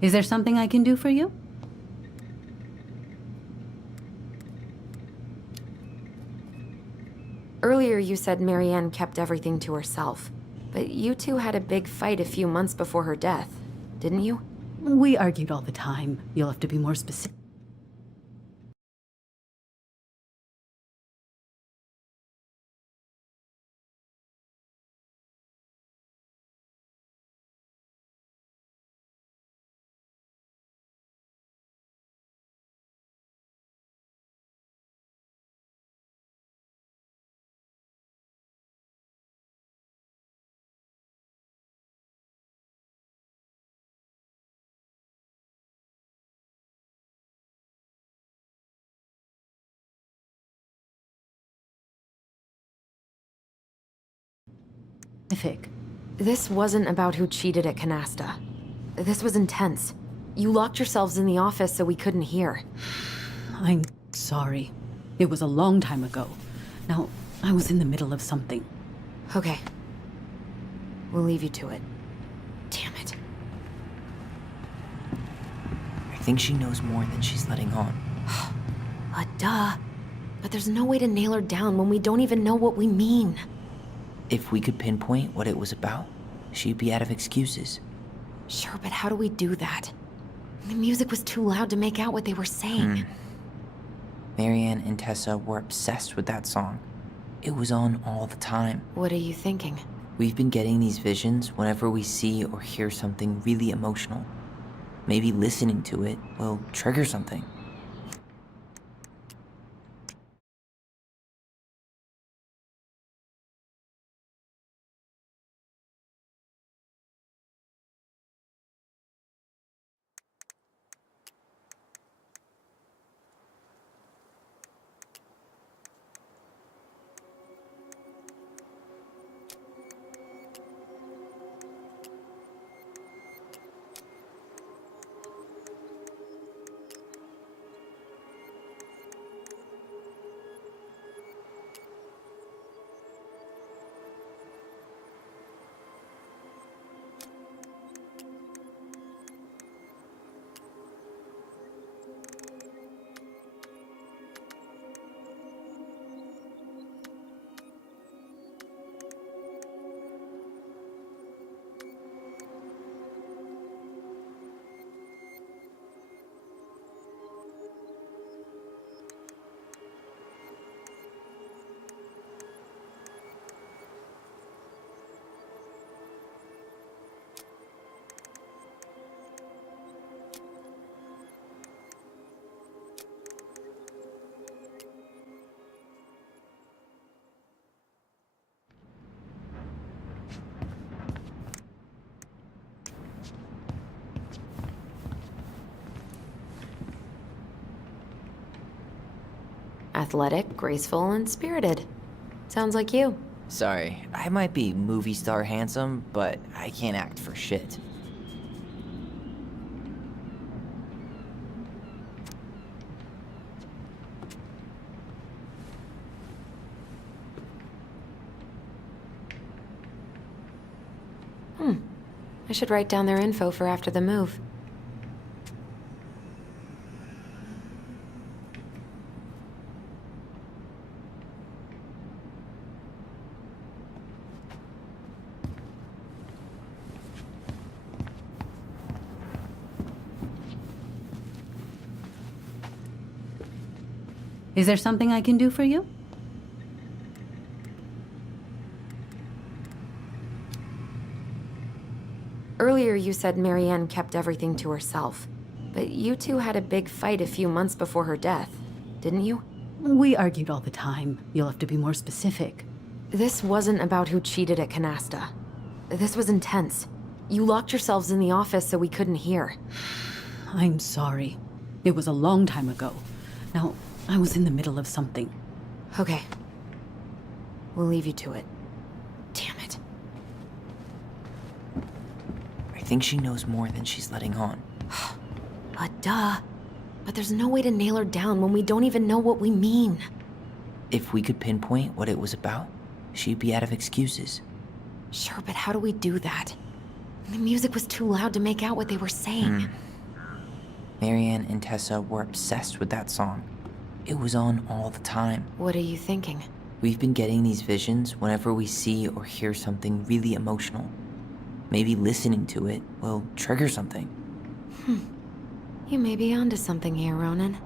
Is there something I can do for you? Earlier you said Marianne kept everything to herself. But you two had a big fight a few months before her death, didn't you? We argued all the time. You'll have to be more specific. This wasn't about who cheated at Canasta. This was intense. You locked yourselves in the office so we couldn't hear. I'm sorry. It was a long time ago. Now, I was in the middle of something. Okay. We'll leave you to it. Damn it. I think she knows more than she's letting on. Duh. But there's no way to nail her down when we don't even know what we mean. If we could pinpoint what it was about, she'd be out of excuses. Sure, but how do we do that? The music was too loud to make out what they were saying. Marianne and Tessa were obsessed with that song. It was on all the time. What are you thinking? We've been getting these visions whenever we see or hear something really emotional. Maybe listening to it will trigger something. Athletic, graceful, and spirited. Sounds like you. Sorry, I might be movie star handsome, but I can't act for shit. I should write down their info for after the move. Is there something I can do for you? Earlier you said Marianne kept everything to herself. But you two had a big fight a few months before her death, didn't you? We argued all the time. You'll have to be more specific. This wasn't about who cheated at Canasta. This was intense. You locked yourselves in the office so we couldn't hear. I'm sorry. It was a long time ago. Now, I was in the middle of something. Okay. We'll leave you to it. Damn it. I think she knows more than she's letting on. Duh. But there's no way to nail her down when we don't even know what we mean. If we could pinpoint what it was about, she'd be out of excuses. Sure, but how do we do that? The music was too loud to make out what they were saying. Marianne and Tessa were obsessed with that song. It was on all the time. What are you thinking? We've been getting these visions whenever we see or hear something really emotional. Maybe listening to it will trigger something. You may be onto something here, Ronan.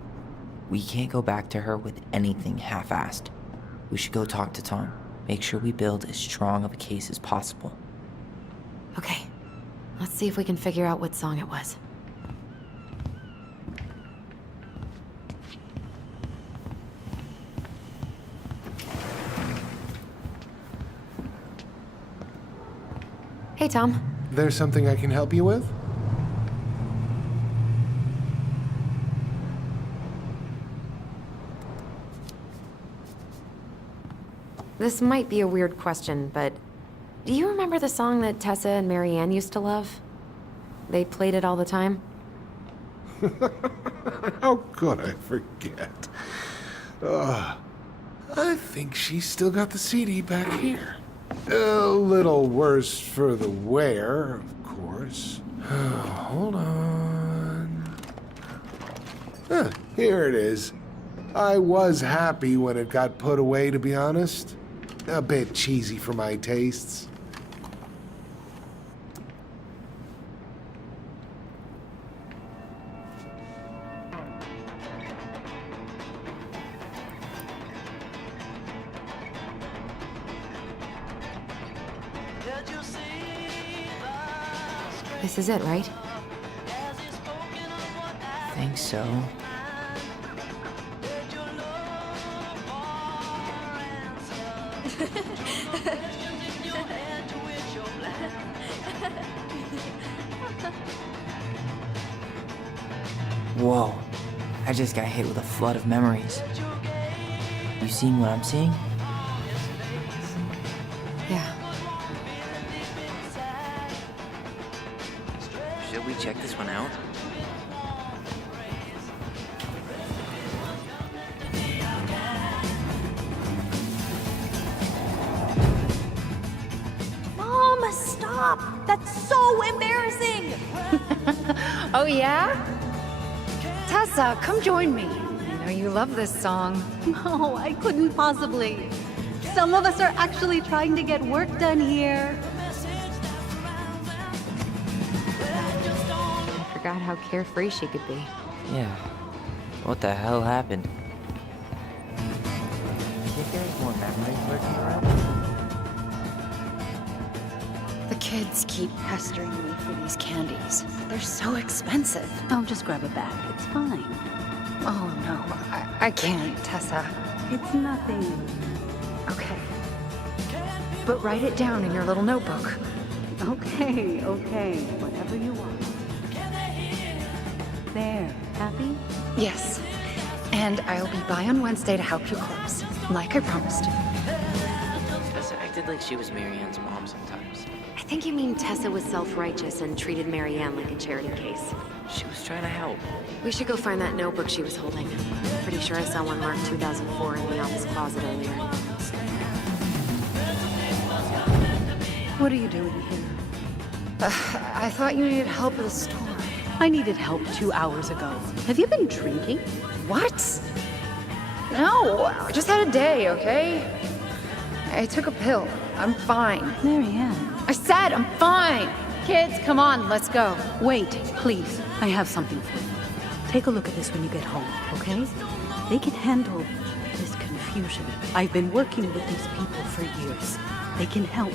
We can't go back to her with anything half-assed. We should go talk to Tom. Make sure we build as strong of a case as possible. Okay, let's see if we can figure out what song it was. Hey, Tom. There's something I can help you with? This might be a weird question, but do you remember the song that Tessa and Marianne used to love? They played it all the time. How could I forget? I think she's still got the CD back here. A little worse for the wear, of course. Hold on. Here it is. I was happy when it got put away, to be honest. A bit cheesy for my tastes. This is it, right? Think so. Whoa. I just got hit with a flood of memories. You seeing what I'm seeing? Yeah. Should we check this one out? Mom, stop! That's so embarrassing! Oh, yeah? Tessa, come join me. I know you love this song. No, I couldn't possibly. Some of us are actually trying to get work done here. I forgot how carefree she could be. Yeah. What the hell happened? Think there's more memories lurking around? The kids keep pestering me for these candies. They're so expensive. I'll just grab a bag. It's fine. Oh, no. I can't, Tessa. It's nothing. Okay. But write it down in your little notebook. Okay, whatever you want. There, happy? Yes. And I'll be by on Wednesday to help you close, like I promised. Tessa acted like she was Marianne's mom sometimes. I think you mean Tessa was self-righteous and treated Marianne like a charity case. She was trying to help. We should go find that notebook she was holding. Pretty sure I saw one marked 2004 in the office closet earlier. What are you doing here? I thought you needed help at the store. I needed help 2 hours ago. Have you been drinking? What? No, I just had a day, okay? I took a pill. I'm fine. Marianne. I said I'm fine. Kids, come on, let's go. Wait, please. I have something for you. Take a look at this when you get home, okay? They can handle this confusion. I've been working with these people for years. They can help.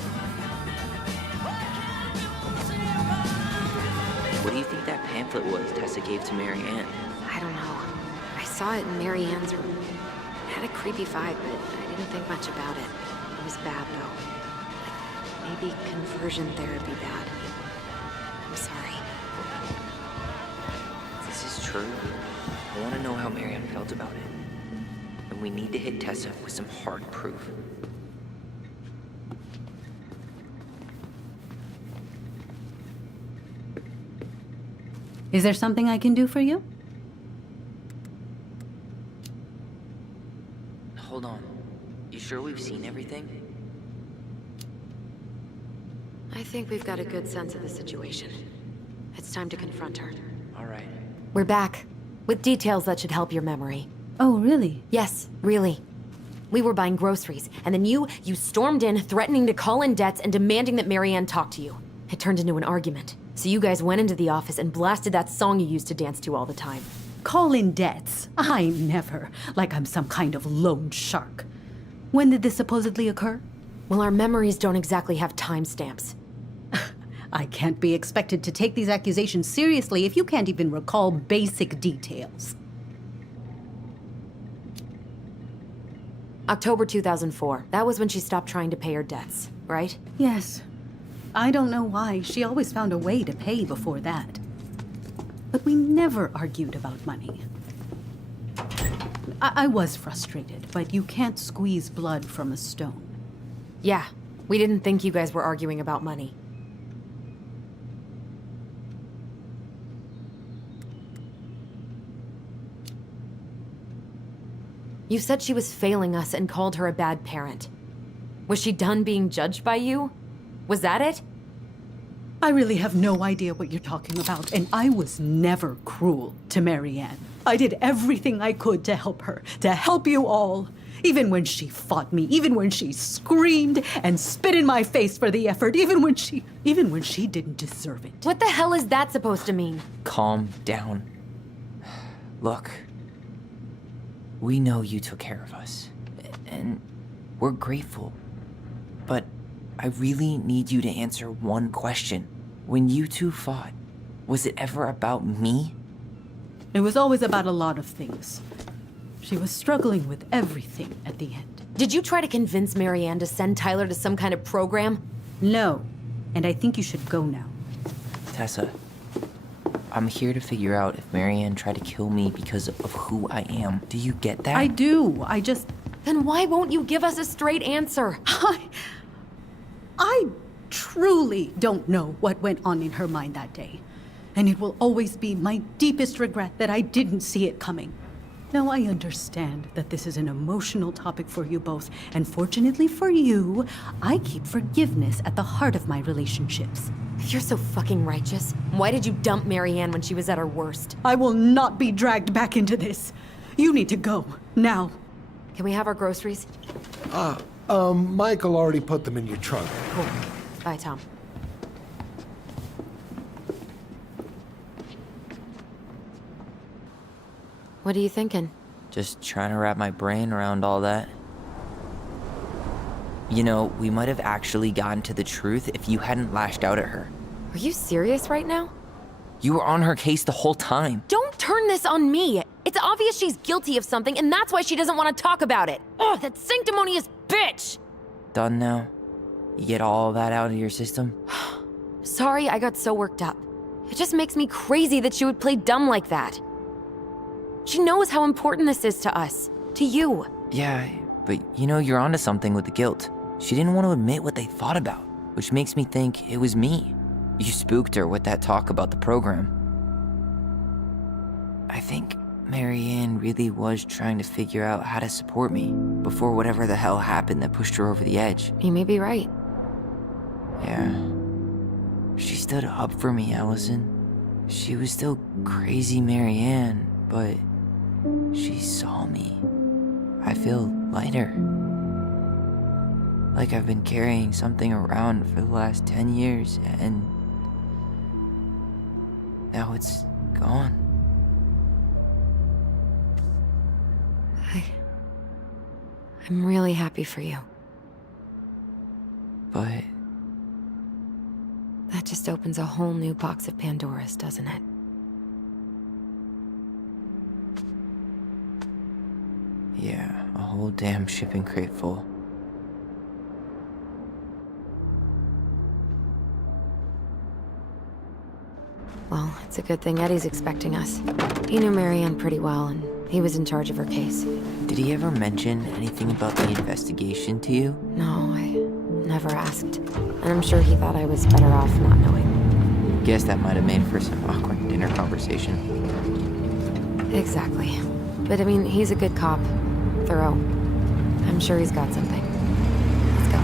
What do you think that pamphlet was Tessa gave to Marianne? I don't know. I saw it in Marianne's room. It had a creepy vibe, but I didn't think much about it. It was bad, though. Like, maybe conversion therapy bad. I'm sorry. If this is true, I want to know how Marianne felt about it. And we need to hit Tessa with some hard proof. Is there something I can do for you? Hold on. You sure we've seen everything? I think we've got a good sense of the situation. It's time to confront her. All right. We're back. With details that should help your memory. Oh, really? Yes, really. We were buying groceries, and then you stormed in, threatening to call in debts and demanding that Marianne talk to you. It turned into an argument. So you guys went into the office and blasted that song you used to dance to all the time. Call in debts? I never. Like I'm some kind of loan shark. When did this supposedly occur? Well, our memories don't exactly have timestamps. I can't be expected to take these accusations seriously if you can't even recall basic details. October 2004. That was when she stopped trying to pay her debts, right? Yes. I don't know why. She always found a way to pay before that. But we never argued about money. I was frustrated, but you can't squeeze blood from a stone. Yeah, we didn't think you guys were arguing about money. You said she was failing us and called her a bad parent. Was she done being judged by you? Was that it? I really have no idea what you're talking about, and I was never cruel to Marianne. I did everything I could to help her, to help you all. Even when she fought me, even when she screamed and spit in my face for the effort, even when she didn't deserve it. What the hell is that supposed to mean? Calm down. Look, we know you took care of us, and we're grateful. But I really need you to answer one question. When you two fought, was it ever about me? It was always about a lot of things. She was struggling with everything at the end. Did you try to convince Marianne to send Tyler to some kind of program? No, and I think you should go now. Tessa, I'm here to figure out if Marianne tried to kill me because of who I am. Do you get that? I do. I just... Then why won't you give us a straight answer? I truly don't know what went on in her mind that day. And it will always be my deepest regret that I didn't see it coming. Now, I understand that this is an emotional topic for you both, and fortunately for you, I keep forgiveness at the heart of my relationships. If you're so fucking righteous, why did you dump Marianne when she was at her worst? I will not be dragged back into this. You need to go, now. Can we have our groceries? Michael already put them in your trunk. Cool. Bye, Tom. What are you thinking? Just trying to wrap my brain around all that. You know, we might have actually gotten to the truth if you hadn't lashed out at her. Are you serious right now? You were on her case the whole time. Don't turn this on me! It's obvious she's guilty of something, and that's why she doesn't want to talk about it! Ugh, that sanctimonious bitch! Done now? You get all that out of your system? Sorry I got so worked up. It just makes me crazy that she would play dumb like that. She knows how important this is to us. To you. Yeah, but you know, you're onto something with the guilt. She didn't want to admit what they thought about, which makes me think it was me. You spooked her with that talk about the program. I think Marianne really was trying to figure out how to support me before whatever the hell happened that pushed her over the edge. You may be right. Yeah. She stood up for me, Allison. She was still crazy Marianne, but she saw me. I feel lighter. Like I've been carrying something around for the last 10 years, and now it's gone. I'm really happy for you. But That just opens a whole new box of Pandora's, doesn't it? yeah, a whole damn shipping crate full. Well, it's a good thing Eddie's expecting us. He knew Marianne pretty well, and he was in charge of her case. Did he ever mention anything about the investigation to you? No, I never asked. And I'm sure he thought I was better off not knowing. Guess that might have made for some awkward dinner conversation. Exactly. But I mean, he's a good cop. Thorough. I'm sure he's got something. Let's go.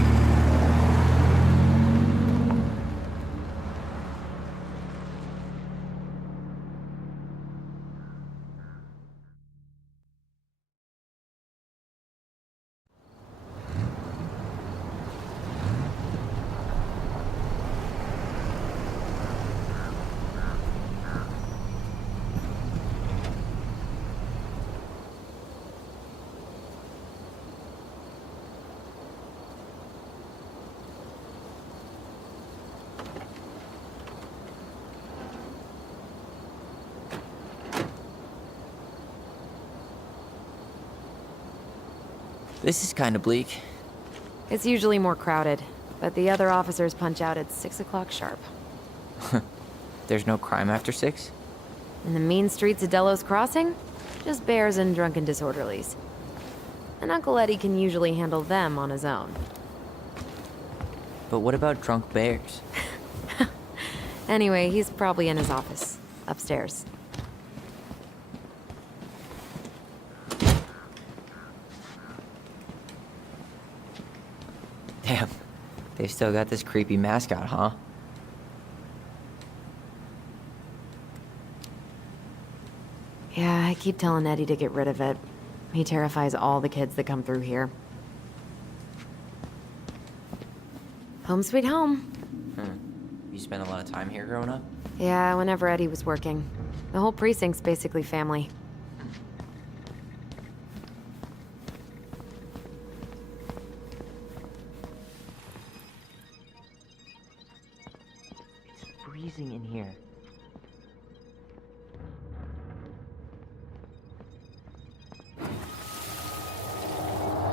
This is kind of bleak. It's usually more crowded, but the other officers punch out at 6 o'clock sharp. There's no crime after 6? In the mean streets of Delos Crossing, just bears and drunken disorderlies. And Uncle Eddie can usually handle them on his own. But what about drunk bears? Anyway, he's probably in his office, upstairs. Damn, they still got this creepy mascot, huh? Yeah, I keep telling Eddie to get rid of it. He terrifies all the kids that come through here. Home sweet home. You spent a lot of time here growing up? Yeah, whenever Eddie was working. The whole precinct's basically family. It's freezing in here.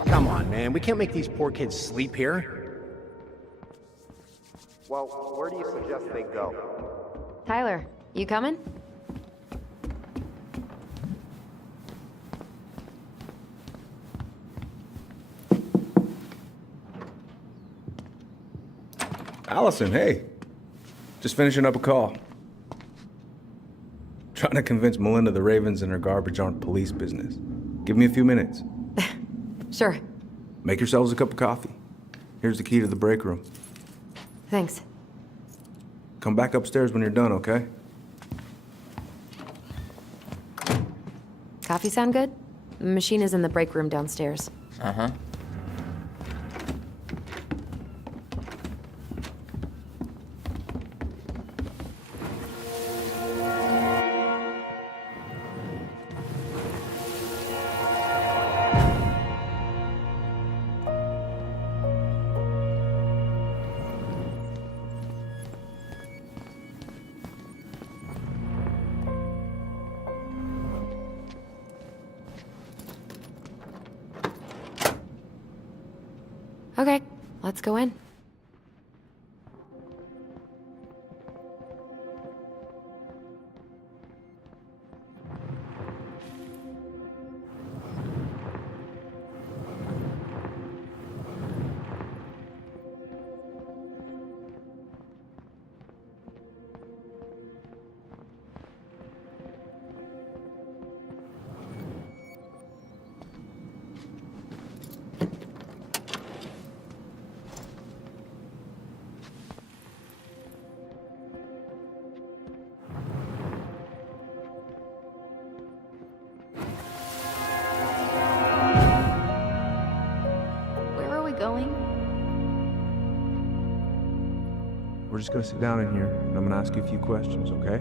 Come on, man. We can't make these poor kids sleep here. Well, where do you suggest they go? Tyler, you coming? Allison, hey. Just finishing up a call. Trying to convince Melinda the Ravens and her garbage aren't police business. Give me a few minutes. Sure. Make yourselves a cup of coffee. Here's the key to the break room. Thanks. Come back upstairs when you're done, okay? Coffee sound good? The machine is in the break room downstairs. Uh-huh. Okay, let's go in. Where are we going? We're just gonna sit down in here, and I'm gonna ask you a few questions, okay?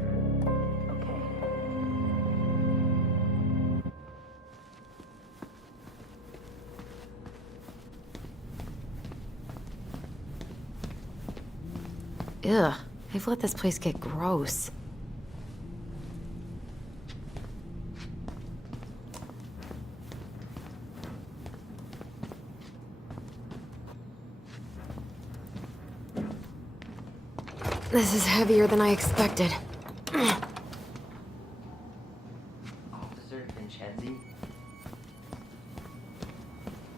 Ugh, they've let this place get gross. This is heavier than I expected. Officer Vincenzi?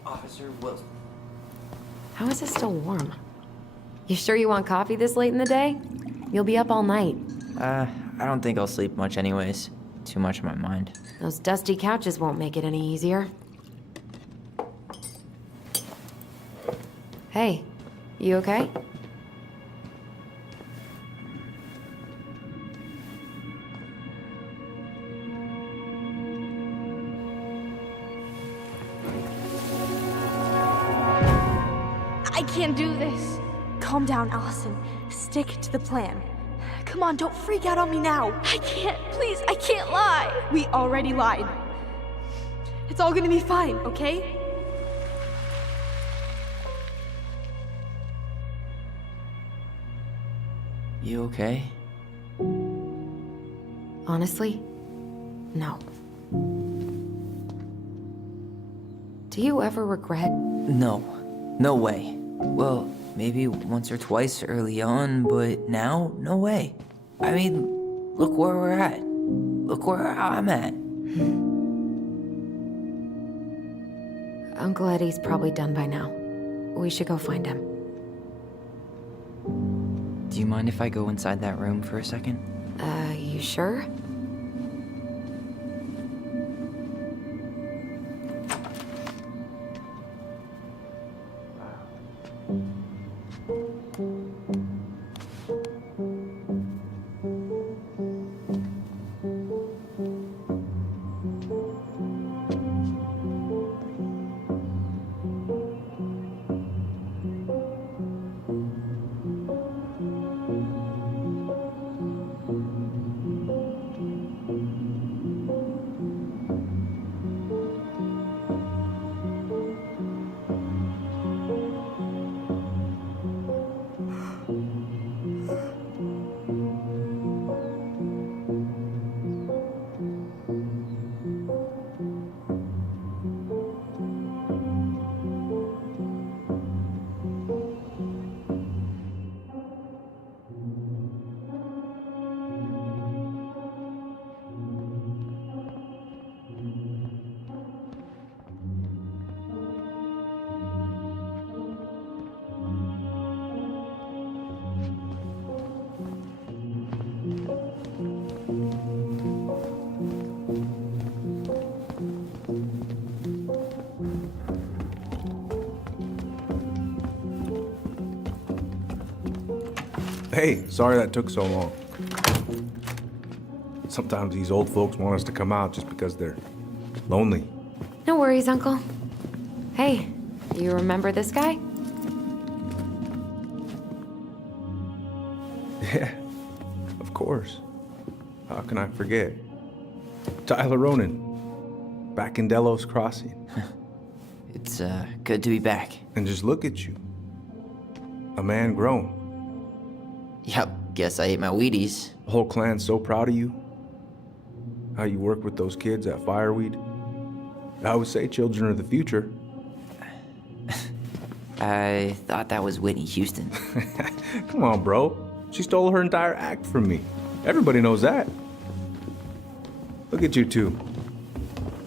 Officer Wilson. How is it still warm? You sure you want coffee this late in the day? You'll be up all night. I don't think I'll sleep much anyways. Too much on my mind. Those dusty couches won't make it any easier. Hey, you okay? I can't do this. Calm down, Allison. Stick to the plan. Come on, don't freak out on me now. I can't. Please, I can't lie. We already lied. It's all gonna be fine, okay? You okay? Honestly, no. Do you ever regret? No. No way. Well, maybe once or twice early on, but now, no way. I mean, look where we're at. Look where I'm at. Uncle Eddie's probably done by now. We should go find him. Do you mind if I go inside that room for a second? You sure? Hey, sorry that took so long. Sometimes these old folks want us to come out just because they're lonely. No worries, Uncle. Hey, you remember this guy? Yeah, of course. How can I forget? Tyler Ronan, back in Delos Crossing. It's, good to be back. And just look at you. A man grown. Yep, guess I ate my Wheaties. The whole clan's so proud of you. How you work with those kids at Fireweed. I would say children are the future. I thought that was Whitney Houston. Come on, bro. She stole her entire act from me. Everybody knows that. Look at you two.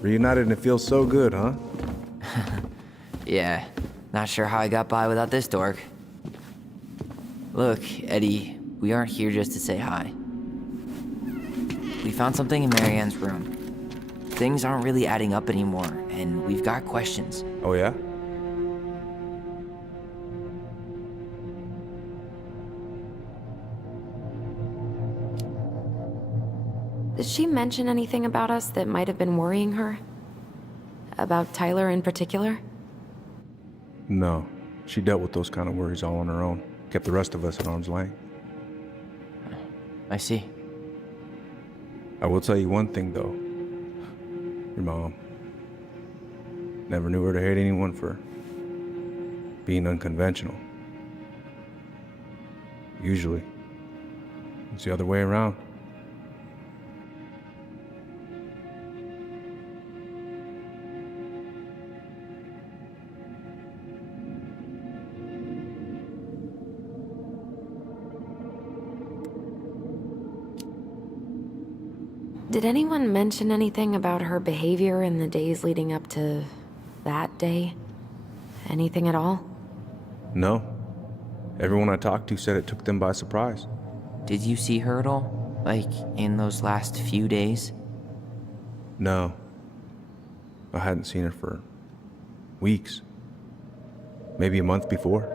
Reunited and it feels so good, huh? Yeah, not sure how I got by without this dork. Look, Eddie, we aren't here just to say hi. We found something in Marianne's room. Things aren't really adding up anymore, and we've got questions. Oh, yeah? Did she mention anything about us that might have been worrying her? About Tyler in particular? No. She dealt with those kind of worries all on her own. Kept the rest of us at arm's length. I see. I will tell you one thing, though. Your mom. Never knew her to hate anyone for being unconventional. Usually, it's the other way around. Did anyone mention anything about her behavior in the days leading up to that day? Anything at all? No. Everyone I talked to said it took them by surprise. Did you see her at all? Like, in those last few days? No. I hadn't seen her for weeks. Maybe a month before.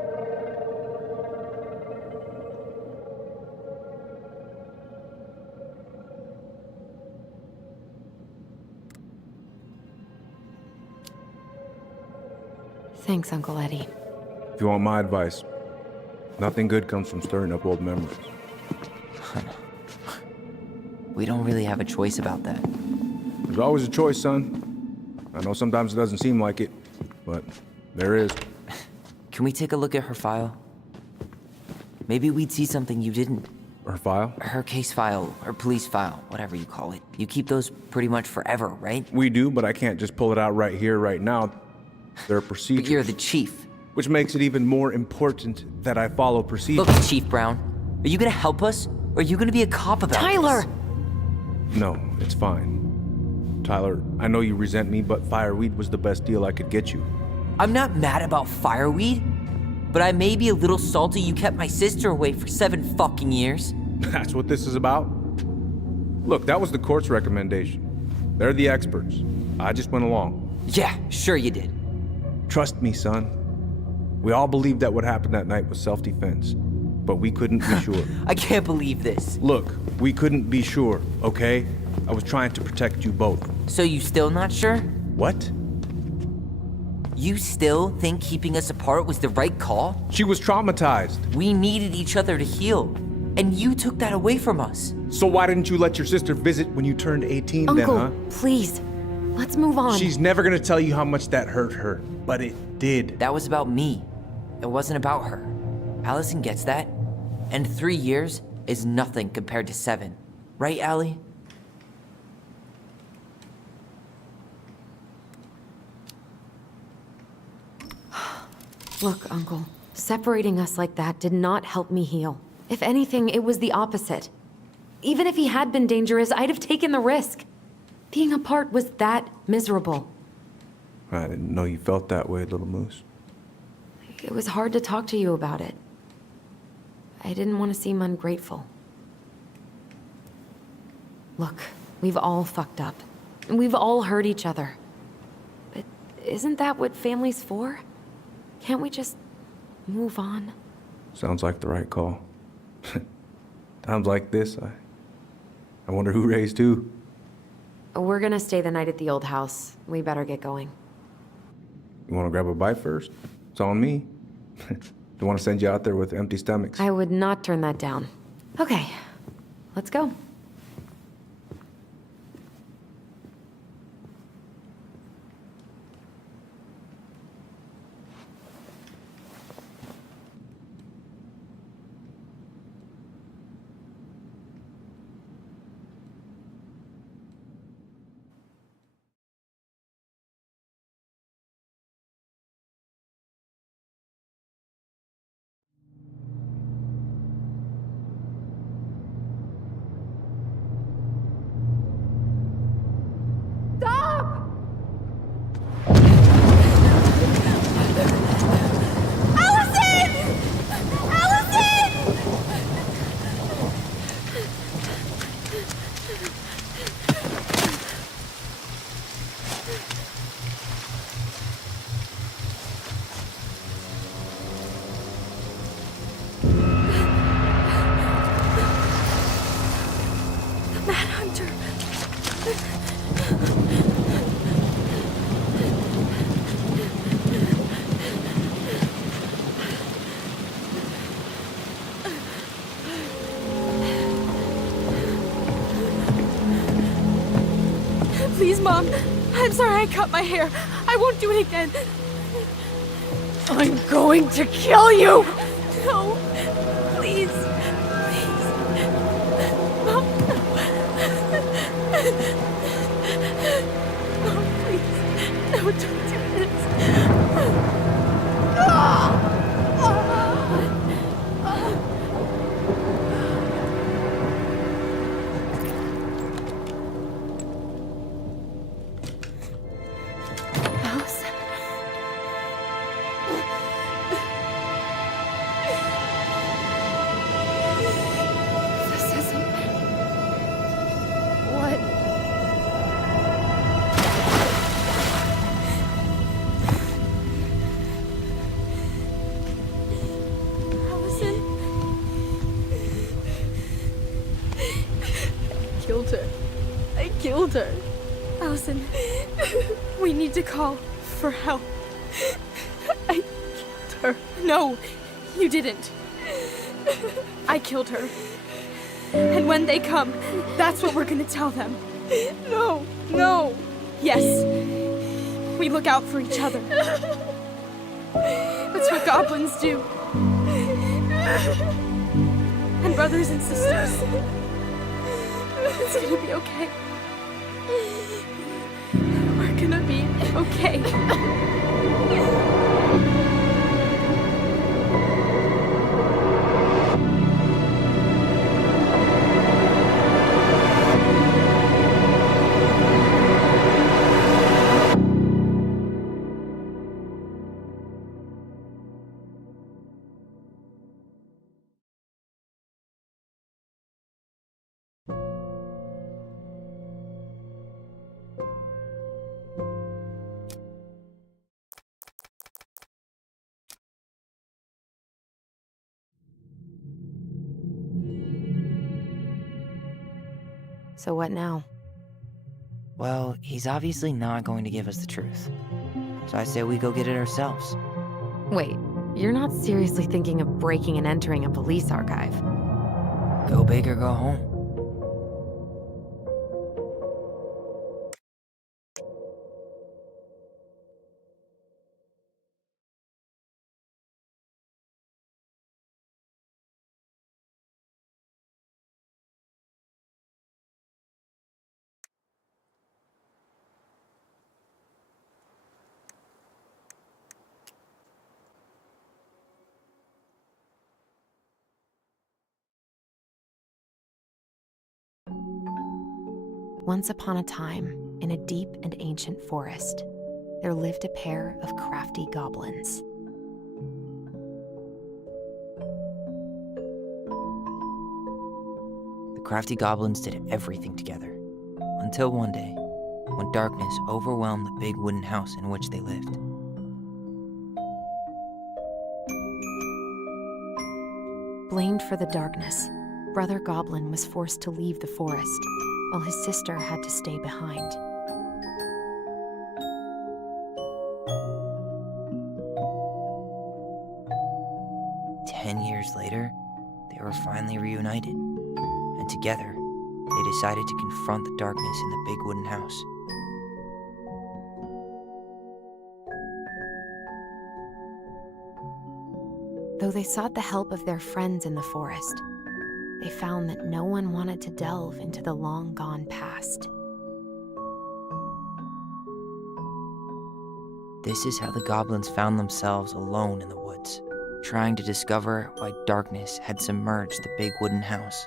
Thanks, Uncle Eddie. If you want my advice, nothing good comes from stirring up old memories. We don't really have a choice about that. There's always a choice, son. I know sometimes it doesn't seem like it, but there is. Can we take a look at her file? Maybe we'd see something you didn't. Her file? Her case file, or police file, whatever you call it. You keep those pretty much forever, right? We do, but I can't just pull it out right here, right now. There are But procedures. you're the chief. Which makes it even more important that I follow procedures. Look, Chief Brown, are you gonna help us? Or are you gonna be a cop about Tyler! this? No, it's fine. Tyler, I know you resent me, but fireweed was the best deal I could get you. I'm not mad about fireweed, but I may be a little salty you kept my sister away for 7 fucking years. That's what this is about? Look, that was the court's recommendation. They're the experts. I just went along. Yeah, sure you did. Trust me, son. We all believed that what happened that night was self-defense, but we couldn't be sure. I can't believe this. Look, we couldn't be sure, okay? I was trying to protect you both. So you still not sure? What? You still think keeping us apart was the right call? She was traumatized. We needed each other to heal, and you took that away from us. So why didn't you let your sister visit when you turned 18 Uncle, then, huh? please. Let's move on. She's never gonna tell you how much that hurt her, but it did. That was about me. It wasn't about her. Allison gets that. And 3 years is nothing compared to 7. Right, Allie? Look, Uncle, separating us like that did not help me heal. If anything, it was the opposite. Even if he had been dangerous, I'd have taken the risk. Being apart was that miserable. I didn't know you felt that way, little moose. It was hard to talk to you about it. I didn't want to seem ungrateful. Look, we've all fucked up. We've all hurt each other. But isn't that what family's for? Can't we just move on? Sounds like the right call. Times like this, I wonder who raised who. We're gonna stay the night at the old house. We better get going. You wanna grab a bite first? It's on me. Don't wanna send you out there with empty stomachs. I would not turn that down. Okay, let's go. Please, Mom. I'm sorry I cut my hair. I won't do it again. I'm going to kill you! No. Please. Please. Mom. Mom, please. No, don't do this. Allison. This isn't... What? Allison. Killed her. I killed her. Allison, we need to call for help. I killed her. No, you didn't. I killed her. And when they come, that's what we're gonna tell them. No, no. Yes. We look out for each other. That's what goblins do. And brothers and sisters. It's gonna be okay. We're gonna be okay. So what now? Well, he's obviously not going to give us the truth. So I say we go get it ourselves. Wait, you're not seriously thinking of breaking and entering a police archive? Go big or go home. Once upon a time, in a deep and ancient forest, there lived a pair of crafty goblins. The crafty goblins did everything together. Until one day, when darkness overwhelmed the big wooden house in which they lived. Blamed for the darkness, Brother Goblin was forced to leave the forest, while his sister had to stay behind. Years later, they were finally reunited, and together, they decided to confront the darkness in the big wooden house. Though they sought the help of their friends in the forest, they found that no one wanted to delve into the long-gone past. This is how the goblins found themselves alone in the woods, trying to discover why darkness had submerged the big wooden house.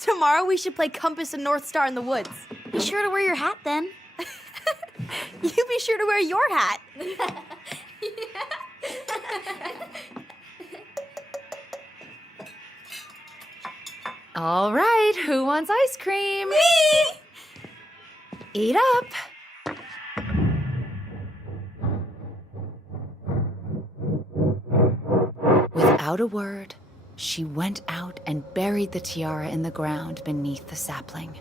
Tomorrow we should play Compass and North Star in the woods. Be sure to wear your hat then. You be sure to wear your hat. All right, who wants ice cream? Me! Eat up. Without a word, she went out and buried the tiara in the ground beneath the sapling.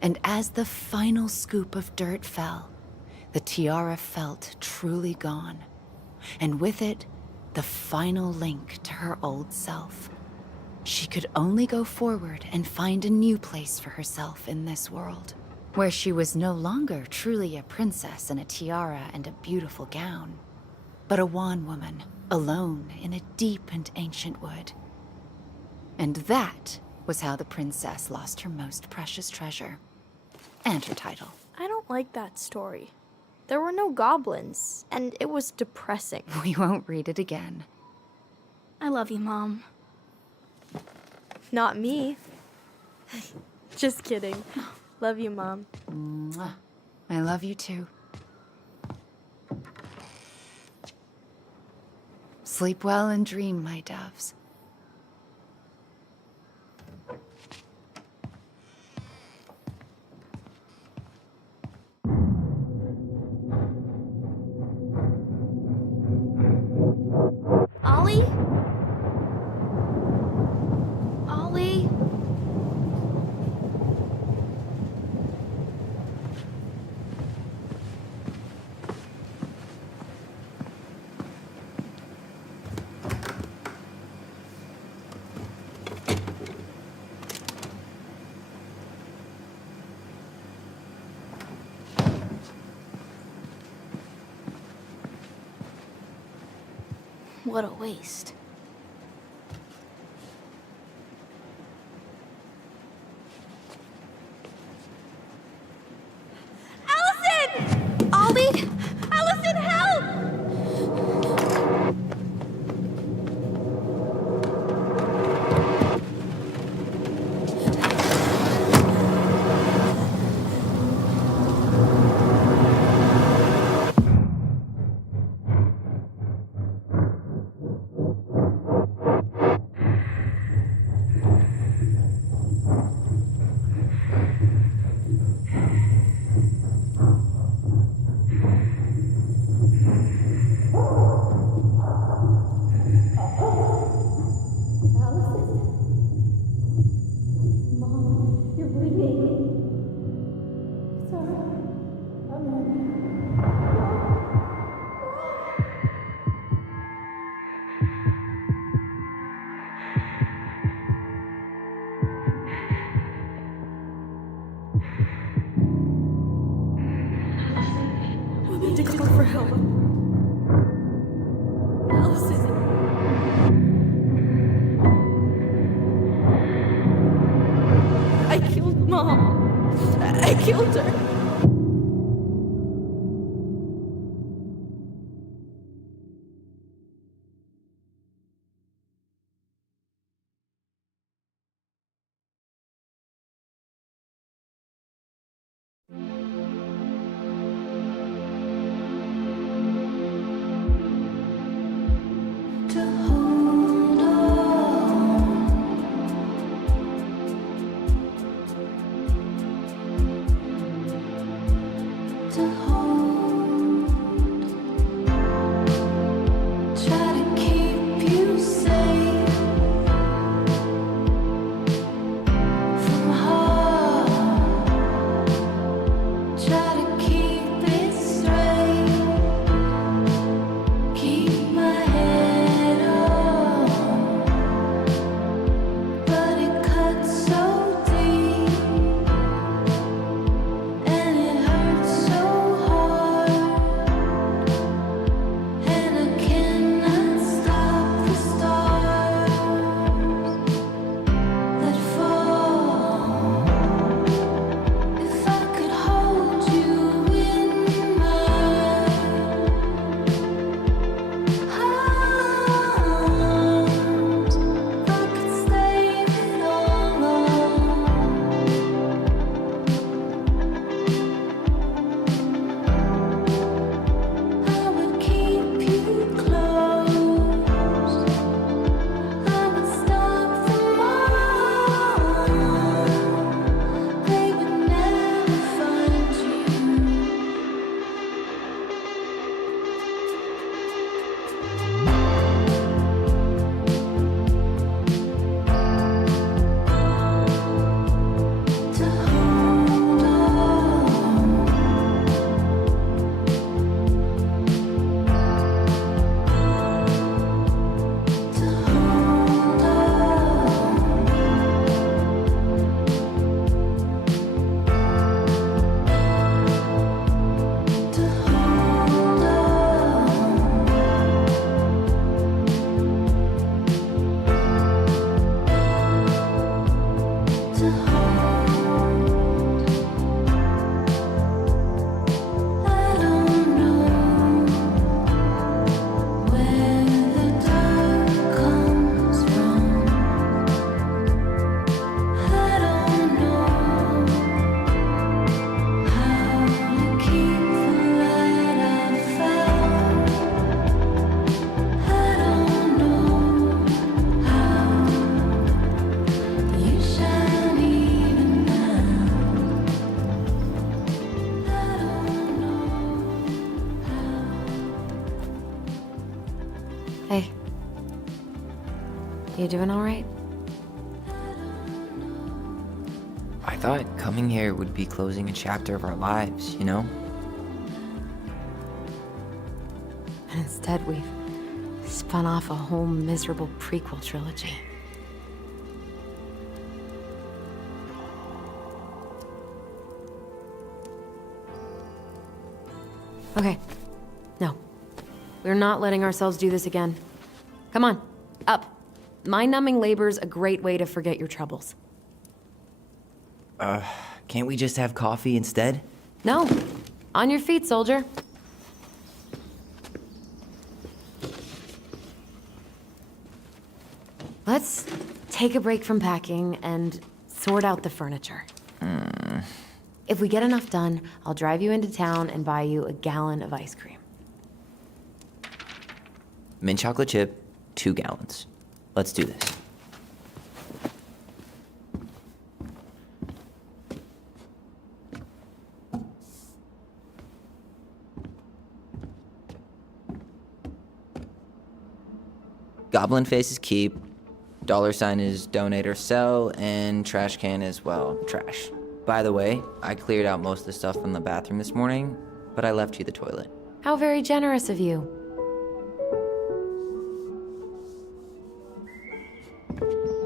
And as the final scoop of dirt fell, the tiara felt truly gone, and with it, the final link to her old self. She could only go forward and find a new place for herself in this world, where she was no longer truly a princess in a tiara and a beautiful gown, but a wan woman, alone in a deep and ancient wood. And that was how the princess lost her most precious treasure, and her title. I don't like that story. There were no goblins, and it was depressing. We won't read it again. I love you, Mom. Not me. Just kidding. Love you, Mom. Mwah. I love you too. Sleep well and dream, my doves. Ollie? Ollie? What a waste. Allison! Ollie? Allison, help! We need to call for help. Allison. I killed Mom. I killed her. Hey. You doing all right? I thought coming here would be closing a chapter of our lives, you know? And instead, we've spun off a whole miserable prequel trilogy. Okay. No. We're not letting ourselves do this again. Come on, up. Mind-numbing labor's a great way to forget your troubles. Can't we just have coffee instead? No. On your feet, soldier. Let's take a break from packing and sort out the furniture. If we get enough done, I'll drive you into town and buy you a gallon of ice cream. Mint chocolate chip, 2 gallons. Let's do this. Goblin face is keep, $ is donate or sell, and trash can is, well, trash. By the way, I cleared out most of the stuff from the bathroom this morning, but I left you the toilet. How very generous of you.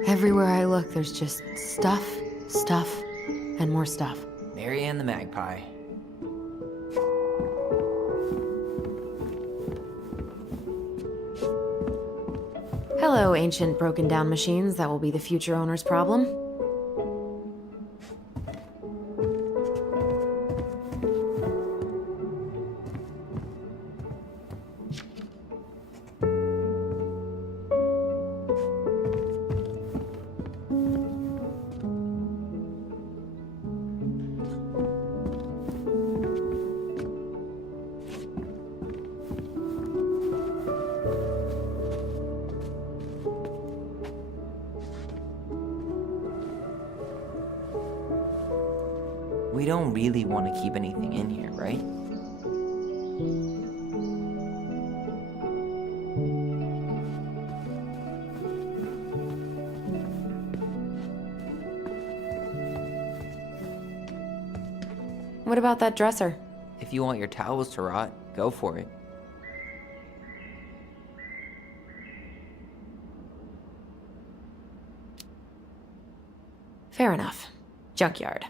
Everywhere I look, there's just stuff, and more stuff. Marianne the Magpie. Hello, ancient broken down machines that will be the future owner's problem. We don't really want to keep anything in here, right? What about that dresser? If you want your towels to rot, go for it. Fair enough. Junkyard.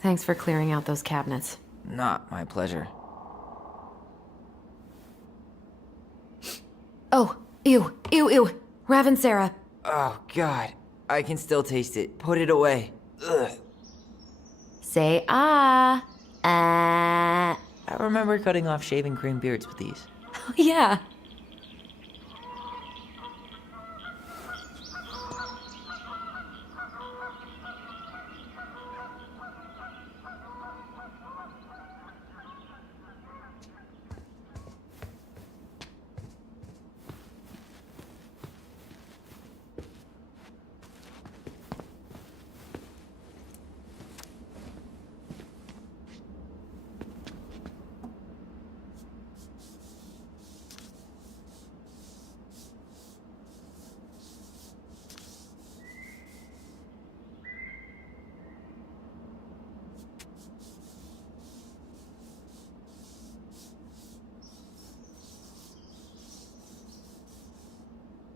Thanks for clearing out those cabinets. Not my pleasure. Oh, ew. Ravensara. Oh, God. I can still taste it. Put it away. Ugh. Say ah. Ah. I remember cutting off shaving cream beards with these. Oh, yeah.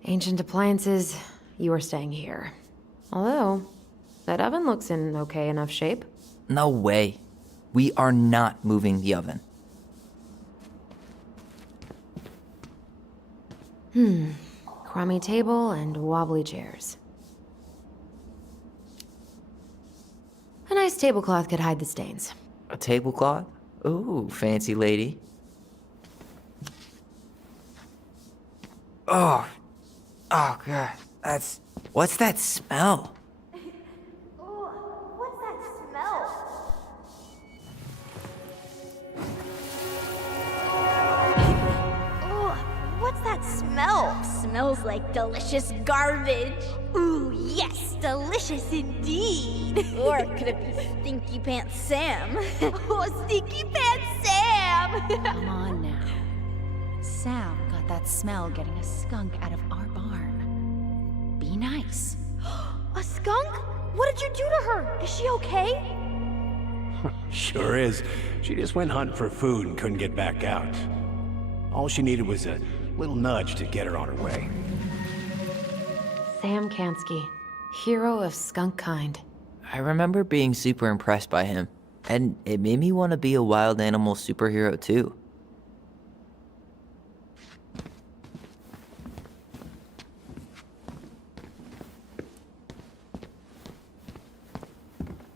Ancient appliances, you are staying here. Although, that oven looks in okay enough shape. No way. We are not moving the oven. Crummy table and wobbly chairs. A nice tablecloth could hide the stains. A tablecloth? Ooh, fancy lady. Oh, God. What's that smell? What's that smell? What's that smell? Smells like delicious garbage. Ooh, yes, delicious indeed. Or could it be Stinky Pants Sam? Oh, Stinky Pants Sam! Come on now. Sam got that smell getting a skunk out of our barn. Be nice. A skunk? What did you do to her? Is she okay? Sure is. She just went hunting for food and couldn't get back out. All she needed was a little nudge to get her on her way. Sam Kansky, hero of skunk kind. I remember being super impressed by him, and it made me want to be a wild animal superhero too.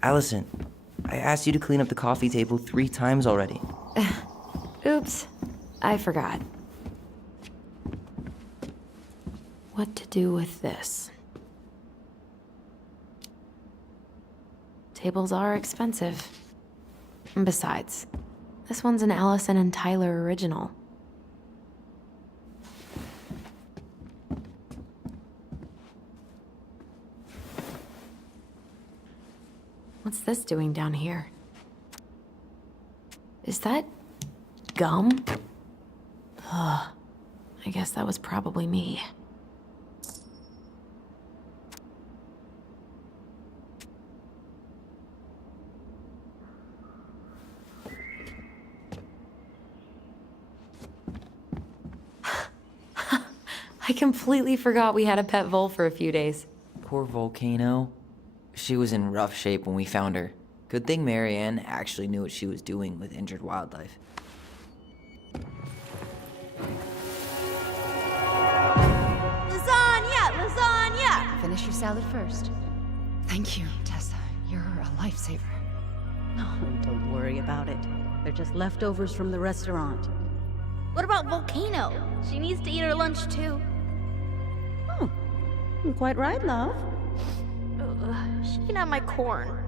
Allison, I asked you to clean up the coffee table 3 times already. Oops, I forgot. What to do with this? Tables are expensive. And besides, this one's an Allison and Tyler original. What's this doing down here? Is that gum? Ugh, I guess that was probably me. I completely forgot we had a pet vole for a few days. Poor Volcano. She was in rough shape when we found her. Good thing Marianne actually knew what she was doing with injured wildlife. Lasagna! Lasagna! Finish your salad first. Thank you, Tessa. You're a lifesaver. No, don't worry about it. They're just leftovers from the restaurant. What about Volcano? She needs to eat her lunch too. Oh, quite right, love. She can have my corn.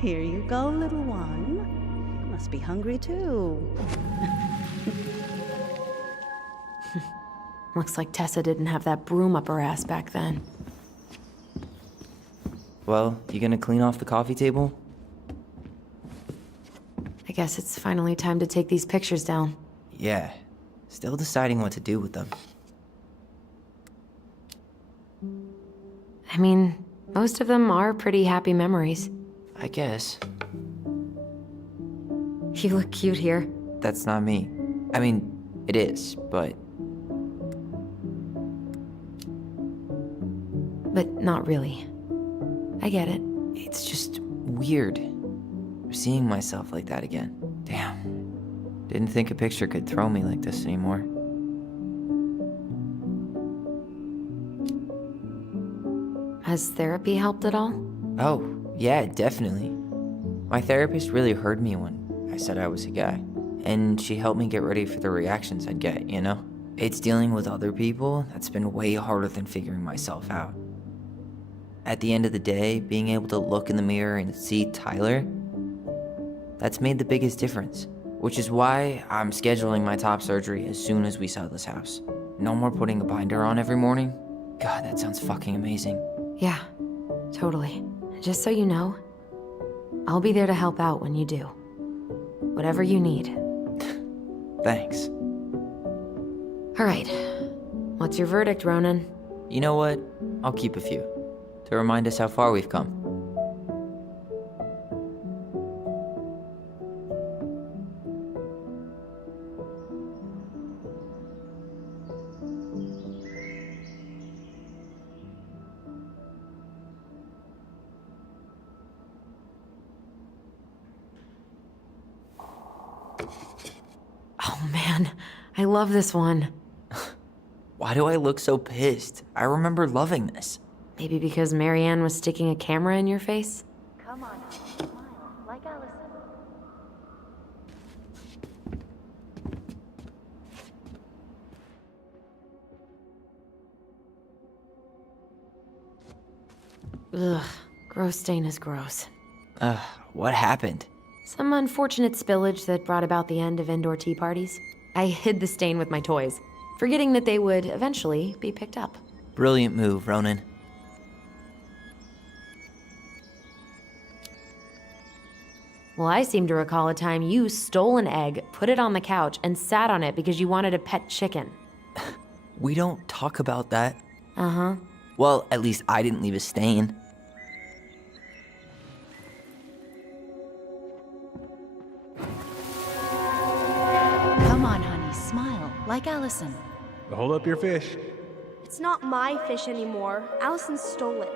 Here you go, little one. You must be hungry too. Looks like Tessa didn't have that broom up her ass back then. Well, you gonna clean off the coffee table? I guess it's finally time to take these pictures down. Yeah. Still deciding what to do with them. I mean, most of them are pretty happy memories. I guess. You look cute here. That's not me. I mean, it is, but... But not really. I get it. It's just weird. Seeing myself like that again. Damn. Didn't think a picture could throw me like this anymore. Has therapy helped at all? Oh, yeah, definitely. My therapist really heard me when I said I was a guy. And she helped me get ready for the reactions I'd get, you know? It's dealing with other people that's been way harder than figuring myself out. At the end of the day, being able to look in the mirror and see Tyler, that's made the biggest difference. Which is why I'm scheduling my top surgery as soon as we sell this house. No more putting a binder on every morning. God, that sounds fucking amazing. Yeah, totally. Just so you know, I'll be there to help out when you do. Whatever you need. Thanks. All right. What's your verdict, Ronan? You know what? I'll keep a few. To remind us how far we've come. Oh man, I love this one. Why do I look so pissed? I remember loving this. Maybe because Marianne was sticking a camera in your face? Come on, smile, like Allison. Ugh, gross stain is gross. What happened? Some unfortunate spillage that brought about the end of indoor tea parties. I hid the stain with my toys, forgetting that they would eventually be picked up. Brilliant move, Ronan. Well, I seem to recall a time you stole an egg, put it on the couch, and sat on it because you wanted a pet chicken. We don't talk about that. Uh-huh. Well, at least I didn't leave a stain. Come on, honey, smile, like Allison. Hold up your fish. It's not my fish anymore. Allison stole it.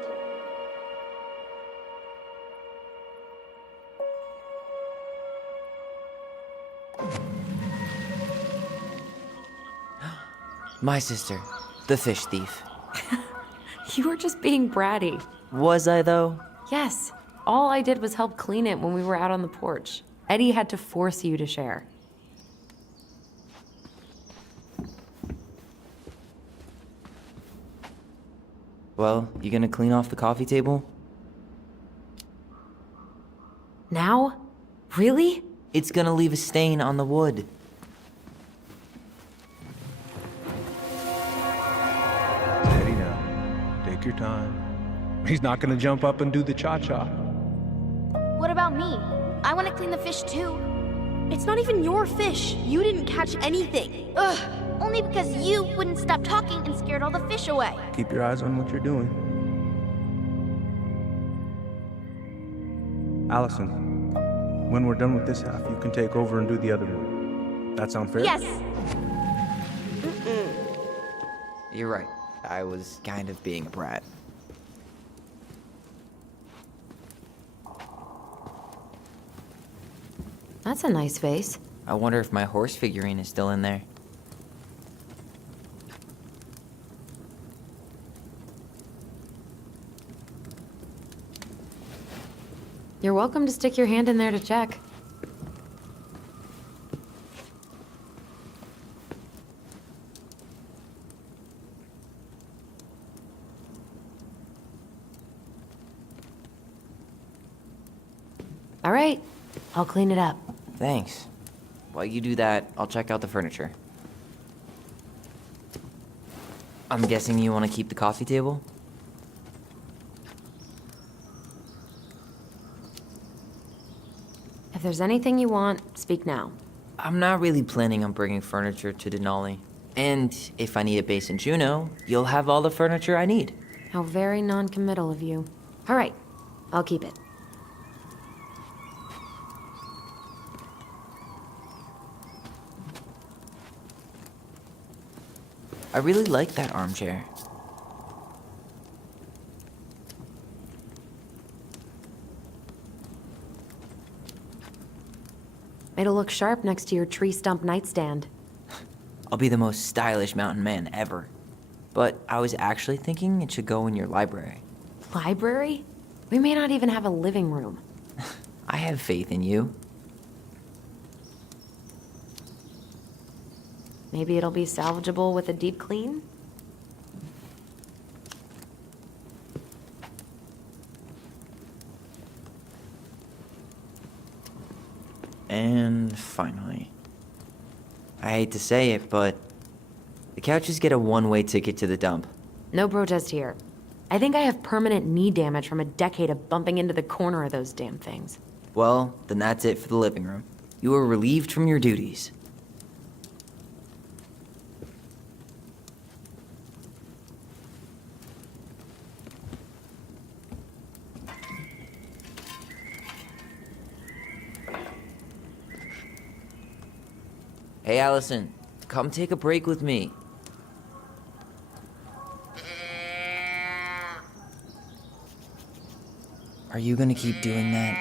My sister, the fish thief. You were just being bratty. Was I, though? Yes. All I did was help clean it when we were out on the porch. Eddie had to force you to share. Well, you gonna clean off the coffee table? Now? Really? It's gonna leave a stain on the wood. Steady now. Take your time. He's not gonna jump up and do the cha-cha. What about me? I want to clean the fish too. It's not even your fish. You didn't catch anything. Ugh, only because you wouldn't stop talking and scared all the fish away. Keep your eyes on what you're doing. Allison, when we're done with this half, you can take over and do the other one. That sound fair? Yes. You're right. I was kind of being a brat. That's a nice face. I wonder if my horse figurine is still in there. You're welcome to stick your hand in there to check. All right, I'll clean it up. Thanks. While you do that, I'll check out the furniture. I'm guessing you want to keep the coffee table? If there's anything you want, speak now. I'm not really planning on bringing furniture to Denali. And if I need a base in Juneau, you'll have all the furniture I need. How very non-committal of you. All right, I'll keep it. I really like that armchair. It'll look sharp next to your tree stump nightstand. I'll be the most stylish mountain man ever. But I was actually thinking it should go in your library. Library? We may not even have a living room. I have faith in you. Maybe it'll be salvageable with a deep clean? And finally, I hate to say it, but the couches get a one-way ticket to the dump. No protest here. I think I have permanent knee damage from a decade of bumping into the corner of those damn things. Well, then that's it for the living room. You are relieved from your duties. Hey, Allison, come take a break with me. Are you gonna keep doing that?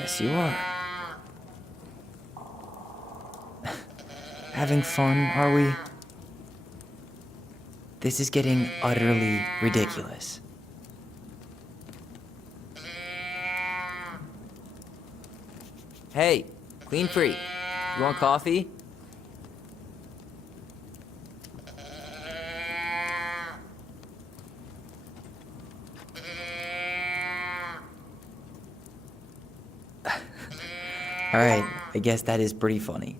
Guess you are. Having fun, are we? This is getting utterly ridiculous. Hey, Clean Freak, you want coffee? Alright, I guess that is pretty funny.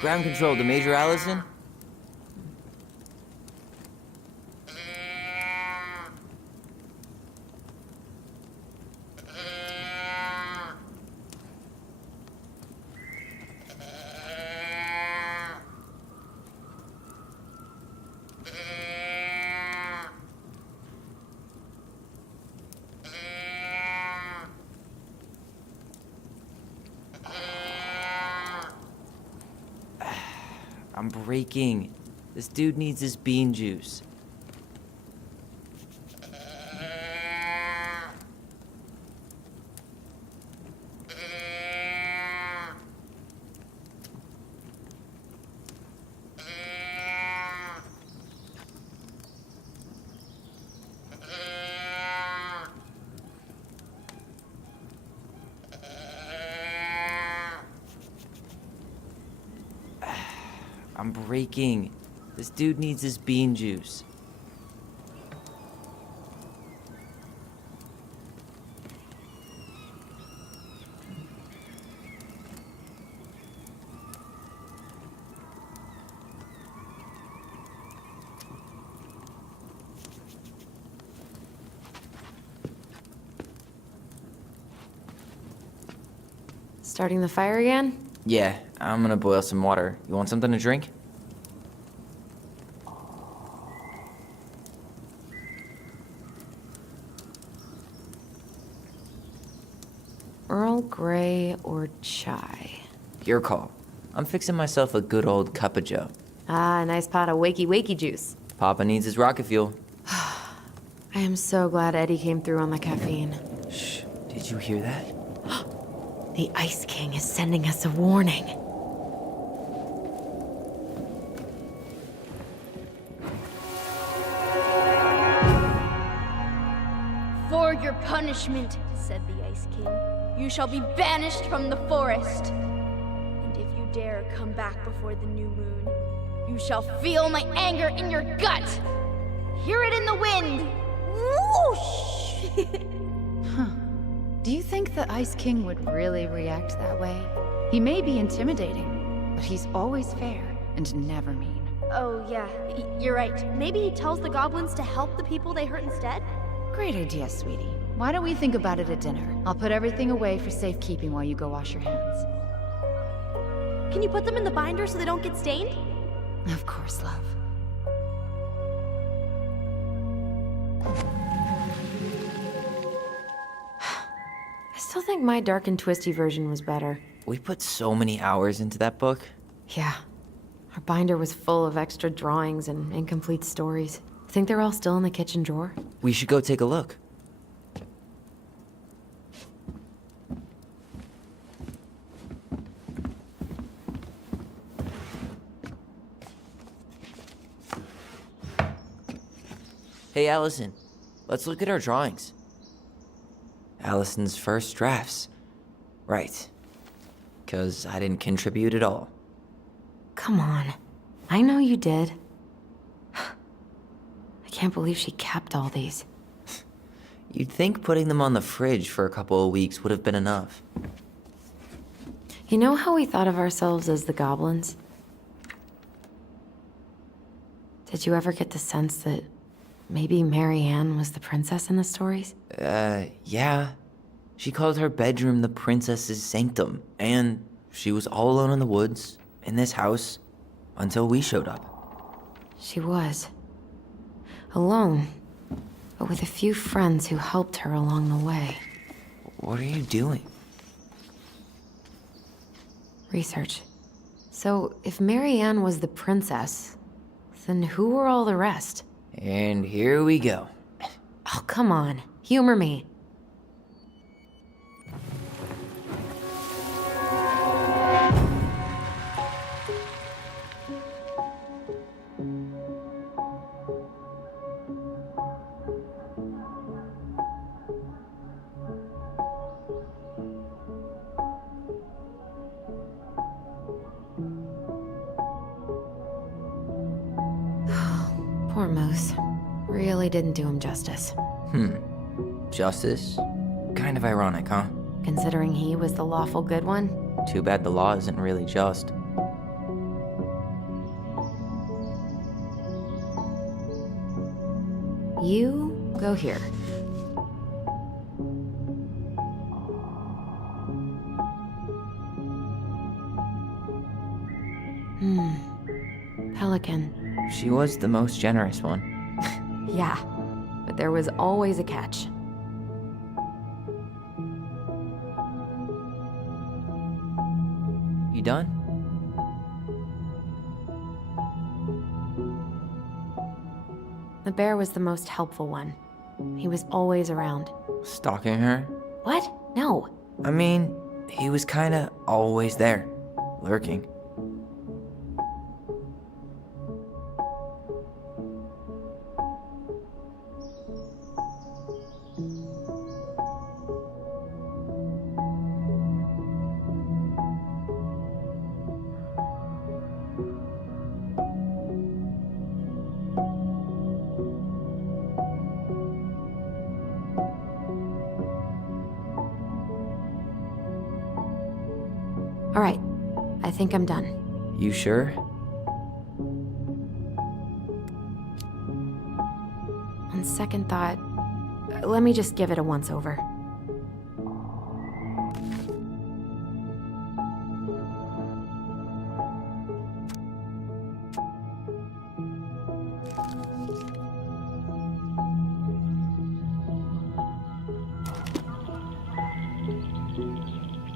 Ground control to Major Allison. I'm breaking. This dude needs his bean juice. I'm breaking. This dude needs his bean juice. Starting the fire again? Yeah, I'm gonna boil some water. You want something to drink? Earl Grey or chai? Your call. I'm fixing myself a good old cup of joe. Ah, a nice pot of wakey juice. Papa needs his rocket fuel. I am so glad Eddie came through on the caffeine. Shh, did you hear that? The Ice King is sending us a warning. For your punishment, said the Ice King, you shall be banished from the forest. And if you dare come back before the new moon, you shall feel my anger in your gut. Hear it in the wind. Whoosh! Do you think the Ice King would really react that way? He may be intimidating, but he's always fair and never mean. Oh, yeah, you're right. Maybe he tells the goblins to help the people they hurt instead? Great idea, sweetie. Why don't we think about it at dinner? I'll put everything away for safekeeping while you go wash your hands. Can you put them in the binder so they don't get stained? Of course, love. I still think my dark and twisty version was better. We put so many hours into that book. Yeah. Our binder was full of extra drawings and incomplete stories. Think they're all still in the kitchen drawer? We should go take a look. Hey, Allison. Let's look at our drawings. Allison's first drafts. Right. 'Cause I didn't contribute at all. Come on. I know you did. I can't believe she kept all these. You'd think putting them on the fridge for a couple of weeks would have been enough. You know how we thought of ourselves as the goblins? Did you ever get the sense that maybe Mary Ann was the princess in the stories? Yeah. She called her bedroom the princess's sanctum, and she was all alone in the woods, in this house, until we showed up. She was. Alone, but with a few friends who helped her along the way. What are you doing? Research. So, if Mary Ann was the princess, then who were all the rest? And here we go. Oh, come on. Humor me. Poor Moose. Really didn't do him justice. Justice? Kind of ironic, huh? Considering he was the lawful good one. Too bad the law isn't really just. You go here. Pelican. She was the most generous one. Yeah, but there was always a catch. You done? The bear was the most helpful one. He was always around. Stalking her? What? No. I mean, he was kinda always there, lurking. All right. I think I'm done. You sure? On second thought, let me just give it a once-over.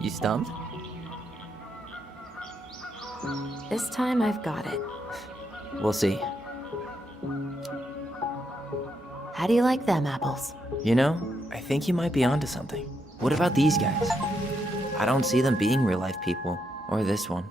You stumped? This time I've got it. We'll see. How do you like them apples? You know, I think you might be onto something. What about these guys? I don't see them being real-life people, or this one.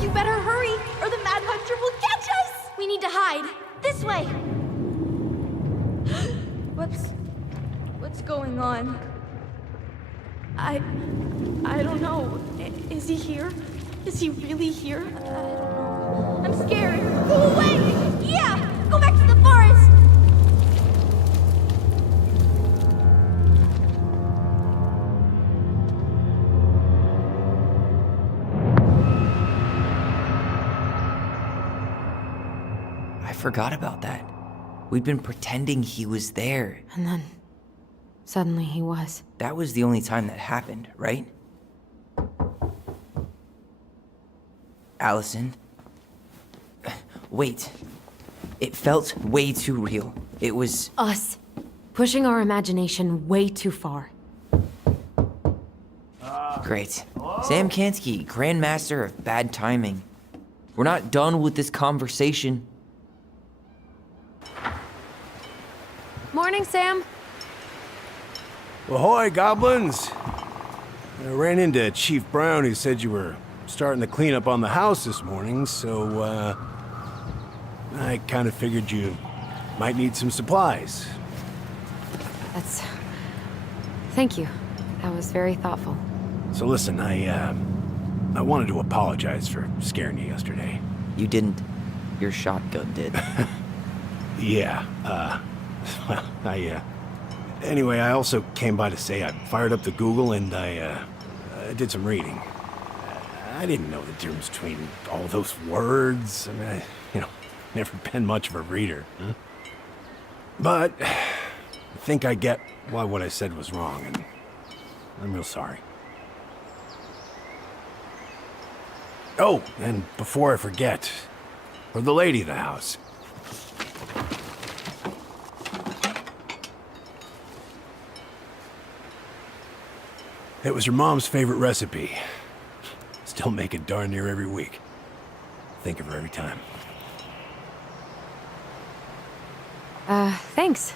You better hurry, or the Mad Hunter will catch us! We need to hide. This way. What's going on? I don't know. Is he here? Is he really here? I don't know. I'm scared. Go away! Yeah! Go back to the forest! I forgot about that. We'd been pretending he was there. And then, suddenly he was. That was the only time that happened, right? Allison? Wait. It felt way too real. It was... Us. Pushing our imagination way too far. Great. Sam Kansky, Grandmaster of Bad Timing. We're not done with this conversation. Morning, Sam. Ahoy, goblins! I ran into Chief Brown, who said you were starting to clean up on the house this morning, so, I kind of figured you might need some supplies. Thank you. That was very thoughtful. So listen, I wanted to apologize for scaring you yesterday. You didn't. Your shotgun did. Yeah, well, anyway, I also came by to say I fired up the Google and I did some reading. I didn't know the difference between all those words. I mean, never been much of a reader. Huh? But I think I get why what I said was wrong, and I'm real sorry. Oh, and before I forget, for the lady of the house. It was her mom's favorite recipe. Still make it darn near every week. Think of her every time. Thanks.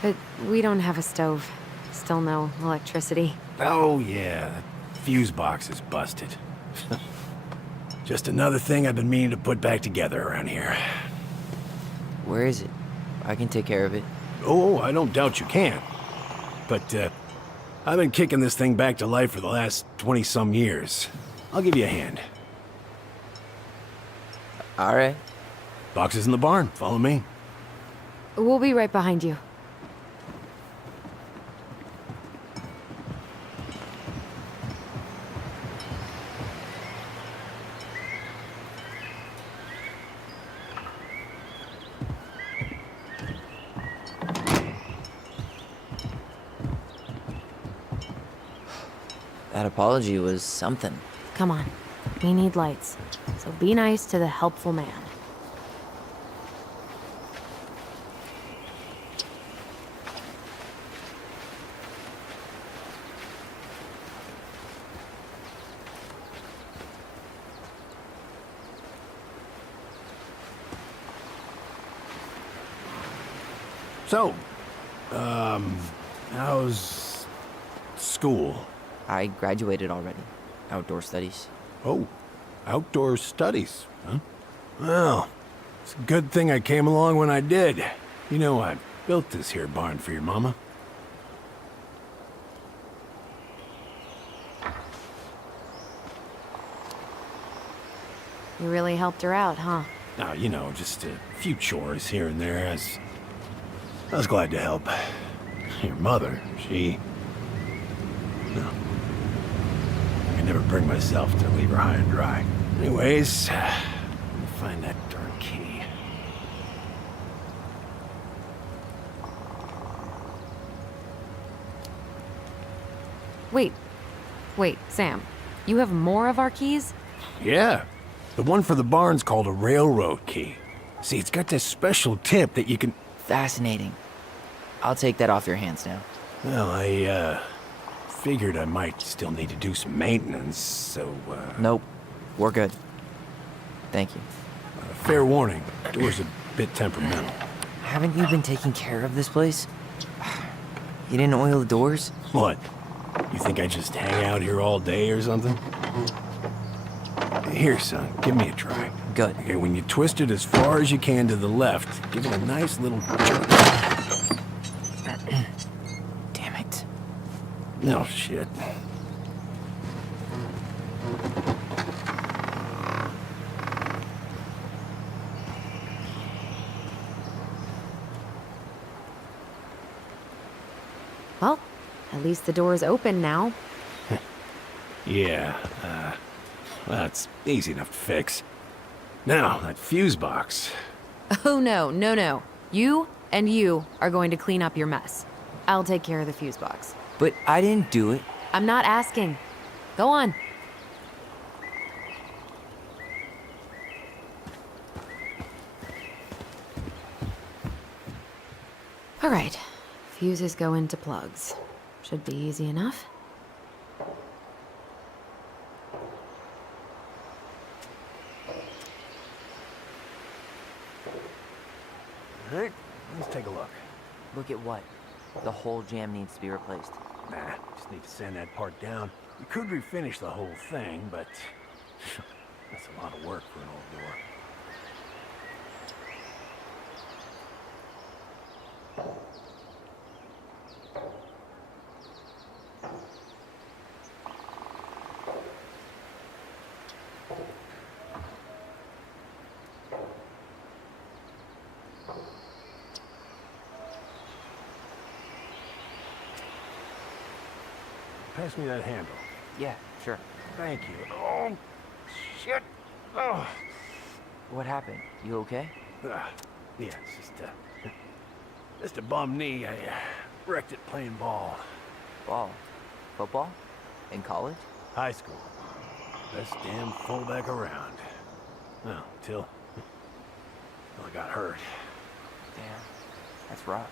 But we don't have a stove. Still no electricity. Oh, yeah. The fuse box is busted. Just another thing I've been meaning to put back together around here. Where is it? I can take care of it. Oh, I don't doubt you can. But, I've been kicking this thing back to life for the last 20-some years. I'll give you a hand. All right. Box is in the barn. Follow me. We'll be right behind you. That apology was something. Come on. We need lights. So be nice to the helpful man. So, how's school? I graduated already. Outdoor studies. Oh, outdoor studies, huh? Well, it's a good thing I came along when I did. You know, I built this here barn for your mama. You really helped her out, huh? Now, you know, just a few chores here and there. I was glad to help. Your mother, she... No. I could never bring myself to leave her high and dry. Anyways, let me find that darn key. Wait, Sam. You have more of our keys? Yeah. The one for the barn's called a railroad key. See, it's got this special tip that you can... Fascinating. I'll take that off your hands now. Well, I, figured I might still need to do some maintenance, so, Nope. We're good. Thank you. Fair warning, door's a bit temperamental. Haven't you been taking care of this place? You didn't oil the doors? What? You think I just hang out here all day or something? Here, son, give me a try. Good. Okay, when you twist it as far as you can to the left, give it a nice little jerk. Damn it. No shit. Well, at least the door's open now. Yeah, that's easy enough to fix. Now, that fuse box. Oh, no. You and you are going to clean up your mess. I'll take care of the fuse box. But I didn't do it. I'm not asking. Go on. All right. Fuses go into plugs. Should be easy enough. All right, let's take a look. Look at what? The whole jam needs to be replaced. Nah, just need to sand that part down. We could refinish the whole thing, but that's a lot of work for an old door. Pass me that handle. Yeah, sure. Thank you. Oh, shit. Oh. What happened? You okay? Yeah, it's just a bum knee. I wrecked it playing ball. Ball? Football? In college? High school. Best damn fullback around. Well, till I got hurt. Damn. That's rough.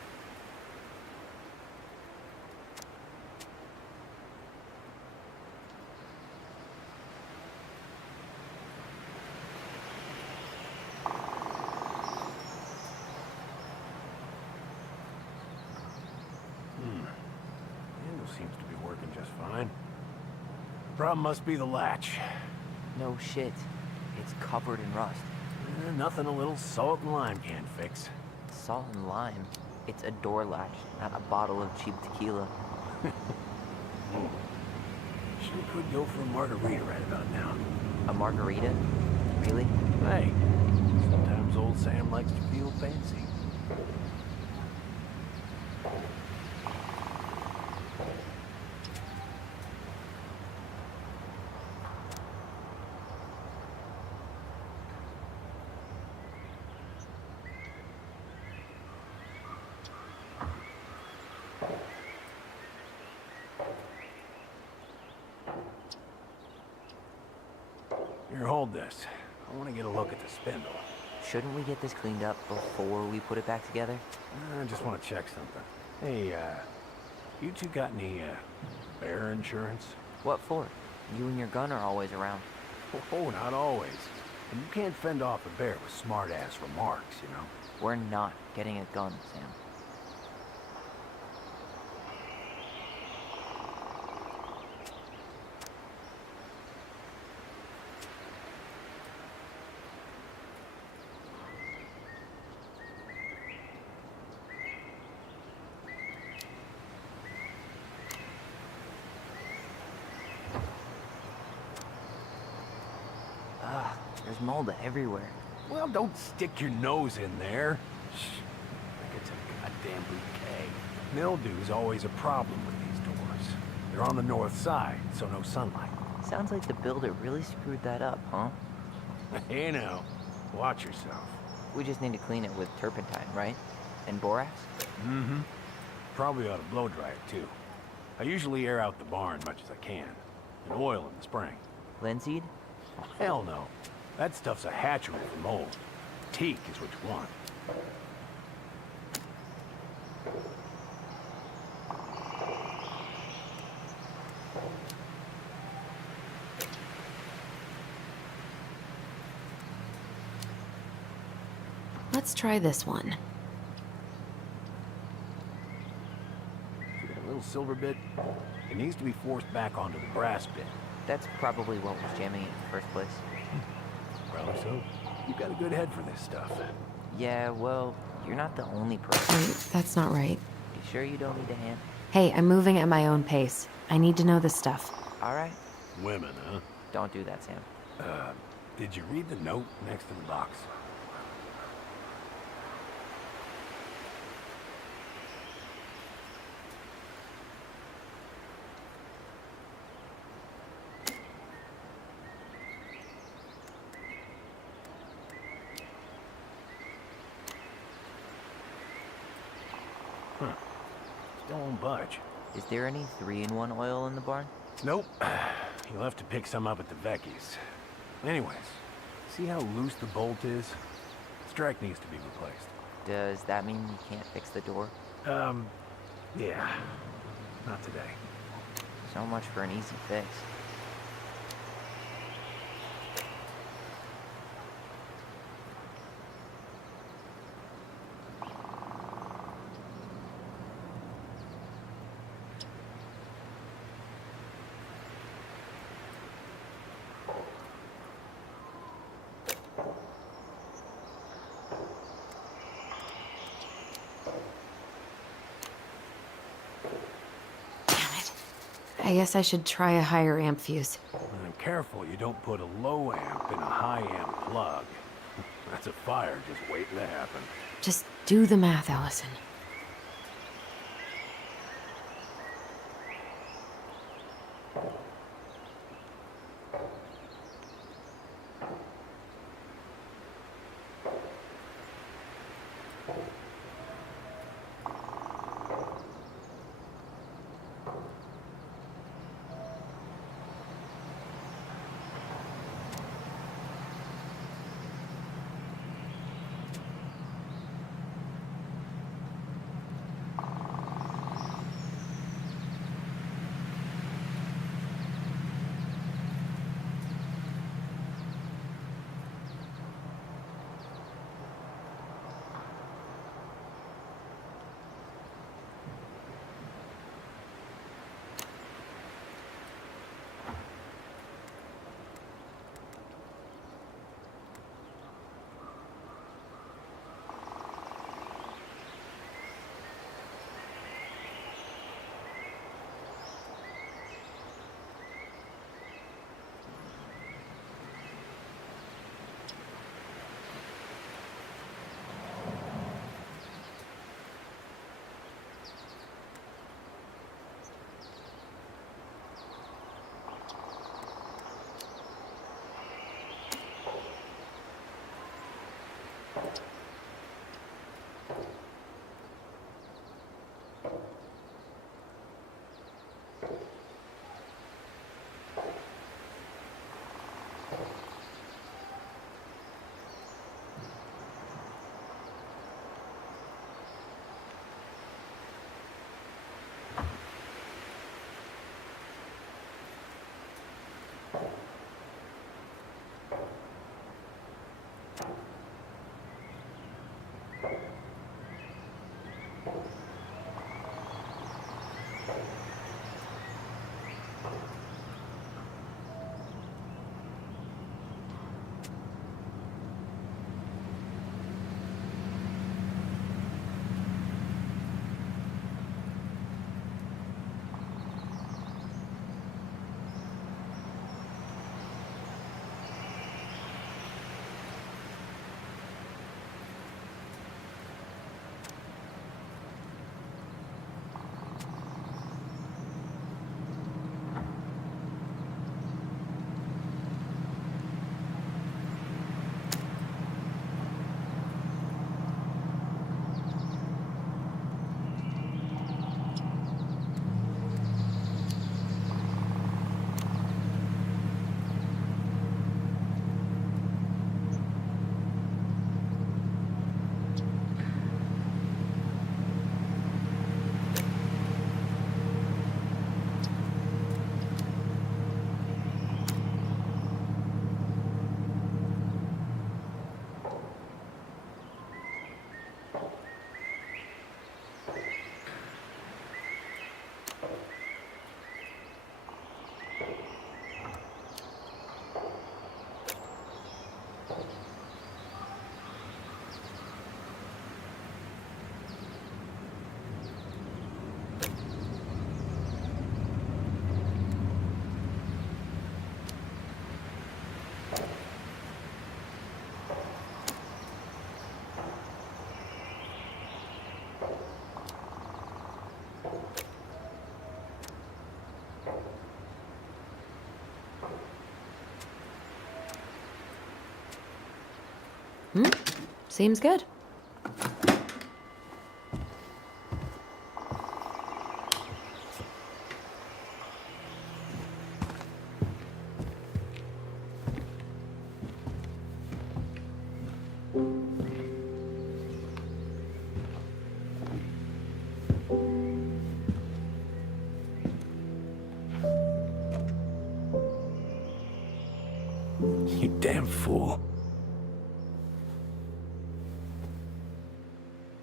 Seems to be working just fine. Problem must be the latch. No shit. It's covered in rust. Nothing a little salt and lime can't fix. Salt and lime? It's a door latch, not a bottle of cheap tequila. Sure could go for a margarita right about now. A margarita? Really? Hey, sometimes old Sam likes to feel fancy. Here, hold this. I want to get a look at the spindle. Shouldn't we get this cleaned up before we put it back together? I just want to check something. Hey, you two got any, bear insurance? What for? You and your gun are always around. Oh, not always. And you can't fend off a bear with smart-ass remarks, you know? We're not getting a gun, Sam. There's mold everywhere. Well, don't stick your nose in there. Shh. Like it's a goddamn bouquet. Mildew's always a problem with these doors. They're on the north side, so no sunlight. Sounds like the builder really screwed that up, huh? Hey now, watch yourself. We just need to clean it with turpentine, right? And borax? Mm-hmm. Probably ought to blow dry it, too. I usually air out the barn much as I can. And oil in the spring. Linseed? Hell no. That stuff's a hatchery for mold. Teak is what you want. Let's try this one. See that little silver bit? It needs to be forced back onto the brass bit. That's probably what was jamming it in the first place. Probably so. You've got a good head for this stuff. Yeah, well, you're not the only person. Wait, that's not right. You sure you don't need a hand? Hey, I'm moving at my own pace. I need to know this stuff. All right. Women, huh? Don't do that, Sam. Did you read the note next to the box? Huh. Still won't budge. Is there any 3-in-1 oil in the barn? Nope. You'll have to pick some up at the Vecchi's. Anyways, see how loose the bolt is? Strike needs to be replaced. Does that mean you can't fix the door? Yeah. Not today. So much for an easy fix. I guess I should try a higher amp fuse. And careful you don't put a low amp in a high amp plug. That's a fire just waiting to happen. Just do the math, Allison. Seems good. You damn fool.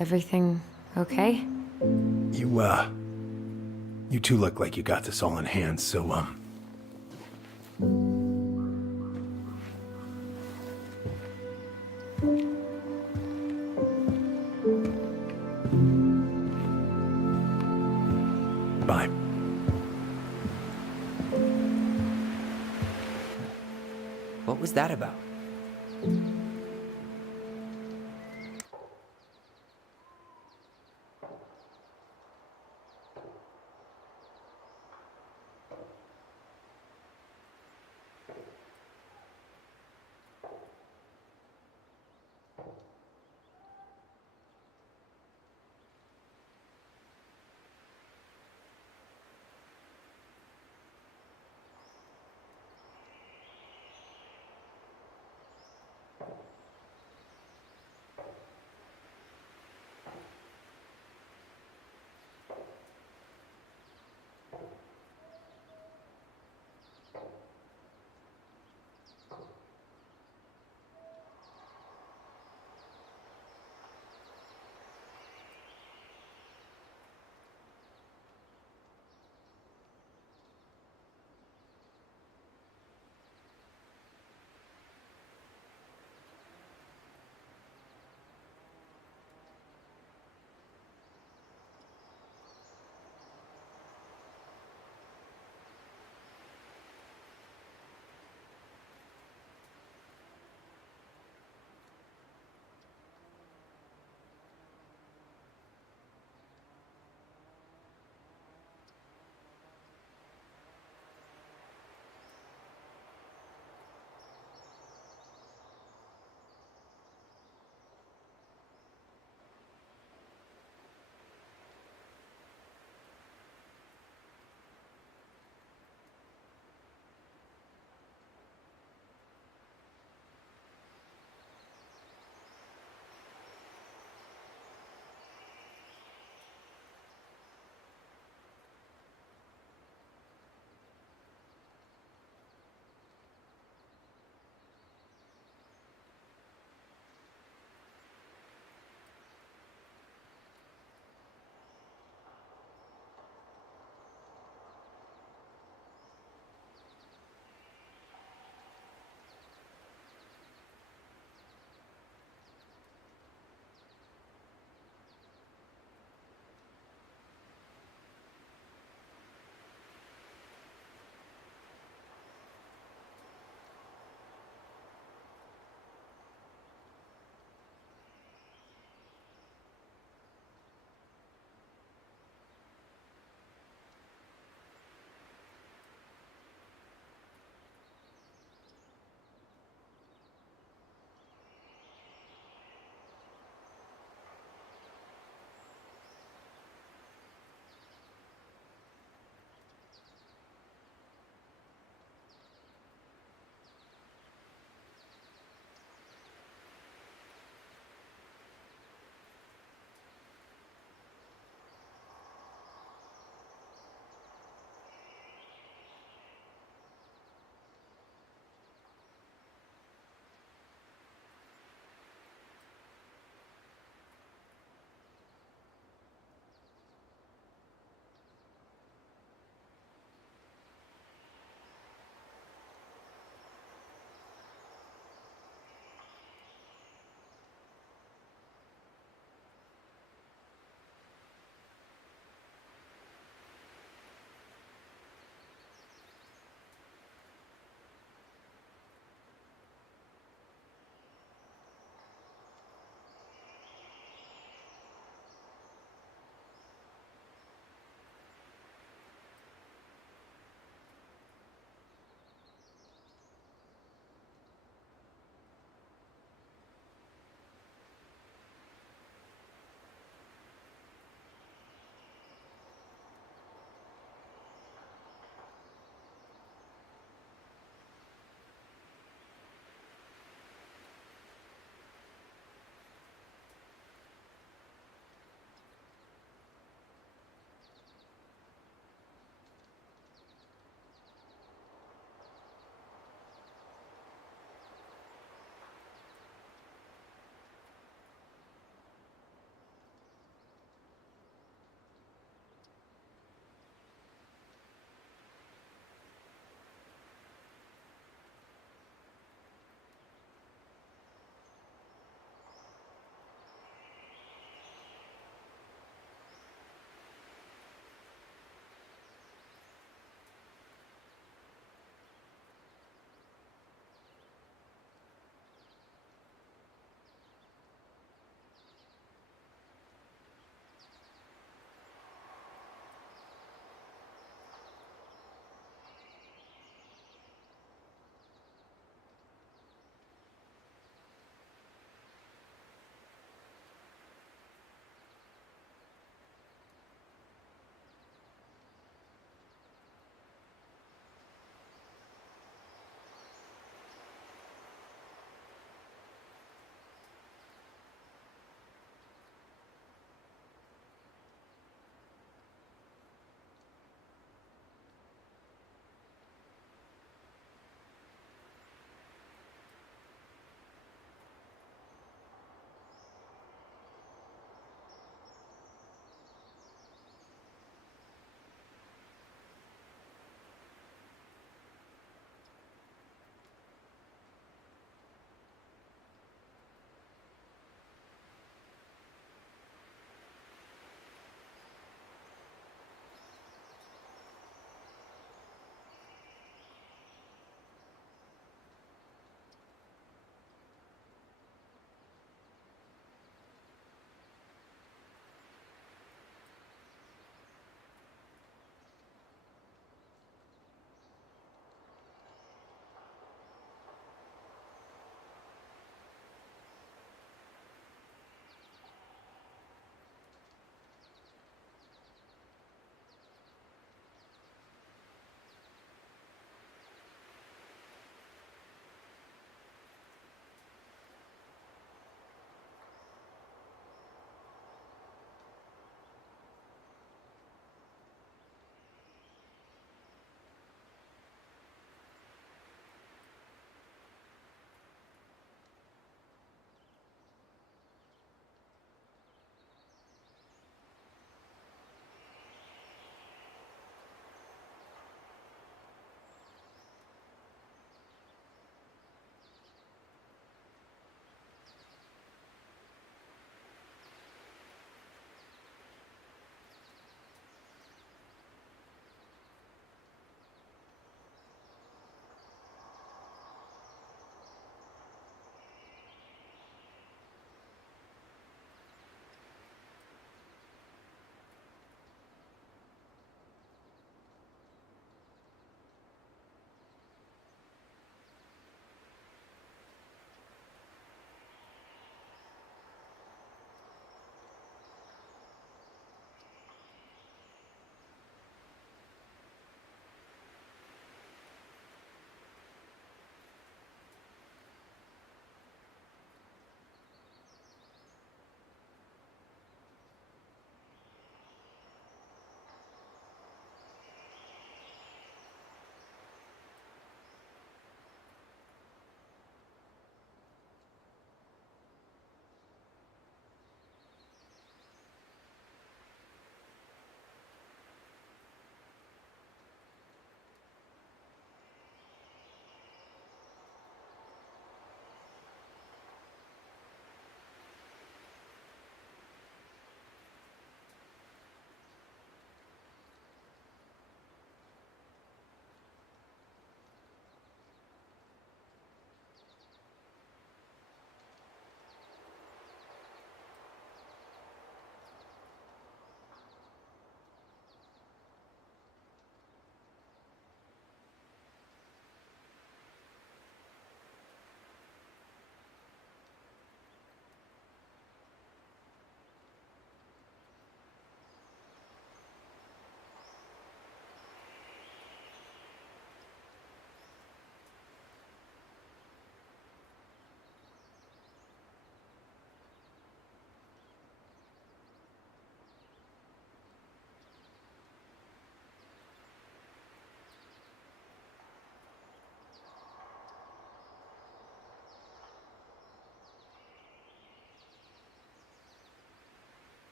Everything okay? You two look like you got this all in hand, so, bye. What was that about?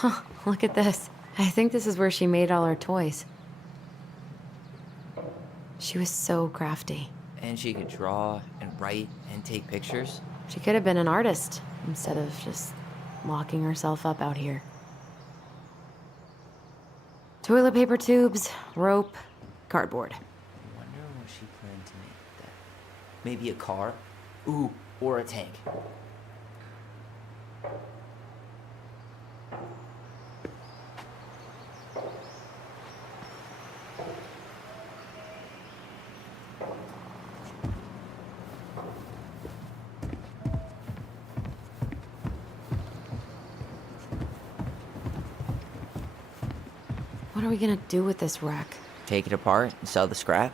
Huh, look at this. I think this is where she made all her toys. She was so crafty. And she could draw and write and take pictures. She could have been an artist instead of just locking herself up out here. Toilet paper tubes, rope, cardboard. I wonder what she planned to make that. Maybe a car? Ooh, or a tank. What are we gonna do with this wreck? Take it apart and sell the scrap?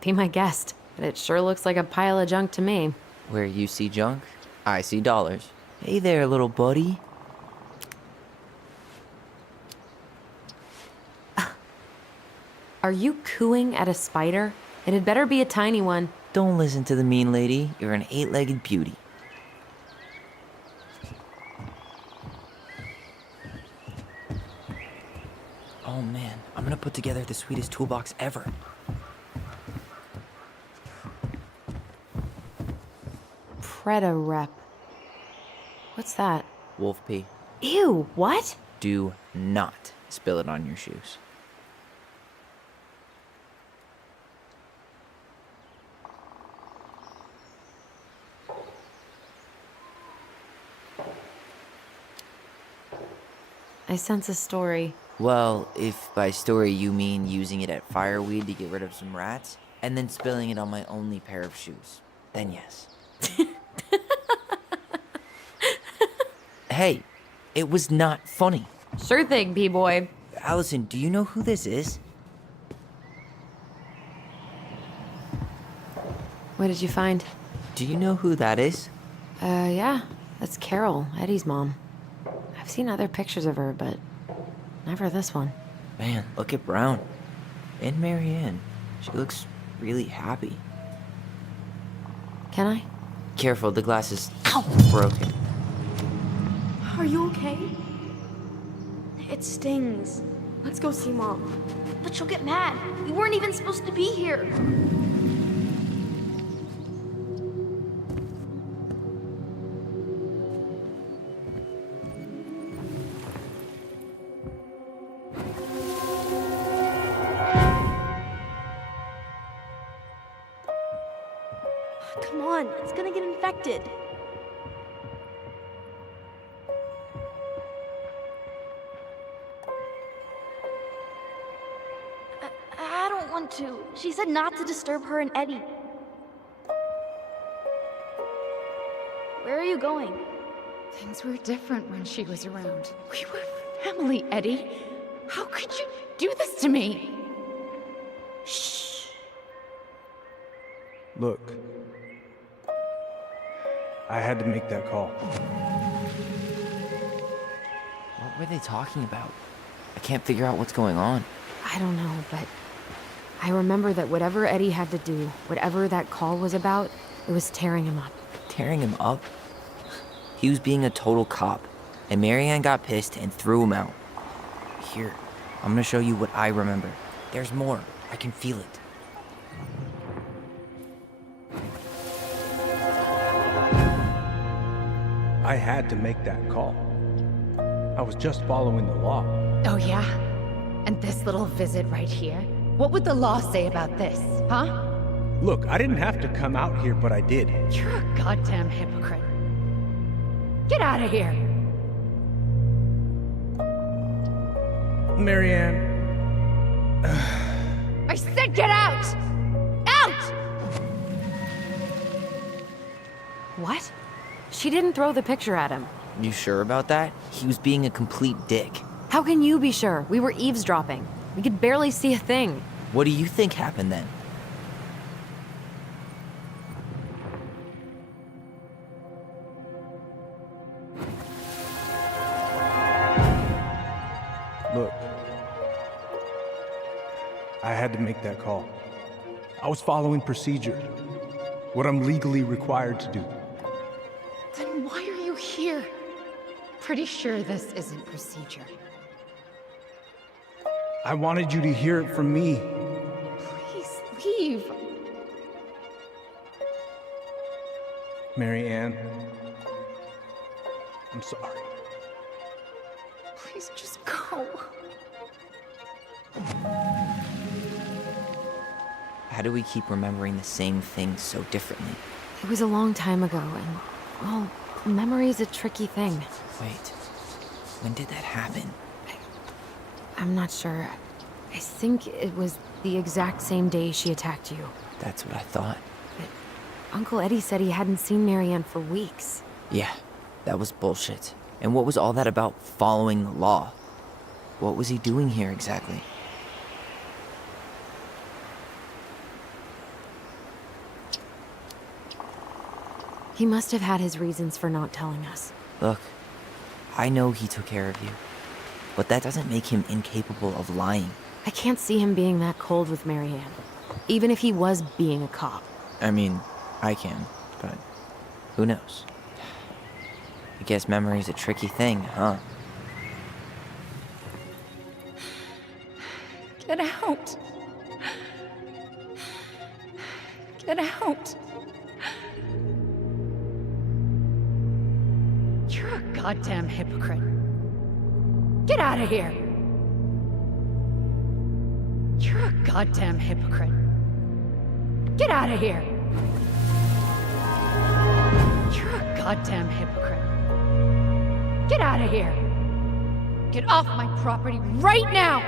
Be my guest, but it sure looks like a pile of junk to me. Where you see junk, I see dollars. Hey there, little buddy. Are you cooing at a spider? It had better be a tiny one. Don't listen to the mean lady. You're an 8-legged beauty. Oh man, I'm gonna put together the sweetest toolbox ever. Preda-Rep. What's that? Wolf pee. Ew, what? Do not spill it on your shoes. I sense a story. Well, if by story you mean using it at fireweed to get rid of some rats, and then spilling it on my only pair of shoes, then yes. Hey, it was not funny. Sure thing, B-boy. Allison, do you know who this is? What did you find? Do you know who that is? Yeah. That's Carol, Eddie's mom. I've seen other pictures of her, but never this one. Man, look at Brown. And Marianne. She looks really happy. Can I? Careful, the glass is broken. Are you okay? It stings. Let's go see Mom. But she'll get mad. We weren't even supposed to be here. Come on, it's gonna get infected. I don't want to. She said not to disturb her and Eddie. Where are you going? Things were different when she was around. We were family, Eddie. How could you do this to me? Shh. Look, I had to make that call. What were they talking about? I can't figure out what's going on. I don't know, but I remember that whatever Eddie had to do, whatever that call was about, it was tearing him up. Tearing him up? He was being a total cop, and Marianne got pissed and threw him out. Here, I'm gonna show you what I remember. There's more. I can feel it. I had to make that call. I was just following the law. Oh, yeah? And this little visit right here? What would the law say about this, huh? Look, I didn't have to come out here, but I did. You're a goddamn hypocrite. Get out of here! Marianne. I said get out! Out! What? She didn't throw the picture at him. You sure about that? He was being a complete dick. How can you be sure? We were eavesdropping. We could barely see a thing. What do you think happened then? Look, I had to make that call. I was following procedure, what I'm legally required to do. Pretty sure this isn't procedure. I wanted you to hear it from me. Please leave. Mary Ann, I'm sorry. Please just go. How do we keep remembering the same thing so differently? It was a long time ago, and, well, memory's a tricky thing. Wait, when did that happen? I'm not sure. I think it was the exact same day she attacked you. That's what I thought. Uncle Eddie said he hadn't seen Mary Ann for weeks. Yeah, that was bullshit. And what was all that about following the law? What was he doing here exactly? He must have had his reasons for not telling us. Look, I know he took care of you, but that doesn't make him incapable of lying. I can't see him being that cold with Mary Ann, even if he was being a cop. I mean, I can, but who knows? I guess memory's a tricky thing, huh? Get out. Get out. You're a goddamn hypocrite. Get out of here. You're a goddamn hypocrite. Get out of here. You're a goddamn hypocrite. Get out of here. Get off my property right now.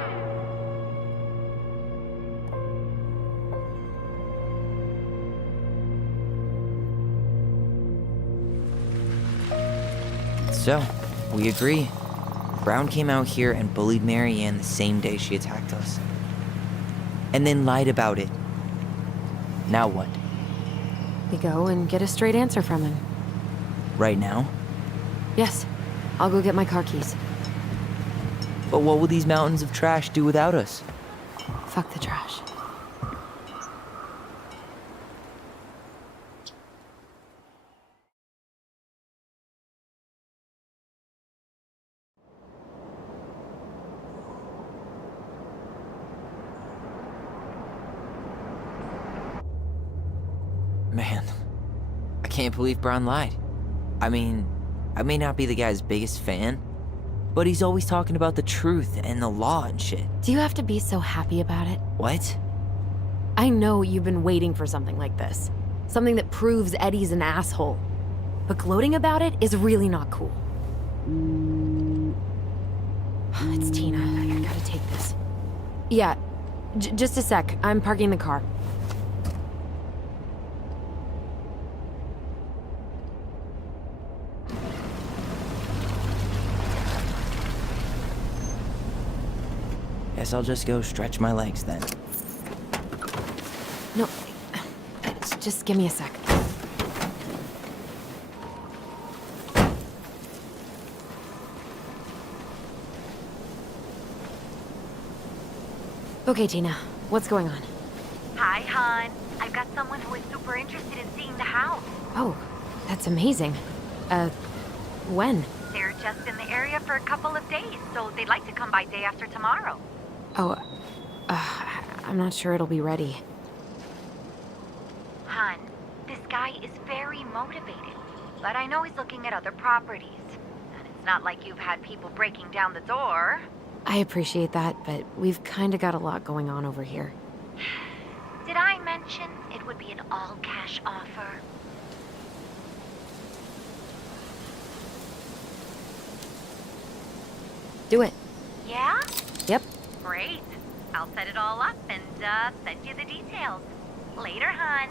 So, we agree. Brown came out here and bullied Mary Ann the same day she attacked us. And then lied about it. Now what? We go and get a straight answer from him. Right now? Yes. I'll go get my car keys. But what will these mountains of trash do without us? Fuck the trash. Man, I can't believe Brown lied. I mean, I may not be the guy's biggest fan, but he's always talking about the truth and the law and shit. Do you have to be so happy about it? What? I know you've been waiting for something like this. Something that proves Eddie's an asshole. But gloating about it is really not cool. It's Tina. I gotta take this. Yeah, just a sec. I'm parking the car. Guess I'll just go stretch my legs then. No, just give me a sec. Okay, Tina, what's going on? Hi, hon. I've got someone who is super interested in seeing the house. Oh, that's amazing. When? They're just in the area for a couple of days, so they'd like to come by day after tomorrow. Oh, I'm not sure it'll be ready. Hun, this guy is very motivated, but I know he's looking at other properties. And it's not like you've had people breaking down the door. I appreciate that, but we've kinda got a lot going on over here. Did I mention it would be an all-cash offer? Do it. Yeah? Yep. Great. I'll set it all up and send you the details. Later, hon.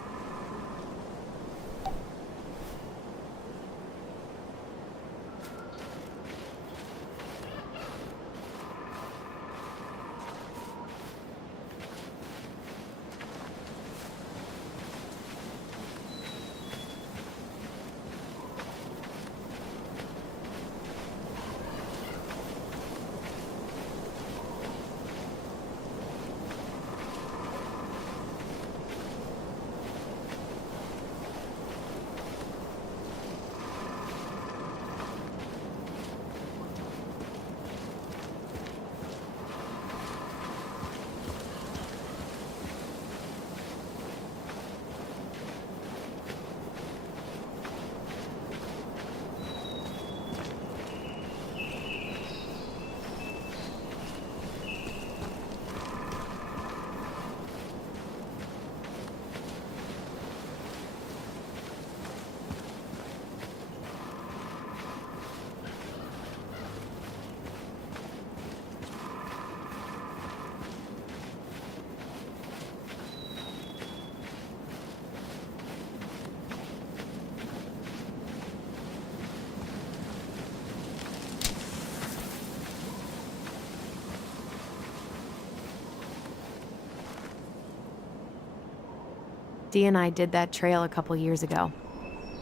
Dee and I did that trail a couple years ago.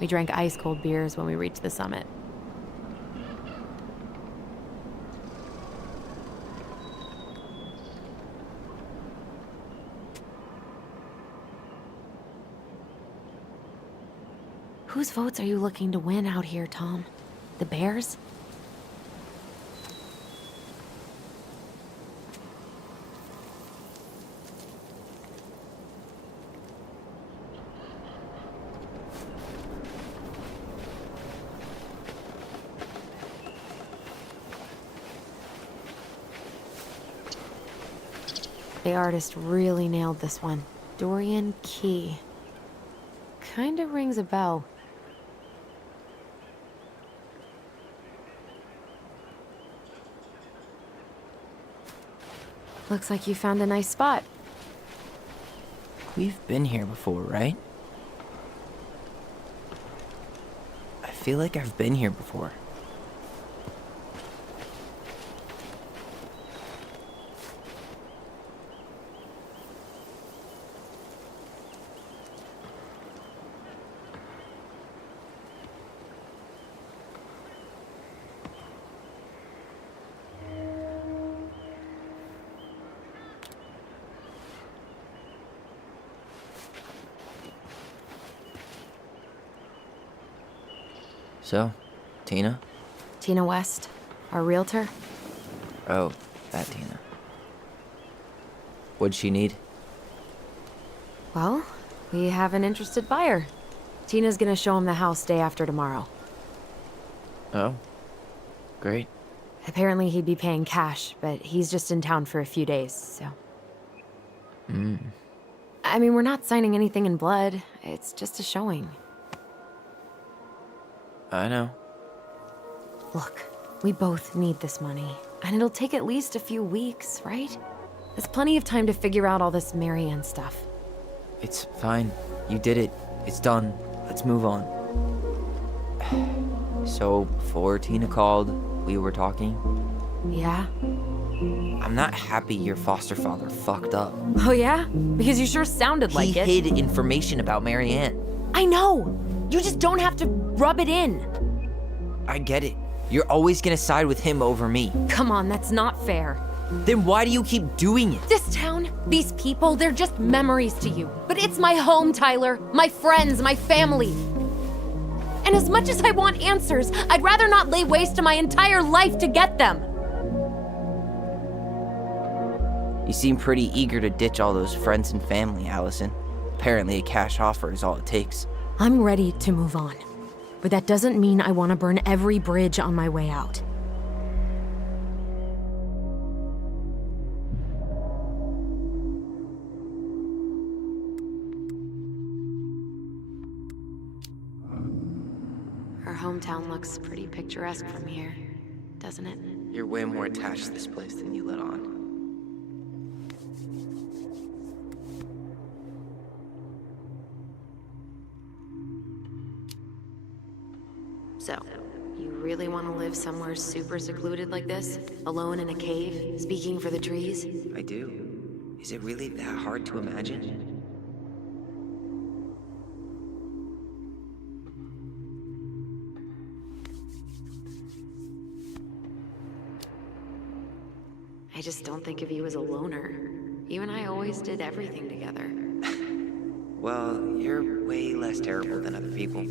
We drank ice-cold beers when we reached the summit. Whose votes are you looking to win out here, Tom? The Bears? The artist really nailed this one. Dorian Key. Kinda rings a bell. Looks like you found a nice spot. We've been here before, right? I feel like I've been here before. So, Tina? Tina West, our realtor. Oh, that Tina. What'd she need? Well, we have an interested buyer. Tina's gonna show him the house day after tomorrow. Oh, great. Apparently he'd be paying cash, but he's just in town for a few days, so... I mean, we're not signing anything in blood. It's just a showing. I know. Look, we both need this money, and it'll take at least a few weeks, right? There's plenty of time to figure out all this Marianne stuff. It's fine. You did it. It's done. Let's move on. So, before Tina called, we were talking. Yeah? I'm not happy your foster father fucked up. Oh yeah? Because you sure sounded like it. He hid information about Marianne. I know! You just don't have to rub it in. I get it. You're always gonna side with him over me. Come on, that's not fair. Then why do you keep doing it? This town, these people, they're just memories to you. But it's my home, Tyler. My friends, my family. And as much as I want answers, I'd rather not lay waste to my entire life to get them. You seem pretty eager to ditch all those friends and family, Allison. Apparently a cash offer is all it takes. I'm ready to move on. But that doesn't mean I want to burn every bridge on my way out. Our hometown looks pretty picturesque from here, doesn't it? You're way more attached to this place than you let on. So, you really want to live somewhere super secluded like this? Alone in a cave, speaking for the trees? I do. Is it really that hard to imagine? I just don't think of you as a loner. You and I always did everything together. Well, you're way less terrible than other people.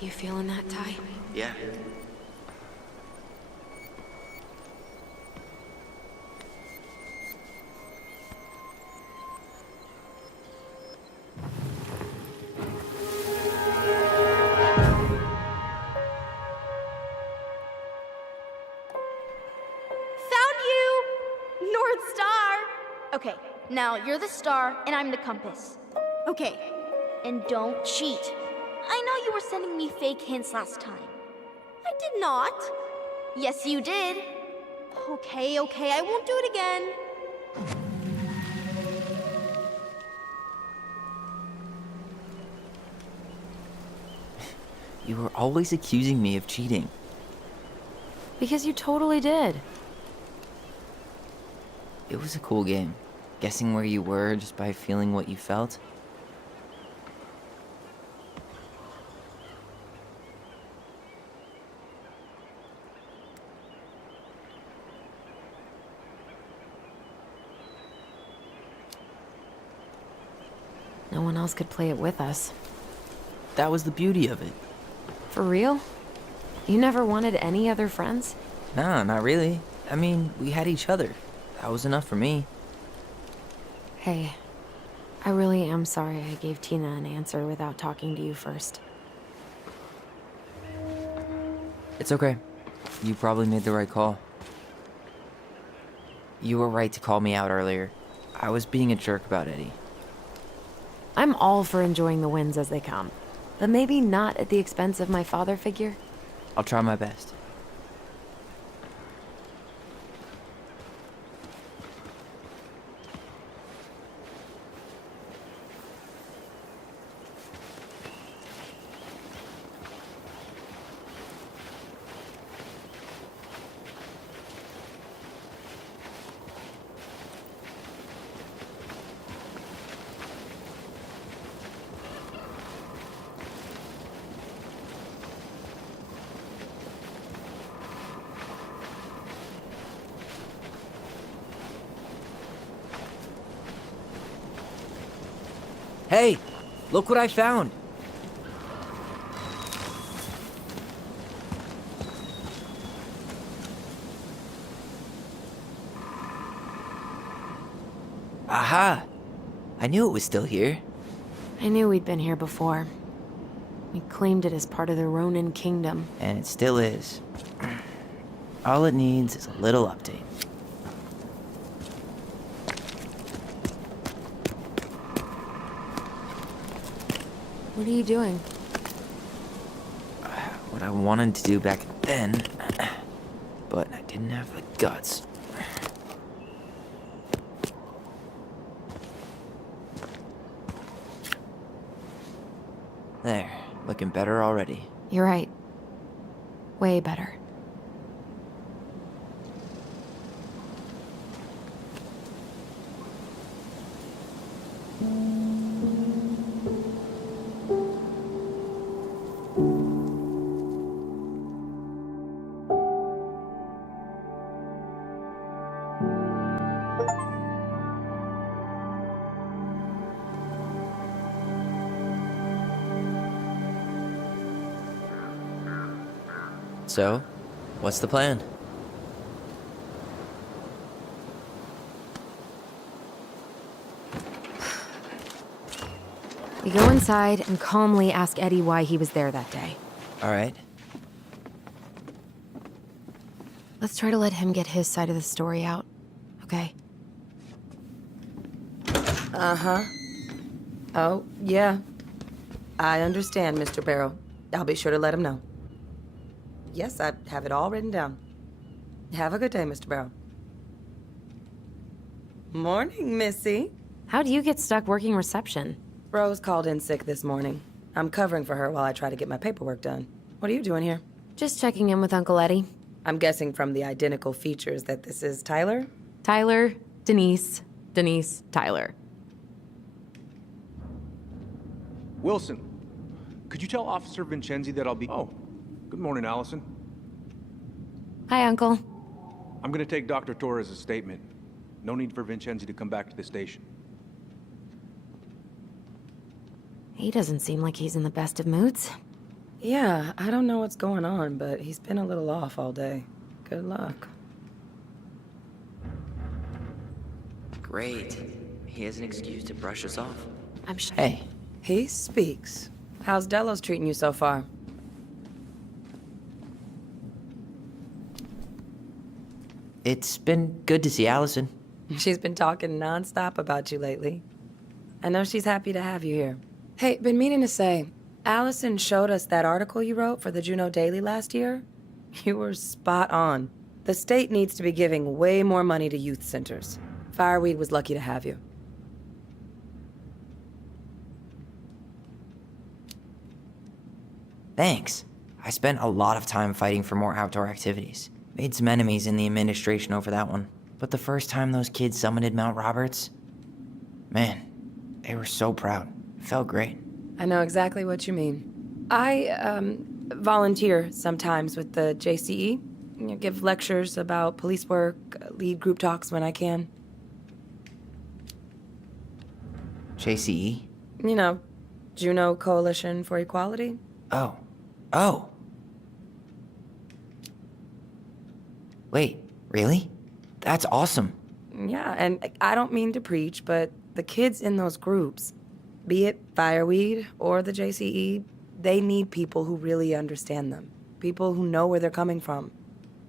You feeling that, Ty? Yeah. Okay, now you're the star and I'm the compass. Okay. And don't cheat. I know you were sending me fake hints last time. I did not. Yes, you did. Okay, I won't do it again. You were always accusing me of cheating. Because you totally did. It was a cool game. Guessing where you were just by feeling what you felt. No one else could play it with us. That was the beauty of it. For real? You never wanted any other friends? Nah, not really. I mean, we had each other. That was enough for me. Hey, I really am sorry I gave Tina an answer without talking to you first. It's okay. You probably made the right call. You were right to call me out earlier. I was being a jerk about Eddie. I'm all for enjoying the wins as they come, but maybe not at the expense of my father figure. I'll try my best. Hey, look what I found. Aha! I knew it was still here. I knew we'd been here before. We claimed it as part of the Ronin Kingdom. And it still is. All it needs is a little update. What are you doing? What I wanted to do back then, but I didn't have the guts. There, looking better already. You're right. Way better. So, what's the plan? We go inside and calmly ask Eddie why he was there that day. All right. Let's try to let him get his side of the story out, okay? Uh-huh. Oh, yeah. I understand, Mr. Barrow. I'll be sure to let him know. Yes, I have it all written down. Have a good day, Mr. Barrow. Morning, Missy. How'd you get stuck working reception? Rose called in sick this morning. I'm covering for her while I try to get my paperwork done. What are you doing here? Just checking in with Uncle Eddie. I'm guessing from the identical features that this is Tyler? Tyler, Denise, Tyler. Wilson, could you tell Officer Vincenzi that I'll be... Oh, good morning, Allison. Hi, Uncle. I'm gonna take Dr. Torres' statement. No need for Vincenzi to come back to the station. He doesn't seem like he's in the best of moods. Yeah, I don't know what's going on, but he's been a little off all day. Good luck. Great. He has an excuse to brush us off. I'm sure. Hey. He speaks. How's Delos treating you so far? It's been good to see Allison. She's been talking nonstop about you lately. I know she's happy to have you here. Hey, been meaning to say, Allison showed us that article you wrote for the Juneau Daily last year. You were spot on. The state needs to be giving way more money to youth centers. Fireweed was lucky to have you. Thanks. I spent a lot of time fighting for more outdoor activities. Made some enemies in the administration over that one. But the first time those kids summited Mount Roberts, man, they were so proud. It felt great. I know exactly what you mean. I volunteer sometimes with the JCE. You know, give lectures about police work, lead group talks when I can. JCE? You know, Juno Coalition for Equality. Oh. Oh. Wait, really? That's awesome. Yeah, and I don't mean to preach, but the kids in those groups, be it Fireweed or the JCE, they need people who really understand them. People who know where they're coming from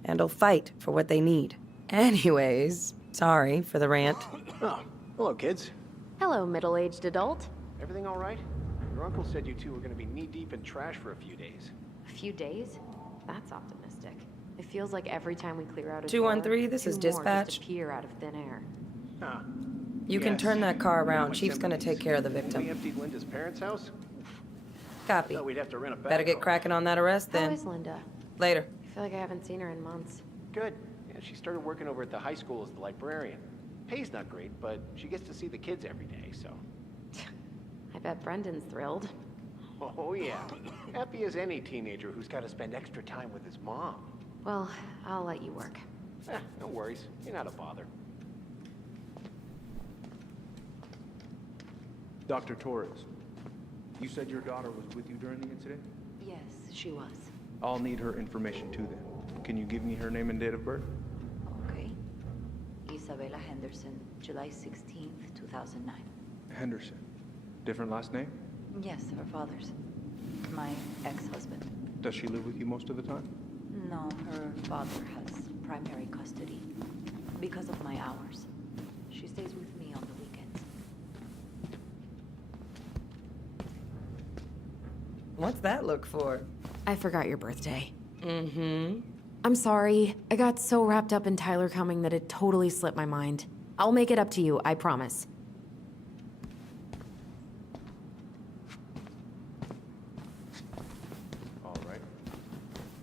and'll fight for what they need. Anyways, sorry for the rant. Oh, hello, kids. Hello, middle-aged adult. Everything all right? Your uncle said you two were gonna be knee-deep in trash for a few days. A few days? That's optimistic. It feels like every time we clear out a 213, door, this is two more dispatch. just appear out of thin air. Huh. You can Yes. turn that car around. What Chief's gonna take care of the We victim. emptied Linda's parents' house? Copy. Thought we'd have to rent a Better get backhoe. cracking on that arrest How then. is Linda? Later. I feel like I haven't seen her in months. Good. Yeah, she started working over at the high school as the librarian. Pay's not great, but she gets to see the kids every day, so. I bet Brendan's thrilled. Oh, yeah. Happy as any teenager who's got to spend extra time with his mom. Well, I'll let you work. No worries. You're not a bother. Dr. Torres, you said your daughter was with you during the incident? Yes, she was. I'll need her information too then. Can you give me her name and date of birth? Okay. Isabella Henderson, July 16th, 2009. Henderson. Different last name? Yes, her father's. My ex-husband. Does she live with you most of the time? No, her father has primary custody. Because of my hours. She stays with me on the weekends. What's that look for? I forgot your birthday. Mm-hmm. I'm sorry. I got so wrapped up in Tyler coming that it totally slipped my mind. I'll make it up to you, I promise. All right.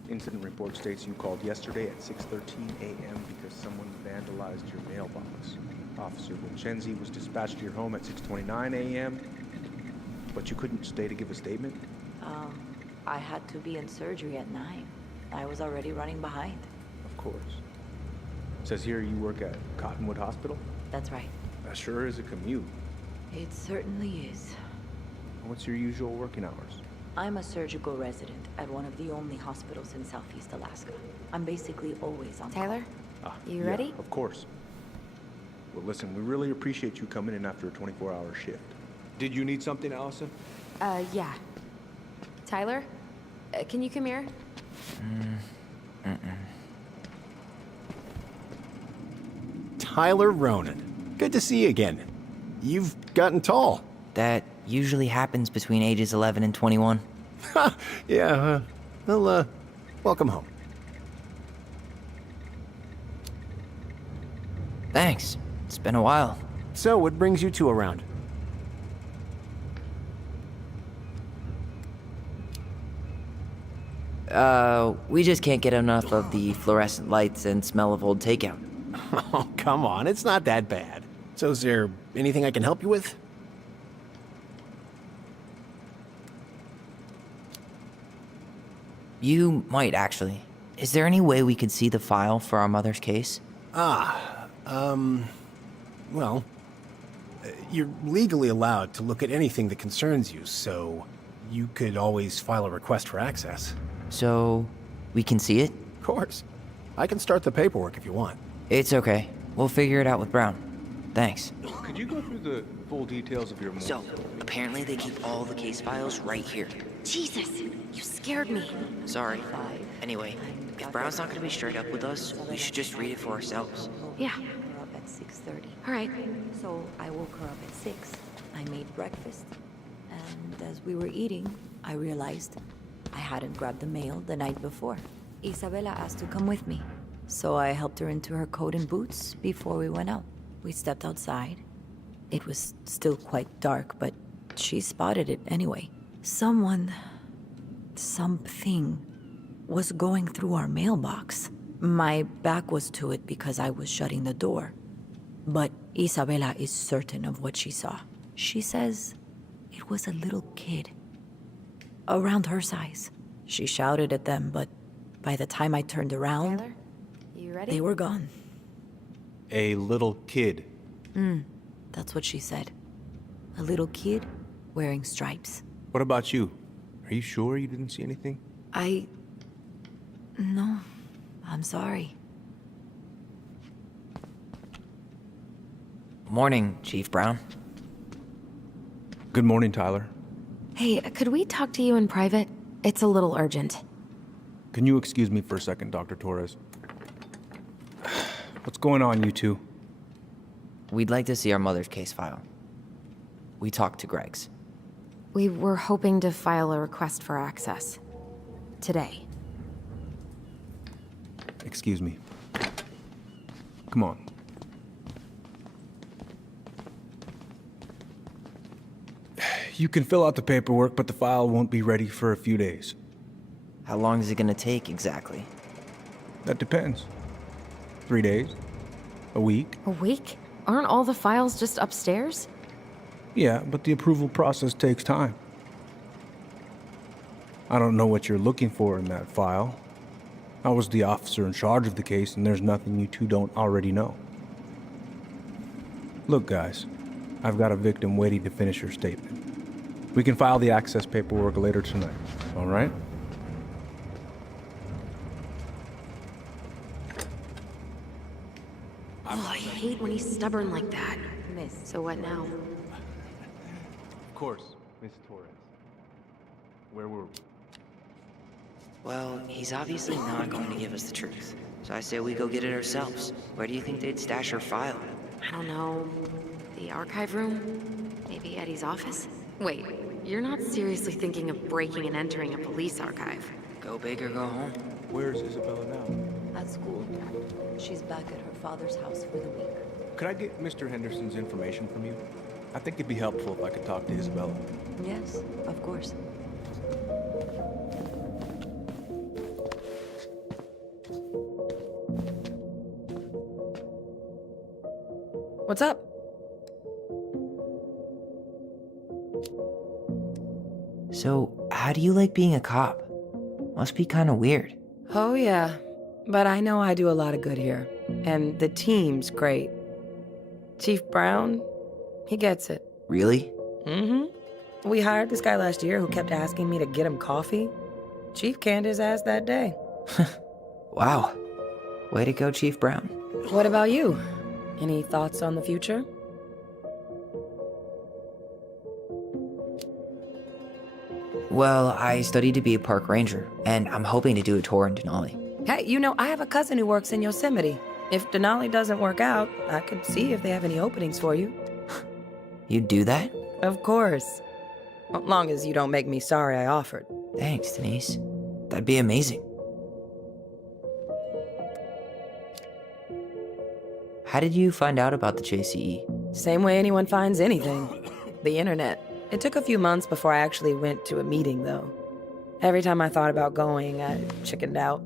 Incident report states you called yesterday at 6:13 a.m. because someone vandalized your mailbox. Officer Vincenzi was dispatched to your home at 6:29 a.m., but you couldn't stay to give a statement? I had to be in surgery at 9. I was already running behind. Of course. Says here you work at Cottonwood Hospital? That's right. That sure is a commute. It certainly is. What's your usual working hours? I'm a surgical resident at one of the only hospitals in Southeast Alaska. I'm basically always on call. Tyler? You Yeah, ready? of course. Well, listen, we really appreciate you coming in after a 24-hour shift. Did you need something, Allison? Yeah. Tyler? Can you come here? Tyler Ronan. Good to see you again. You've gotten tall. That usually happens between ages 11 and 21. Yeah, well, welcome home. Thanks. It's been a while. So, what brings you two around? We just can't get enough of the fluorescent lights and smell of old takeout. Oh, come on, it's not that bad. So is there anything I can help you with? You might, actually. Is there any way we could see the file for our mother's case? Well, you're legally allowed to look at anything that concerns you, so you could always file a request for access. So, we can see it? Of course. I can start the paperwork if you want. It's okay. We'll figure it out with Brown. Thanks. Could you go through the full details of your... So, apparently they keep all the case files right here. Jesus, you scared me. Sorry. Anyway, if Brown's not gonna be straight up with us, we should just read it for ourselves. Yeah. Her up at 6:30. All right. So I woke her up at 6. I made breakfast. And as we were eating, I realized I hadn't grabbed the mail the night before. Isabella asked to come with me. So I helped her into her coat and boots before we went out. We stepped outside. It was still quite dark, but she spotted it anyway. Someone Something was going through our mailbox. My back was to it because I was shutting the door. But Isabela is certain of what she saw. She says it was a little kid. Around her size. She shouted at them, but by the time I turned around, Tyler, you ready? they were gone. A little kid. That's what she said. A little kid wearing stripes. What about you? Are you sure you didn't see anything? No, I'm sorry. Morning, Chief Brown. Good morning, Tyler. Hey, could we talk to you in private? It's a little urgent. Can you excuse me for a second, Dr. Torres? What's going on, you two? We'd like to see our mother's case file. We talked to Greg's. We were hoping to file a request for access. Today. Excuse me. Come on. You can fill out the paperwork, but the file won't be ready for a few days. How long is it gonna take exactly? That depends. 3 days? A week? A week? Aren't all the files just upstairs? Yeah, but the approval process takes time. I don't know what you're looking for in that file. I was the officer in charge of the case, and there's nothing you two don't already know. Look, guys, I've got a victim waiting to finish her statement. We can file the access paperwork later tonight, all right? Oh, I hate when he's stubborn like that. So what now? Of course, Miss Torres. Where were we? Well, he's obviously not going to give us the truth. So I say we go get it ourselves. Where do you think they'd stash her file? I don't know. The archive room? Maybe Eddie's office? Wait, you're not seriously thinking of breaking and entering a police archive? Go big or go home. Where's Isabella now? At school. She's back at her father's house for the week. Could I get Mr. Henderson's information from you? I think it'd be helpful if I could talk to Isabella. Yes, of course. What's up? So, how do you like being a cop? Must be kind of weird. Oh, yeah. But I know I do a lot of good here. And the team's great. Chief Brown, he gets it. Really? Mm-hmm. We hired this guy last year who kept asking me to get him coffee. Chief canned his ass that day. Wow. Way to go, Chief Brown. What about you? Any thoughts on the future? Well, I studied to be a park ranger, and I'm hoping to do a tour in Denali. Hey, you know, I have a cousin who works in Yosemite. If Denali doesn't work out, I could see if they have any openings for you. You'd do that? Of course. As long as you don't make me sorry I offered. Thanks, Denise. That'd be amazing. How did you find out about the JCE? Same way anyone finds anything. The internet. It took a few months before I actually went to a meeting, though. Every time I thought about going, I chickened out.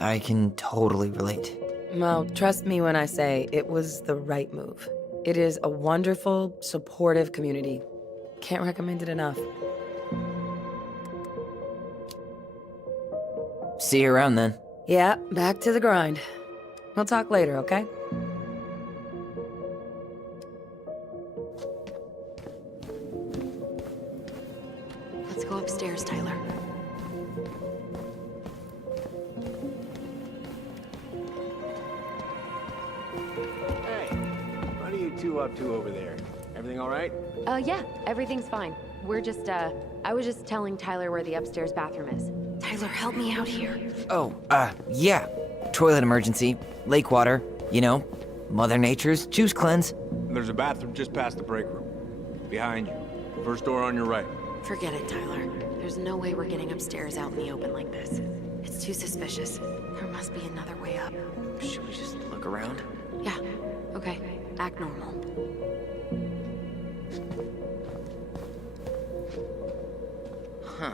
I can totally relate. Well, trust me when I say it was the right move. It is a wonderful, supportive community. Can't recommend it enough. See you around then. Yeah, back to the grind. We'll talk later, okay? Let's go upstairs, Tyler. Hey, what are you two up to over there? Everything all right? Yeah, everything's fine. I was just telling Tyler where the upstairs bathroom is. Tyler, help me out here. Oh, yeah. Toilet emergency, lake water, you know, Mother Nature's juice cleanse. There's a bathroom just past the break room. Behind you. First door on your right. Forget it, Tyler. There's no way we're getting upstairs out in the open like this. It's too suspicious. There must be another way up. Should we just look around? Yeah, okay. Act normal. Huh.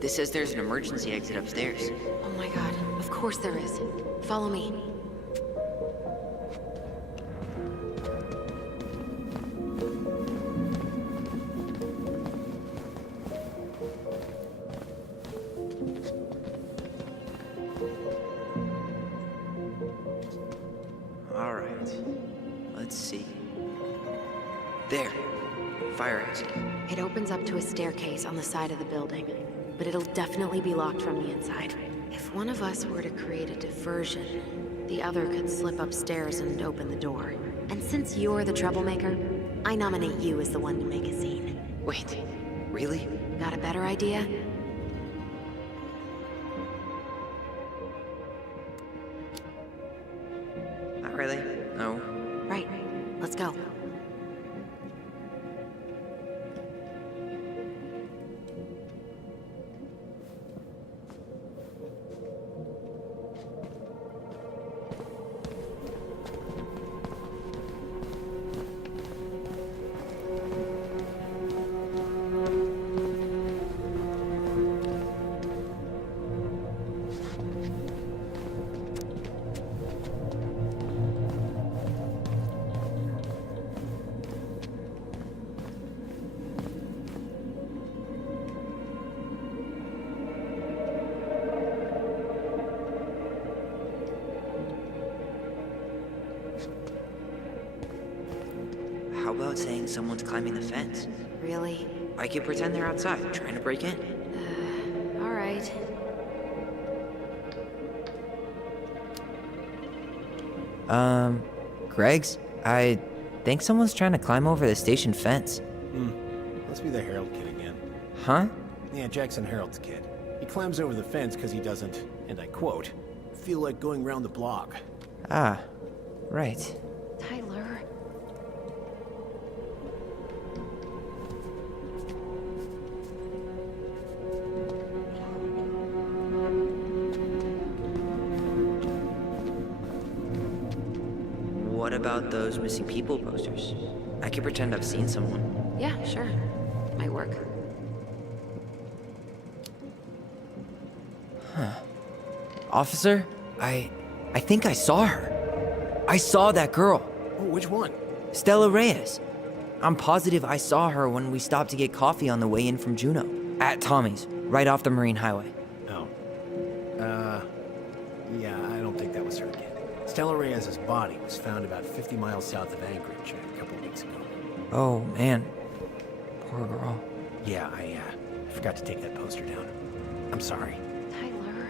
This says there's an emergency exit upstairs. Oh my god, of course there is. Follow me. All right. Let's see. There. Fire exit. It opens up to a staircase on the side of the building, but it'll definitely be locked from the inside. If one of us were to create a diversion, the other could slip upstairs and open the door. And since you're the troublemaker, I nominate you as the one to make a scene. Wait, really? Got a better idea? Not really. No. Right. Let's go. How about saying someone's climbing the fence? Really? I could pretend they're outside, trying to break in. All right. Greg's? I think someone's trying to climb over the station fence. Must be the Harold kid again. Huh? Yeah, Jackson Harold's kid. He climbs over the fence because he doesn't, and I quote, feel like going round the block. Ah, right. Tyler. What about those missing people posters? I could pretend I've seen someone. Yeah, sure. Might work. Huh. Officer, I think I saw her. I saw that girl. Oh, which one? Stella Reyes. I'm positive I saw her when we stopped to get coffee on the way in from Juneau. At Tommy's, right off the Marine Highway. Oh. Yeah, I don't think that was her kid. Stella Reyes' body was found about 50 miles south of Anchorage a couple weeks ago. Oh, man. Poor girl. Yeah, I forgot to take that poster down. I'm sorry. Tyler.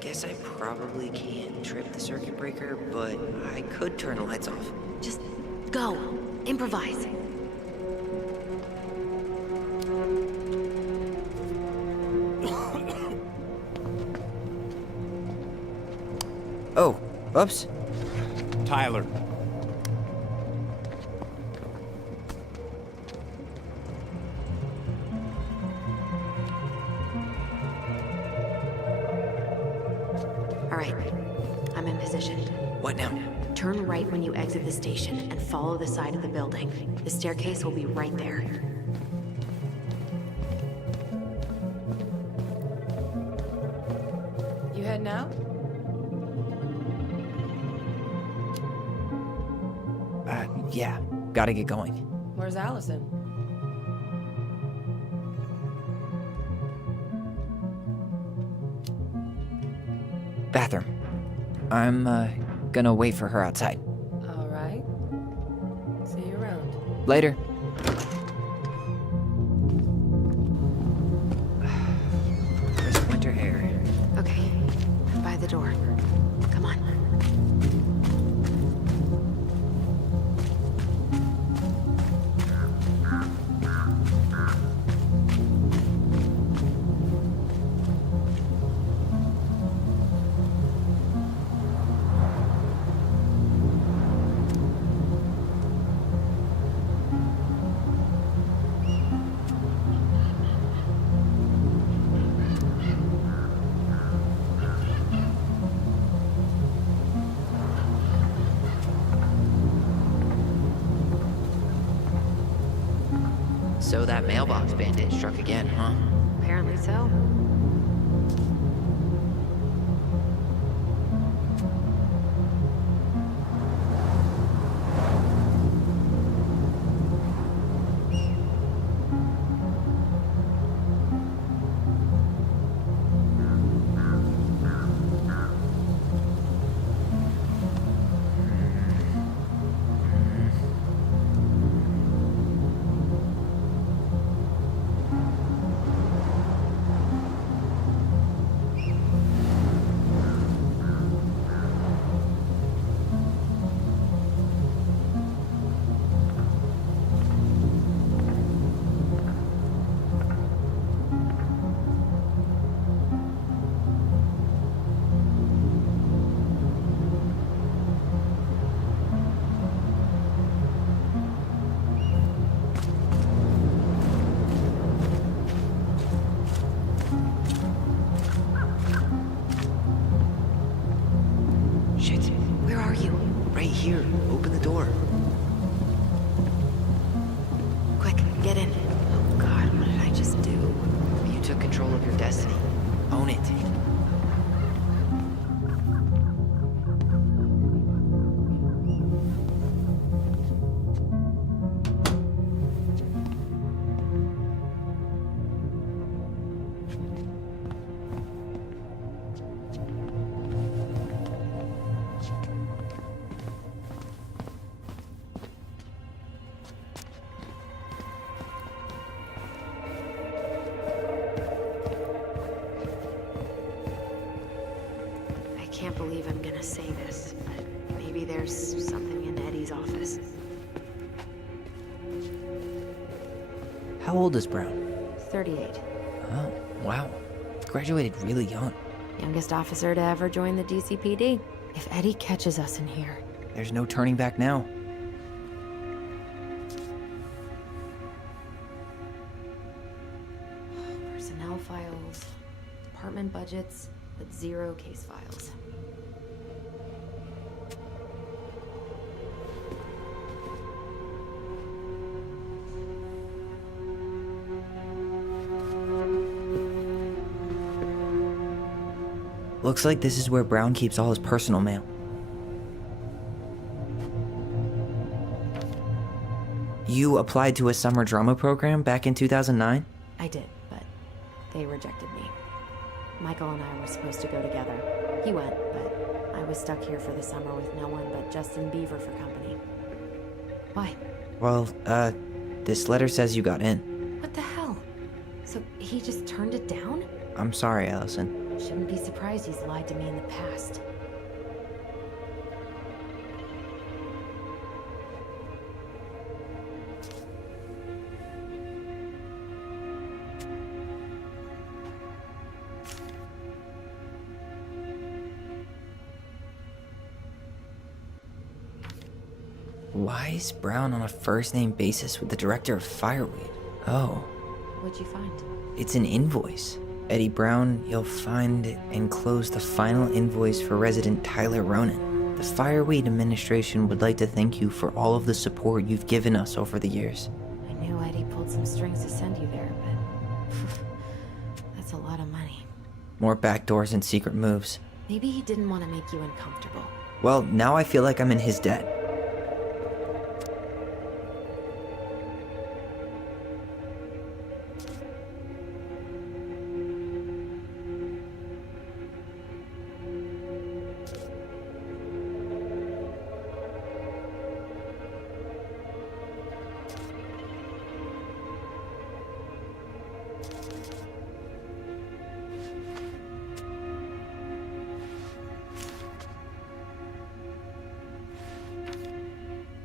Guess I probably can't trip the circuit breaker, but I could turn the lights off. Just go. Improvise. Oh, oops. Tyler. All right. I'm in position. What now? Turn right when you exit the station and follow the side of the building. The staircase will be right there. You heading out? Yeah. Gotta get going. Where's Allison? Bathroom. I'm, gonna wait for her outside. All right. See you around. Later. Crisp winter air. Okay. By the door. Come on. So that mailbox bandit struck again, huh? Apparently so. Shit. Where are you? Right here. Open the door. Quick, get in. Oh God, what did I just do? You took control of your destiny. Own it. I can't believe I'm gonna say this, but maybe there's something in Eddie's office. How old is Brown? 38. Oh, wow. Graduated really young. Youngest officer to ever join the DCPD. If Eddie catches us in here... There's no turning back now. Personnel files, department budgets, but 0 case files. Looks like this is where Brown keeps all his personal mail. You applied to a summer drama program back in 2009? I did, but they rejected me. Michael and I were supposed to go together. He went, but I was stuck here for the summer with no one but Justin Beaver for company. Why? Well, this letter says you got in. What the hell? So he just turned it down? I'm sorry, Allison. Shouldn't be surprised he's lied to me in the past. Why is Brown on a first-name basis with the director of Fireweed? Oh, What'd you find? it's an invoice. Eddie Brown, you'll find enclosed the final invoice for resident Tyler Ronan. The Fireweed administration would like to thank you for all of the support you've given us over the years. I knew Eddie pulled some strings to send you there, but... that's a lot of money. More backdoors and secret moves. Maybe he didn't want to make you uncomfortable. Well, now I feel like I'm in his debt.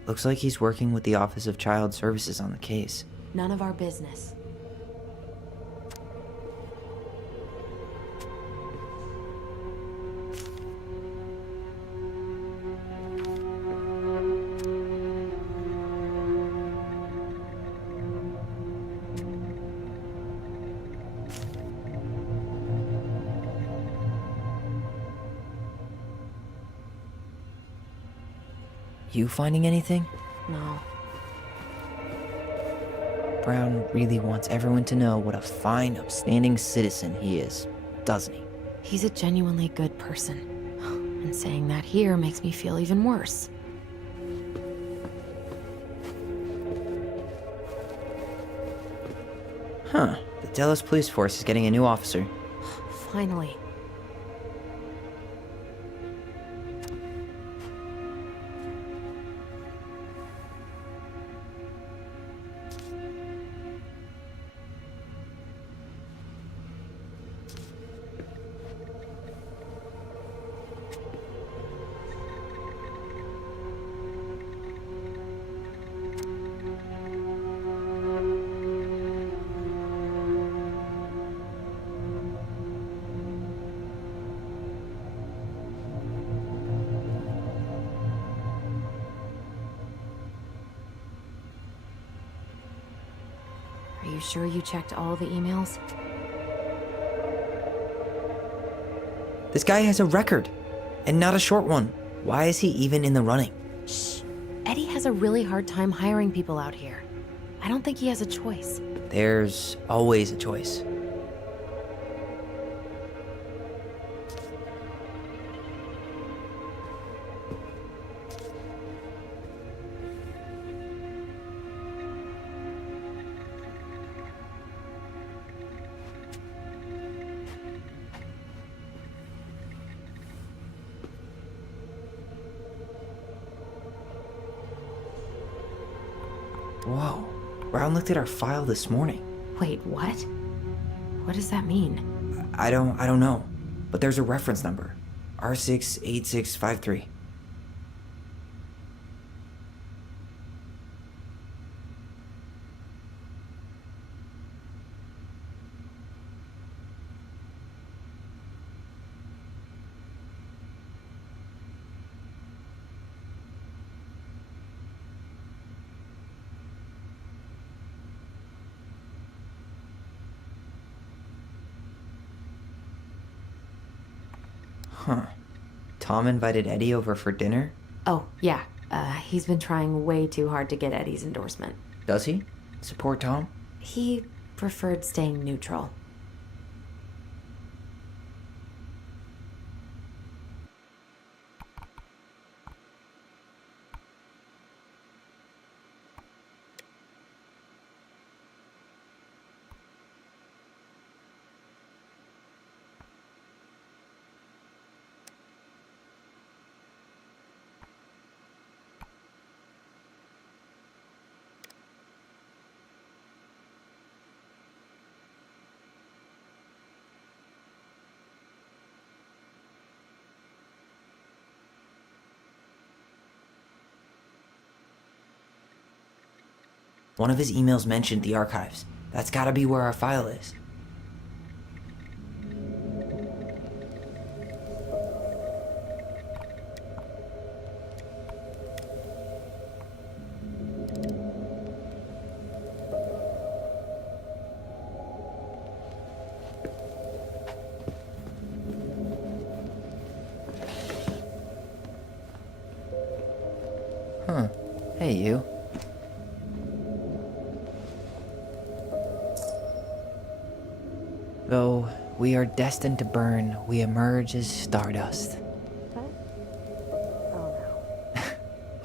Looks like he's working with the Office of Child Services on the case. None of our business. You finding anything? No. Brown really wants everyone to know what a fine, upstanding citizen he is, doesn't he? He's a genuinely good person. And saying that here makes me feel even worse. Huh. The Delos Police Force is getting a new officer. Finally. Are you sure you checked all the emails? This guy has a record, and not a short one. Why is he even in the running? Shh. Eddie has a really hard time hiring people out here. I don't think he has a choice. There's always a choice. Whoa. Brown looked at our file this morning. Wait, what? What does that mean? I don't know. But there's a reference number. R68653. Huh. Tom invited Eddie over for dinner? Oh, yeah. He's been trying way too hard to get Eddie's endorsement. Does he? Support Tom? He preferred staying neutral. One of his emails mentioned the archives. That's gotta be where our file is. Huh. Hey, you. Though we are destined to burn, we emerge as stardust. What? Oh no.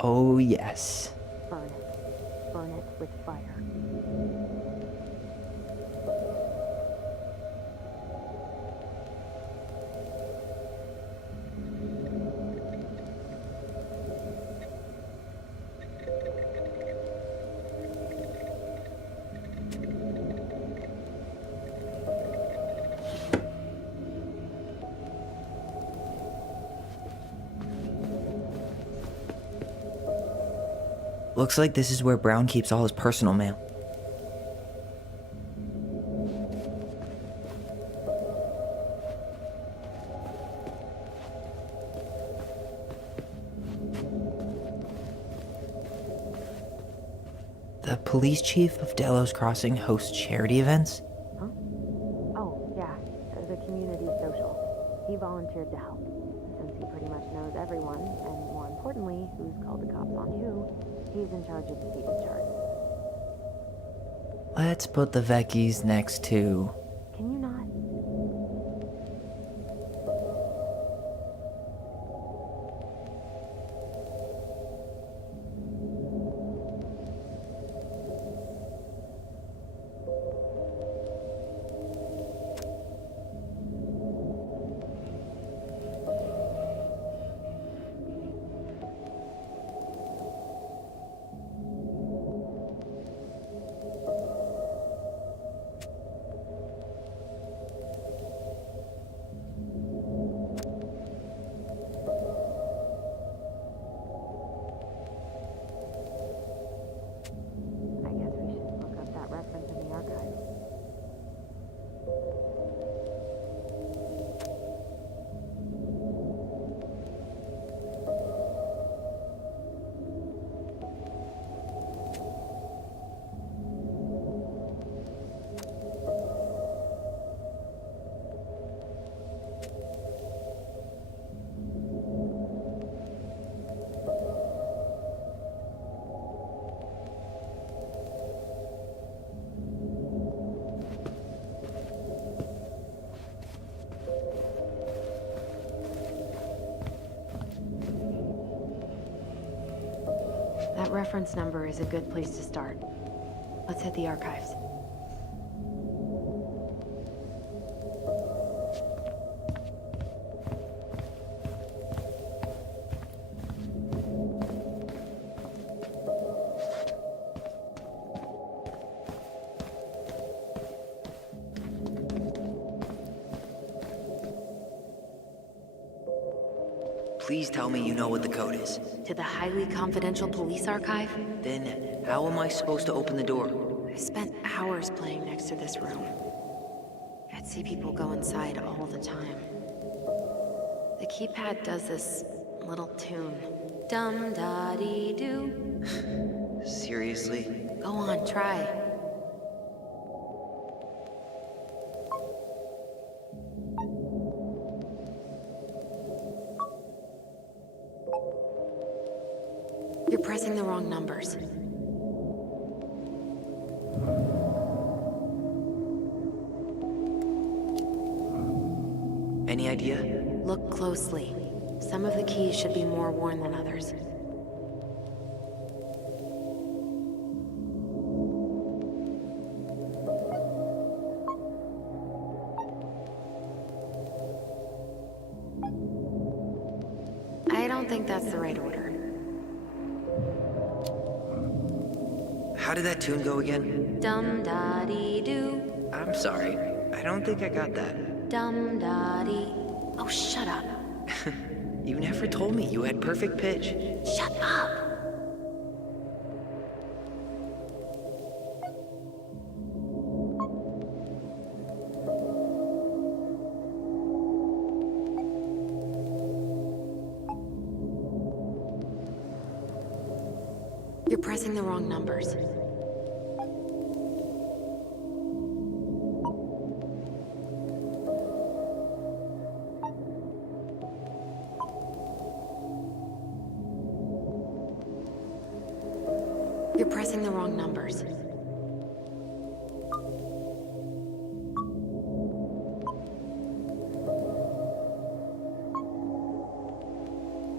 Oh, yes. Burn it. Burn it with fire. Looks like this is where Brown keeps all his personal mail. The police chief of Delos Crossing hosts charity events? Huh? Oh, yeah. The community social. He volunteered to help, since he pretty much knows everyone, and more importantly, who's called the cops on who. He's in charge of the discharge. Let's put the Vecchies next to... Can you not? I guess we should look up that reference in the archives. That reference number is a good place to start. Let's hit the archives. Please tell me you know what the code is. To the highly confidential police archive? Then how am I supposed to open the door? I spent hours playing next to this room. I'd see people go inside all the time. The keypad does this little tune. Dum-da-dee-doo. Seriously? Go on, try. You're pressing the wrong numbers. Any idea? Look closely. Some of the keys should be more worn than others. I don't think that's the right order. How did that tune go again? Dum-da-dee-doo. I'm sorry. I don't think I got that. Dum-da-dee. Oh, shut up. You never told me you had perfect pitch. Shut up! You're pressing the wrong numbers. You're pressing the wrong numbers.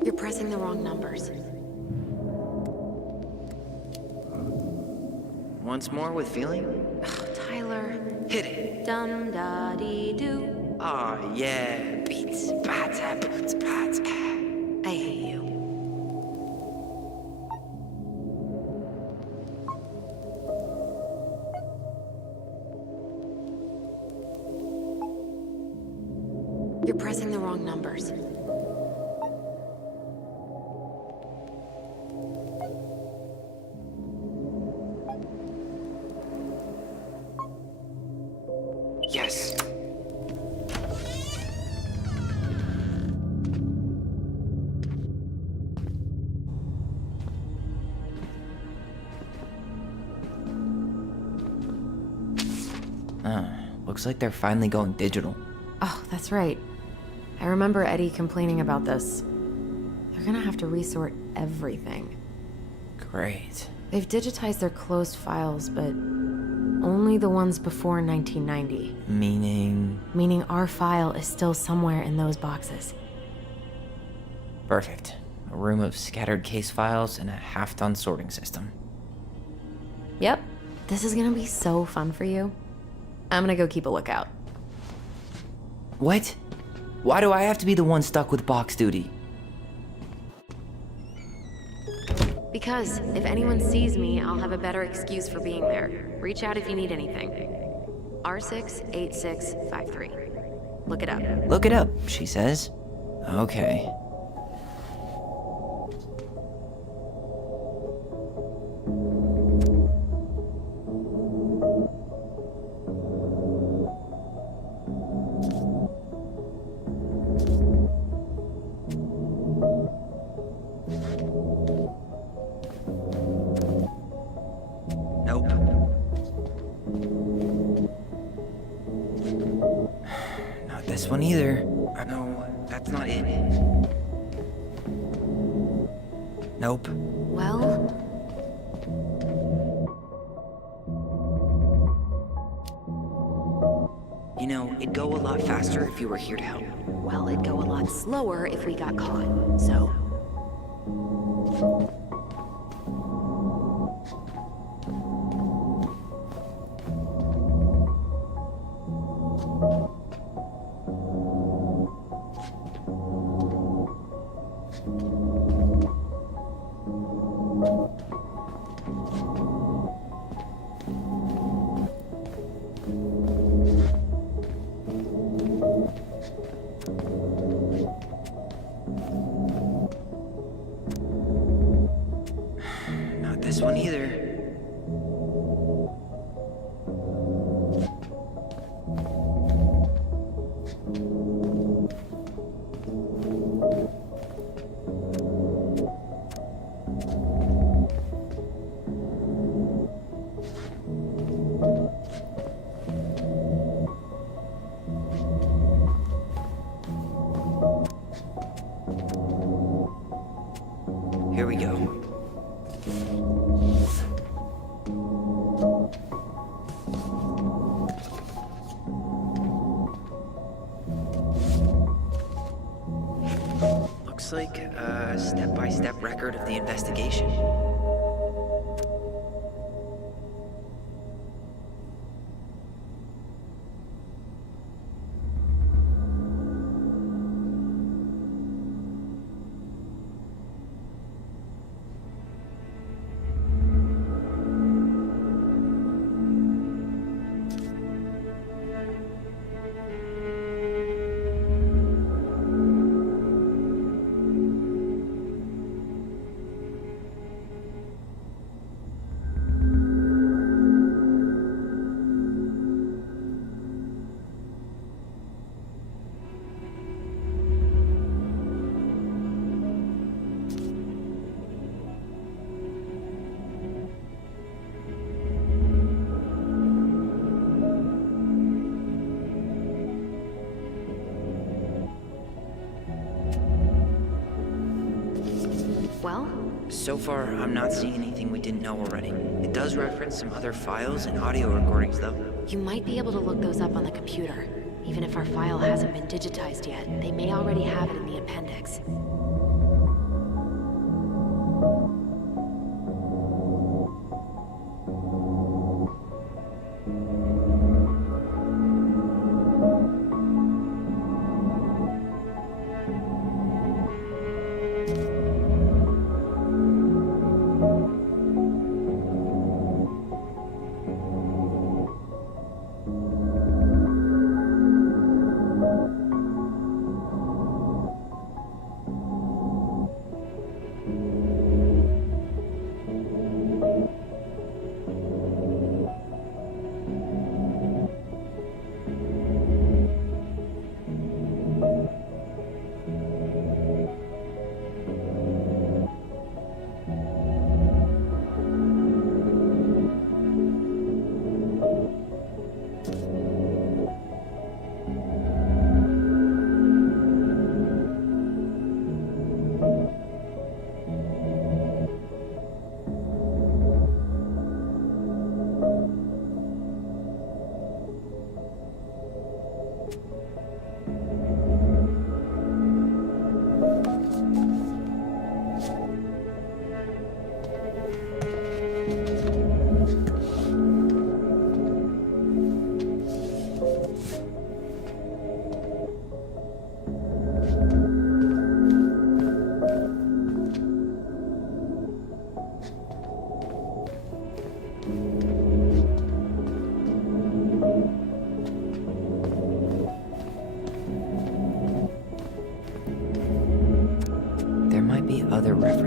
You're pressing the wrong numbers. Once more with feeling? Oh, Tyler. Hit it. Dum-da-dee-doo. Aw, yeah. Beats, bats, boots, bats. I hate you. You're pressing the wrong numbers. Yes. Looks like they're finally going digital. Oh, that's right. I remember Eddie complaining about this. They're gonna have to resort everything. Great. They've digitized their closed files, but only the ones before 1990. Meaning? Meaning our file is still somewhere in those boxes. Perfect. A room of scattered case files and a half-done sorting system. Yep. This is gonna be so fun for you. I'm gonna go keep a lookout. What? Why do I have to be the one stuck with box duty? Because if anyone sees me, I'll have a better excuse for being there. Reach out if you need anything. R68653. Look it up. Look it up, she says. Okay. Nope. Not this one either. No, that's not it. Nope. Well... You know, it'd go a lot faster if you were here to help. Well, it'd go a lot slower if we got caught, so... Not this one either. Here we go. Looks like a step-by-step record of the investigation. Well? So far, I'm not seeing anything we didn't know already. It does reference some other files and audio recordings, though. You might be able to look those up on the computer. Even if our file hasn't been digitized yet, they may already have it in the appendix.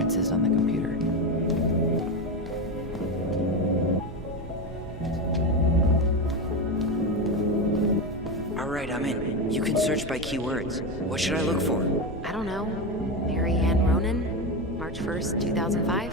references on the computer. Alright, I'm in. You can search by keywords. What should I look for? I don't know. Mary Ann Ronan? March 1st, 2005?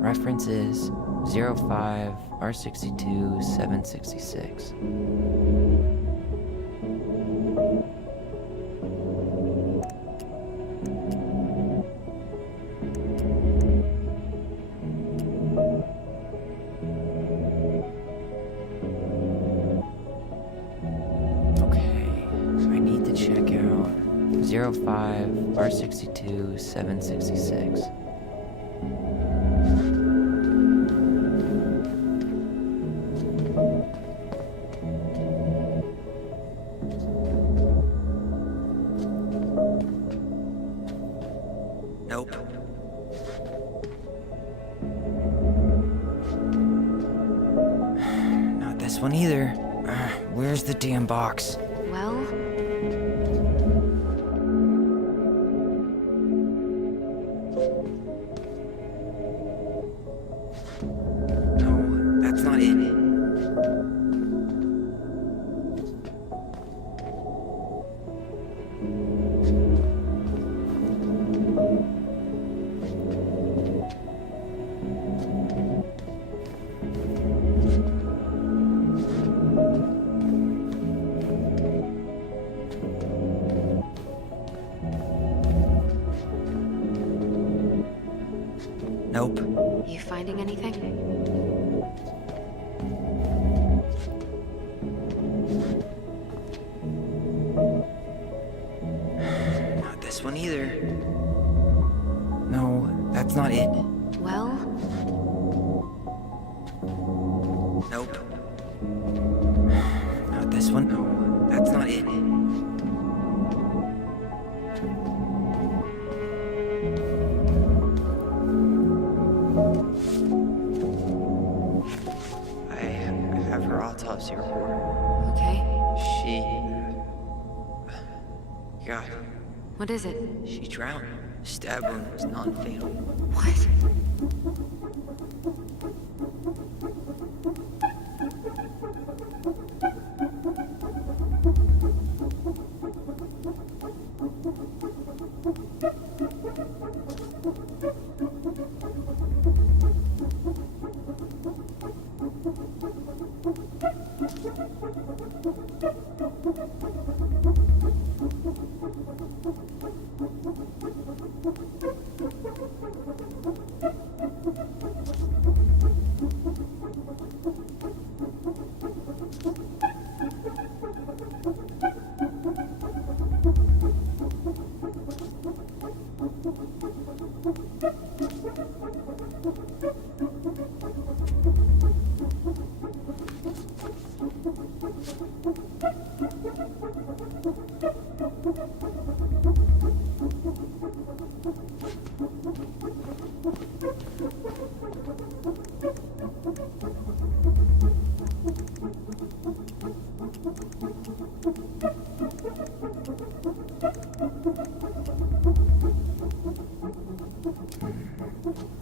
Reference is 05 R62 766. Okay, I need to check out 05 R62 766. Nope. Not this one either. Where's the damn box? Well, No, that's not it. Nope. you finding anything? Not this one either. No, that's not it. Well, Nope. Not this one. No, that's not it. I have her autopsy report. okay. She... God, What is it? she drowned. Stab wound was non-fatal. What?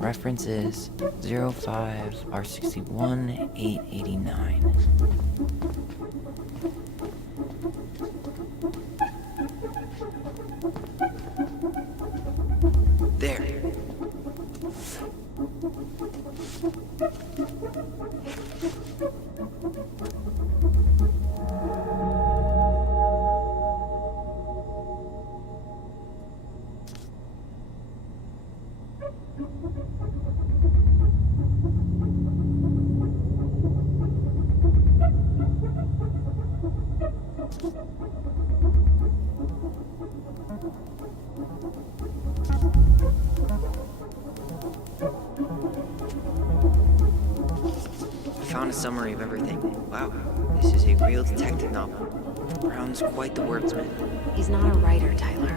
Reference is 05 R61 889. There. summary of everything. Wow, this is a real detective novel. Brown's quite the wordsmith. He's not a writer, Tyler.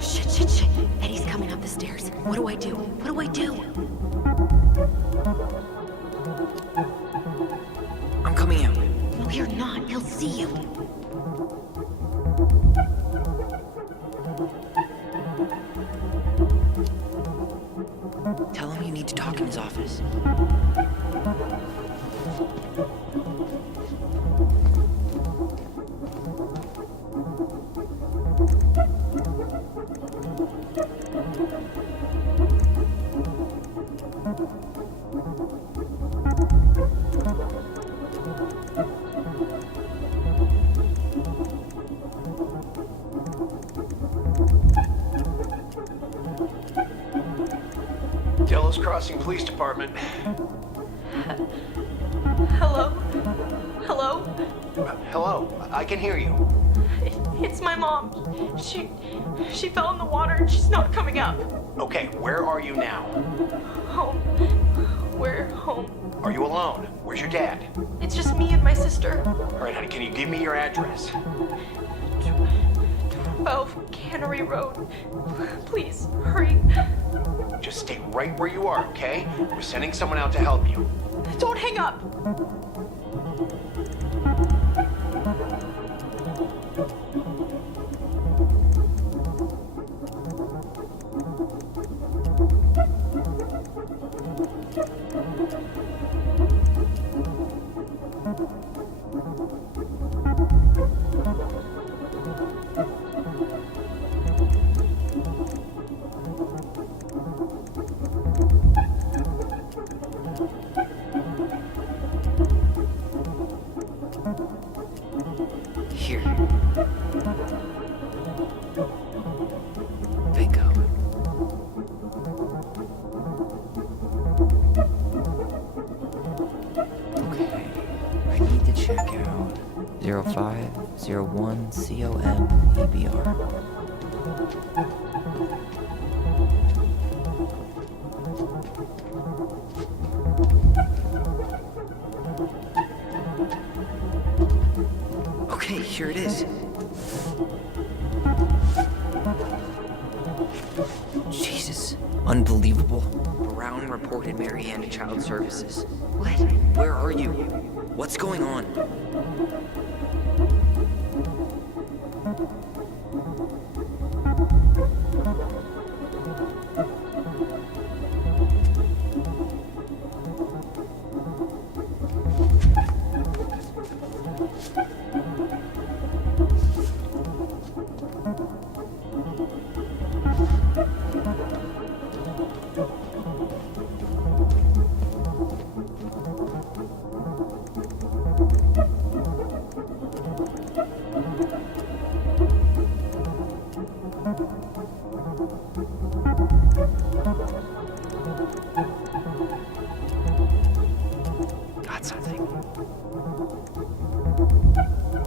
Shit. Eddie's coming up the stairs. What do I do? What do I do? I'm coming out. No, you're not. He'll see you. Tell him you need to talk in his office. Delos Crossing Police Department. Hello? Hello? Hello, I can hear you. It's my mom. She fell in the water and she's not coming up. Okay, where are you now? Home. We're home. Are you alone? Where's your dad? It's just me and my sister. All right, honey, can you give me your address? 12 Cannery Road. Please, hurry. Just stay right where you are, okay? We're sending someone out to help you. Don't hang up. Here. Bingo. Okay, I need to check out 0501 COM EBR. Unbelievable. Brown reported Marianne to Child Services. What? Where are you? What's going on? Got something.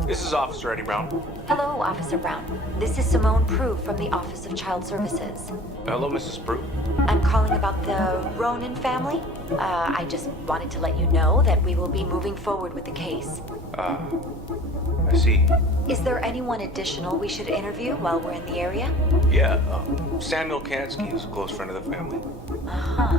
This is Officer Eddie Brown. Hello, Officer Brown. This is Simone Prue from the Office of Child Services. Hello, Mrs. Prue. I'm calling about the Ronan family. I just wanted to let you know that we will be moving forward with the case. I see. Is there anyone additional we should interview while we're in the area? Yeah, Samuel Kansky is a close friend of the family. Uh-huh.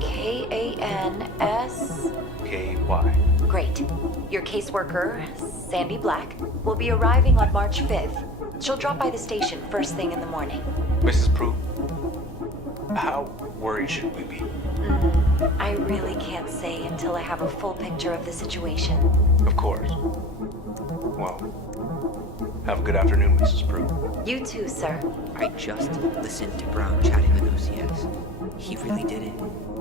K-A-N-S... K-Y. Great. Your caseworker, Sandy Black, will be arriving on March 5th. She'll drop by the station first thing in the morning. Mrs. Prue, how worried should we be? I really can't say until I have a full picture of the situation. Of course. Well, have a good afternoon, Mrs. Prue. You too, sir. I just listened to Brown chatting with OCS. He really did it.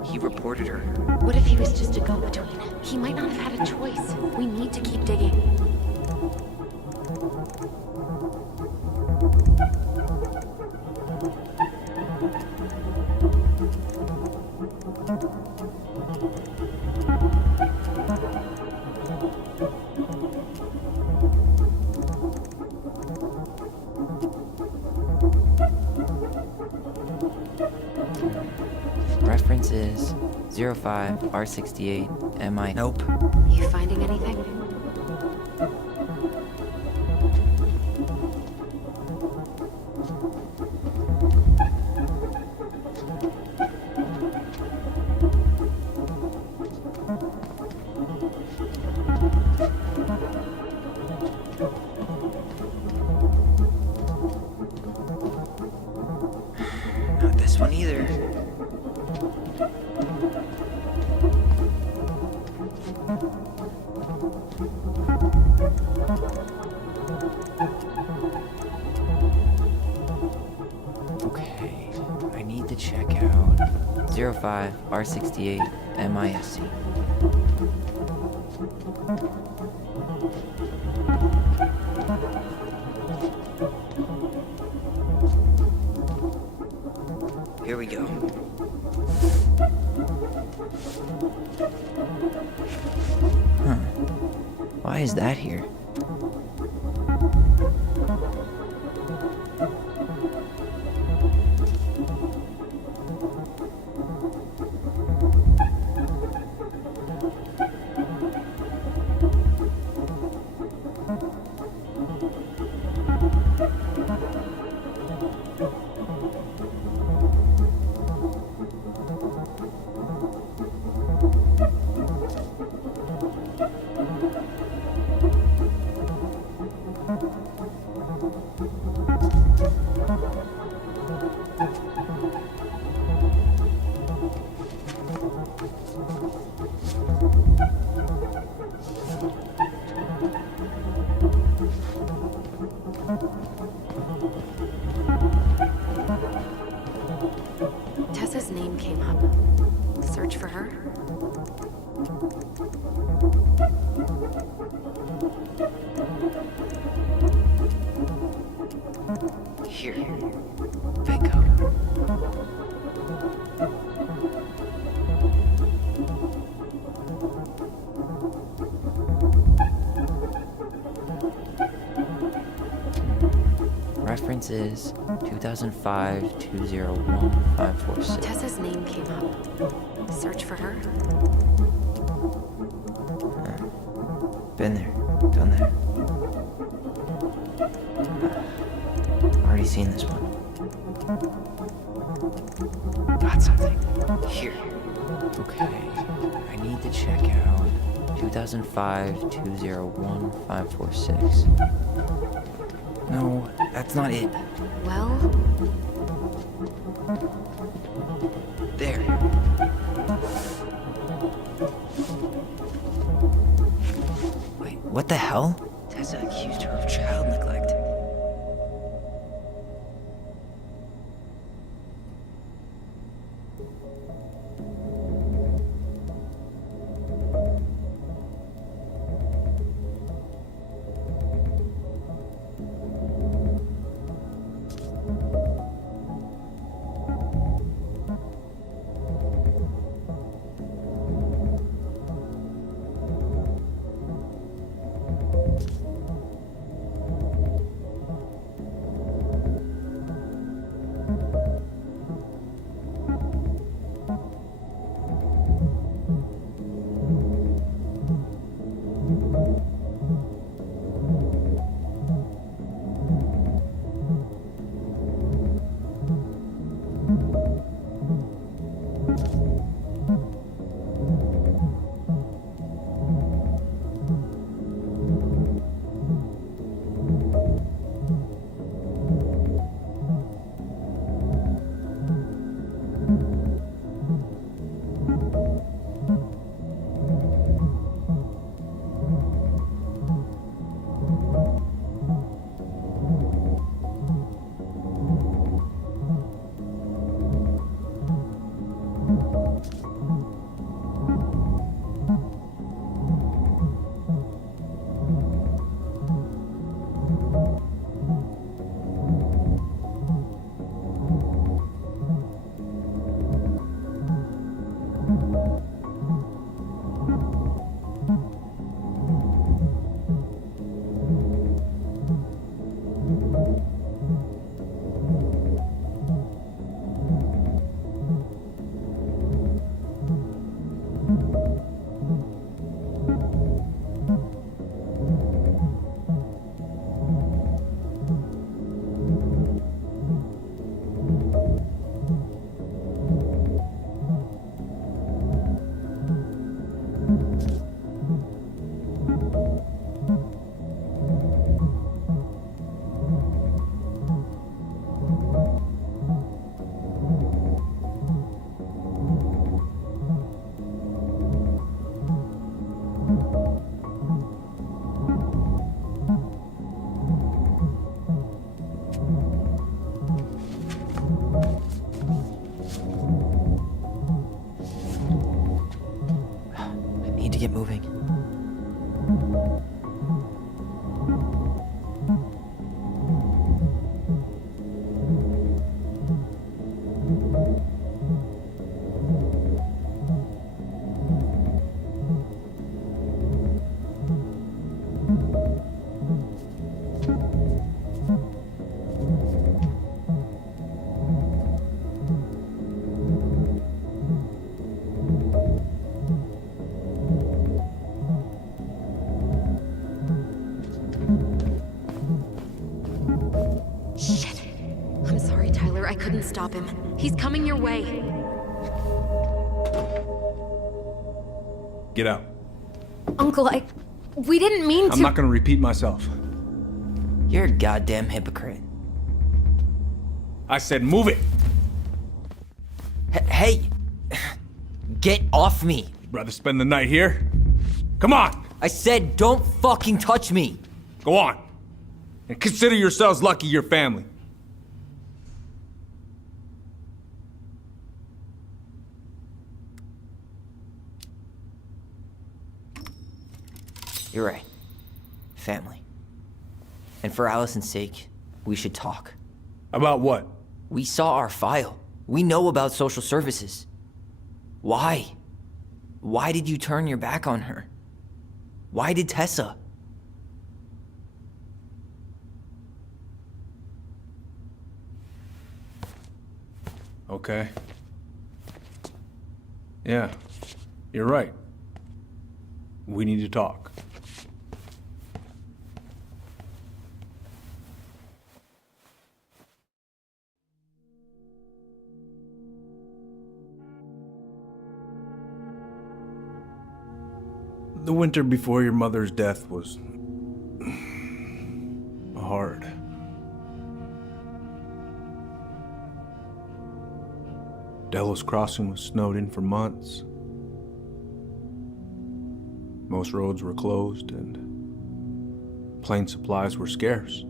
He reported her. What if he was just a go-between? He might not have had a choice. We need to keep digging. Reference is 05 R68 MI. Nope. You finding anything? Not this one either. Okay, I need to check out 05 R68 MISC. Here we go. Huh. Why is that here? Tessa's name came up. Search for her? Here. Bingo. Reference is 2005-201-546. Tessa's name came up. Search for her? Been there, done that. Already seen this one. got something. Here. Okay. I need to check out 2005-201-546. No, that's not it. Well, There. Wait, what the hell? Tessa accused her of child neglect. To get moving. shit. I'm sorry, Tyler. I couldn't stop him. He's coming your way. Get out. Uncle, we didn't mean to. I'm not gonna repeat myself. You're a goddamn hypocrite. I said move it! Hey! Get off me! You'd rather spend the night here? Come on! I said don't fucking touch me! Go on! And consider yourselves lucky you're family. You're right. Family. And for Allison's sake, we should talk. About what? We saw our file. We know about social services. Why? Why did you turn your back on her? Why did Tessa? Okay. Yeah, you're right. We need to talk. The winter before your mother's death was hard. Delos Crossing was snowed in for months. Most roads were closed and plane supplies were scarce.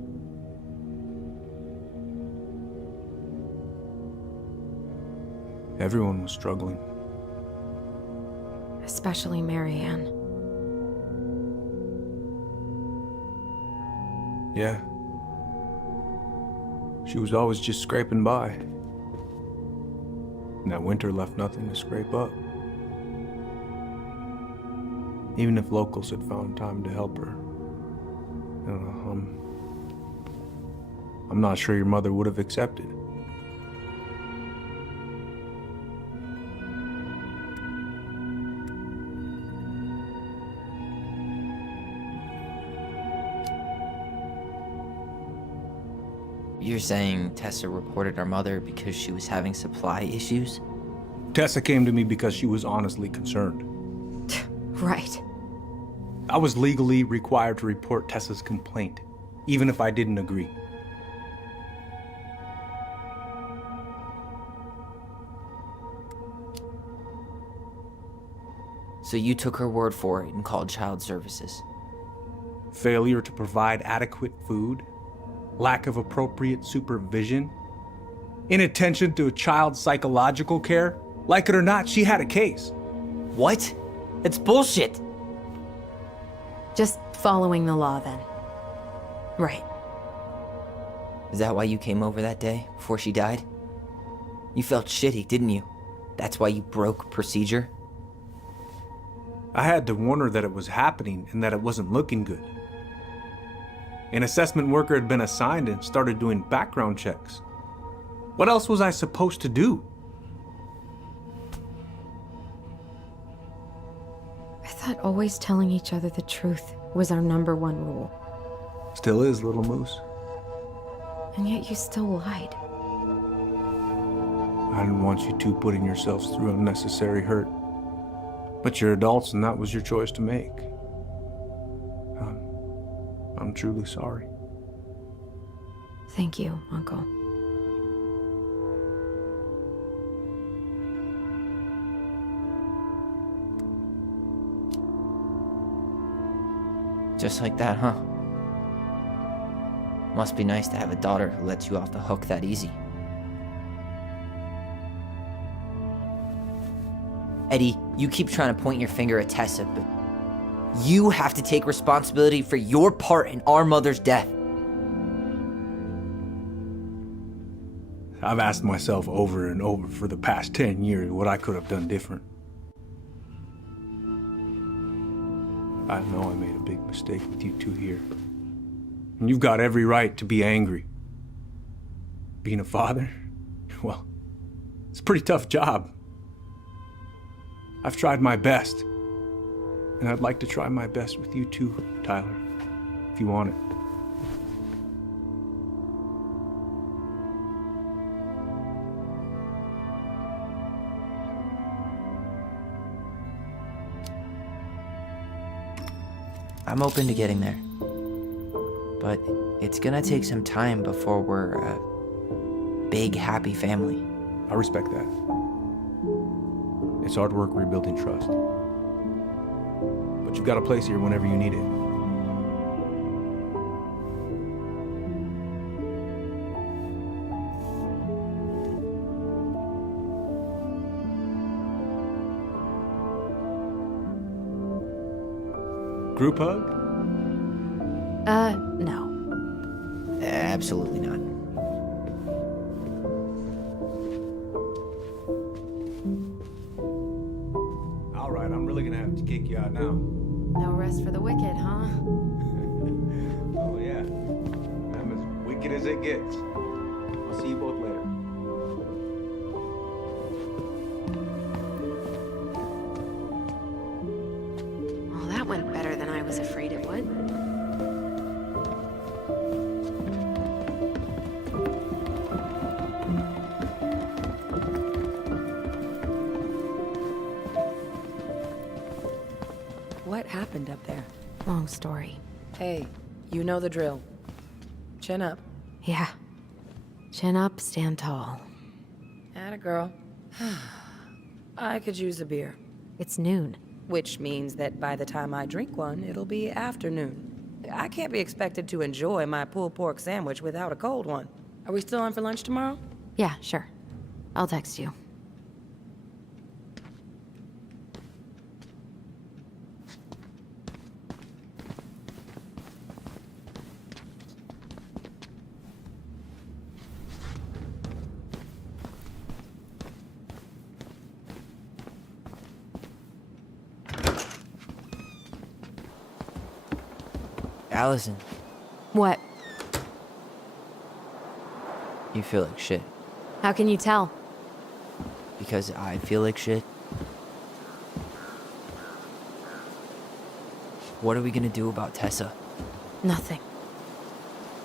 Everyone was struggling. Especially Marianne. Yeah. She was always just scraping by. And that winter left nothing to scrape up. Even if locals had found time to help her. I'm not sure your mother would have accepted. You're saying Tessa reported our mother because she was having supply issues? Tessa came to me because she was honestly concerned. Right. I was legally required to report Tessa's complaint, even if I didn't agree. So you took her word for it and called child services? Failure to provide adequate food, lack of appropriate supervision, inattention to a child's psychological care. Like it or not, she had a case. What? It's bullshit! Just following the law then. Right. Is that why you came over that day, before she died? You felt shitty, didn't you? That's why you broke procedure? I had to warn her that it was happening and that it wasn't looking good. An assessment worker had been assigned and started doing background checks. What else was I supposed to do? I thought always telling each other the truth was our #1 rule. Still is, little moose. And yet you still lied. I didn't want you two putting yourselves through unnecessary hurt. But you're adults and that was your choice to make. I'm truly sorry. Thank you, Uncle. Just like that, huh? Must be nice to have a daughter who lets you off the hook that easy. Eddie, you keep trying to point your finger at Tessa, but you have to take responsibility for your part in our mother's death. I've asked myself over and over for the past 10 years what I could have done different. I know I made a big mistake with you two here. And you've got every right to be angry. Being a father, well, it's a pretty tough job. I've tried my best. And I'd like to try my best with you too, Tyler, if you want it. I'm open to getting there. But it's gonna take some time before we're a big, happy family. I respect that. It's hard work rebuilding trust. But you've got a place here whenever you need it. Group hug? No. Absolutely not. All right, I'm really gonna have to kick you out now. No rest for the wicked, huh? Oh yeah, I'm as wicked as it gets. I'll see you both later. Well, that went better than I was afraid it would. What happened? happened up there? Long story. Hey, you know the drill. Chin up. Yeah. Chin up, stand tall. Atta girl. I could use a beer. It's noon. Which means that by the time I drink one, it'll be afternoon. I can't be expected to enjoy my pulled pork sandwich without a cold one. Are we still on for lunch tomorrow? Yeah, sure. I'll text you. Allison, What? you feel like shit. How can you tell? Because I feel like shit. What are we gonna do about Tessa? Nothing.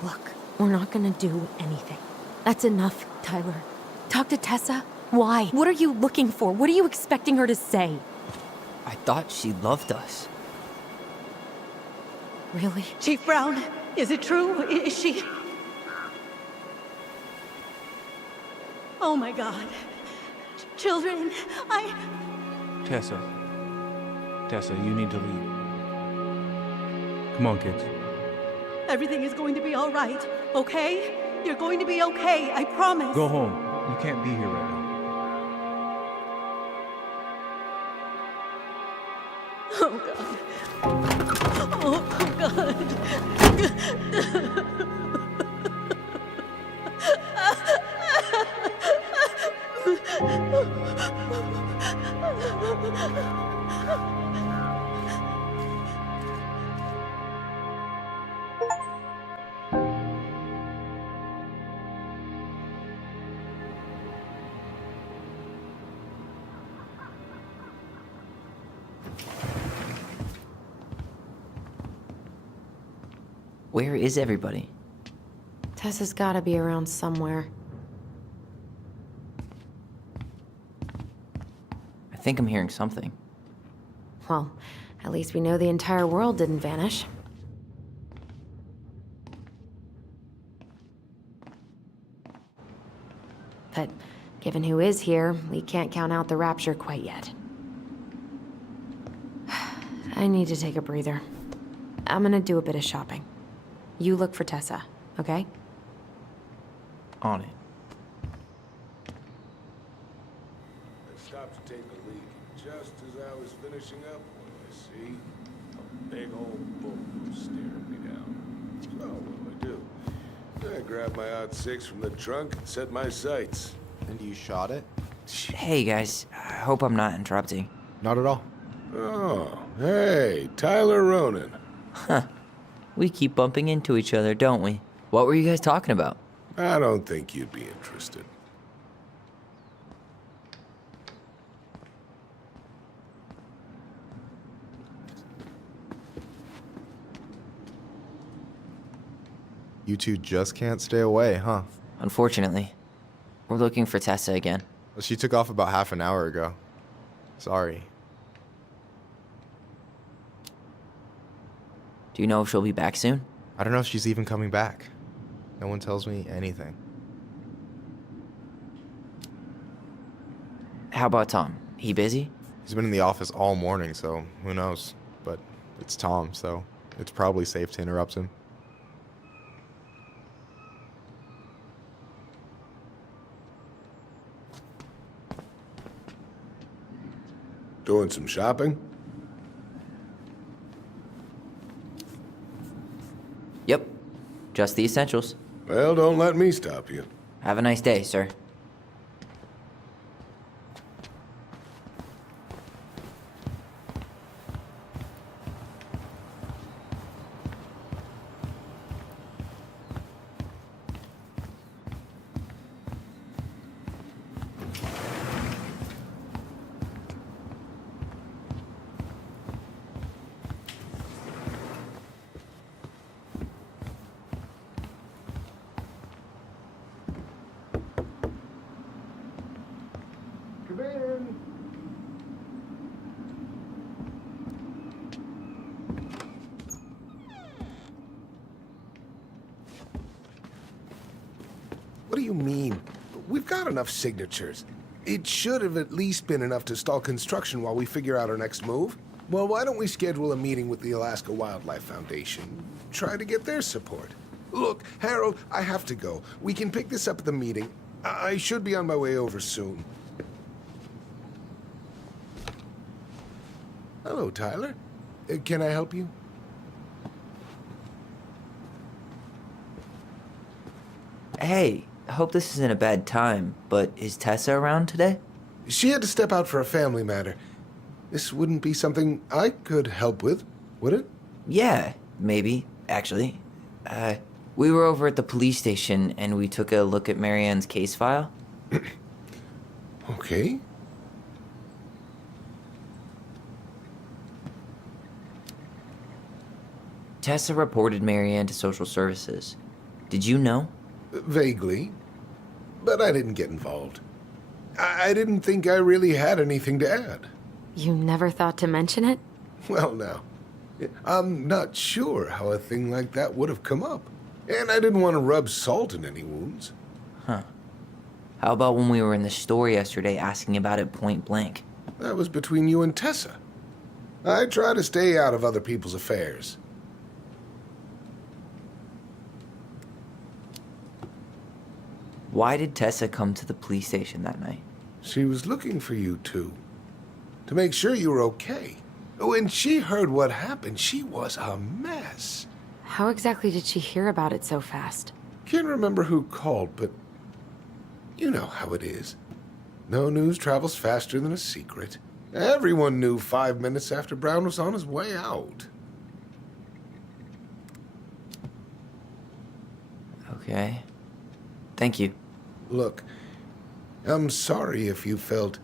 Look, we're not gonna do anything. That's enough, Tyler. Talk to Tessa? Why? What are you looking for? What are you expecting her to say? I thought she loved us. Really? Chief Brown, is it true? Is she... Oh my God. Children, Tessa. Tessa, you need to leave. Come on, kids. Everything is going to be all right, okay? You're going to be okay, I promise. Go home. You can't be here right now. Oh God. Oh God. Where is everybody? Tessa's gotta be around somewhere. I think I'm hearing something. Well, at least we know the entire world didn't vanish. But given who is here, we can't count out the rapture quite yet. I need to take a breather. I'm gonna do a bit of shopping. You look for Tessa, okay? On it. I stopped to take a leak, and just as I was finishing up, what do I see? A big old bull staring me down. So what do? I grabbed my .6 from the trunk and set my sights. And you shot it? Hey guys, I hope I'm not interrupting. Not at all. Oh, hey, Tyler Ronan. Huh. We keep bumping into each other, don't we? What were you guys talking about? I don't think you'd be interested. You two just can't stay away, huh? Unfortunately. We're looking for Tessa again. Well, she took off about half an hour ago. Sorry. Do you know if she'll be back soon? I don't know if she's even coming back. No one tells me anything. How about Tom? He busy? He's been in the office all morning, so who knows? But it's Tom, so it's probably safe to interrupt him. Doing some shopping? Yep. Just the essentials. Well, don't let me stop you. Have a nice day, sir. Come in. you mean? We've got enough signatures. It should have at least been enough to stall construction while we figure out our next move. Well, why don't we schedule a meeting with the Alaska Wildlife Foundation? Try to get their support. Look, Harold, I have to go. We can pick this up at the meeting. I should be on my way over soon. Hello, Tyler. Can I help you? Hey, I hope this isn't a bad time, but is Tessa around today? She had to step out for a family matter. This wouldn't be something I could help with, would it? Yeah, maybe, actually. We were over at the police station and we took a look at Marianne's case file. Okay. Tessa reported Marianne to social services. Did you know? Vaguely. But I didn't get involved. I didn't think I really had anything to add. You never thought to mention it? Well, now, I'm not sure how a thing like that would have come up. And I didn't want to rub salt in any wounds. Huh. How about when we were in the store yesterday asking about it point blank? That was between you and Tessa. I try to stay out of other people's affairs. Why did Tessa come to the police station that night? She was looking for you two. To make sure you were okay. When she heard what happened, she was a mess. How exactly did she hear about it so fast? Can't remember who called, but you know how it is. No news travels faster than a secret. Everyone knew 5 minutes after Brown was on his way out. Okay. Thank you. Look, I'm sorry if you felt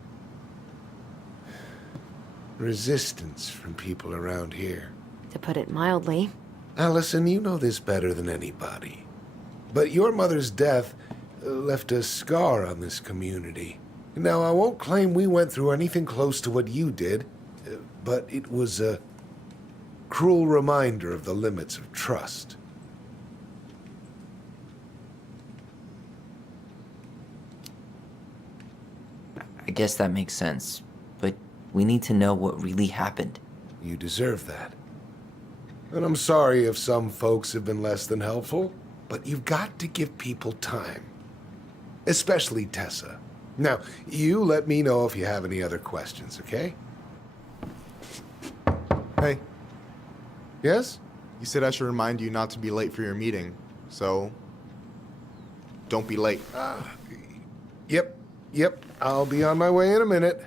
resistance from people around here. To put it mildly. Allison, you know this better than anybody. But your mother's death left a scar on this community. Now, I won't claim we went through anything close to what you did, but it was a cruel reminder of the limits of trust. I guess that makes sense, but we need to know what really happened. You deserve that. And I'm sorry if some folks have been less than helpful, but you've got to give people time. Especially Tessa. Now, you let me know if you have any other questions, okay? Hey. Yes? You said I should remind you not to be late for your meeting, so don't be late. Yep, I'll be on my way in a minute.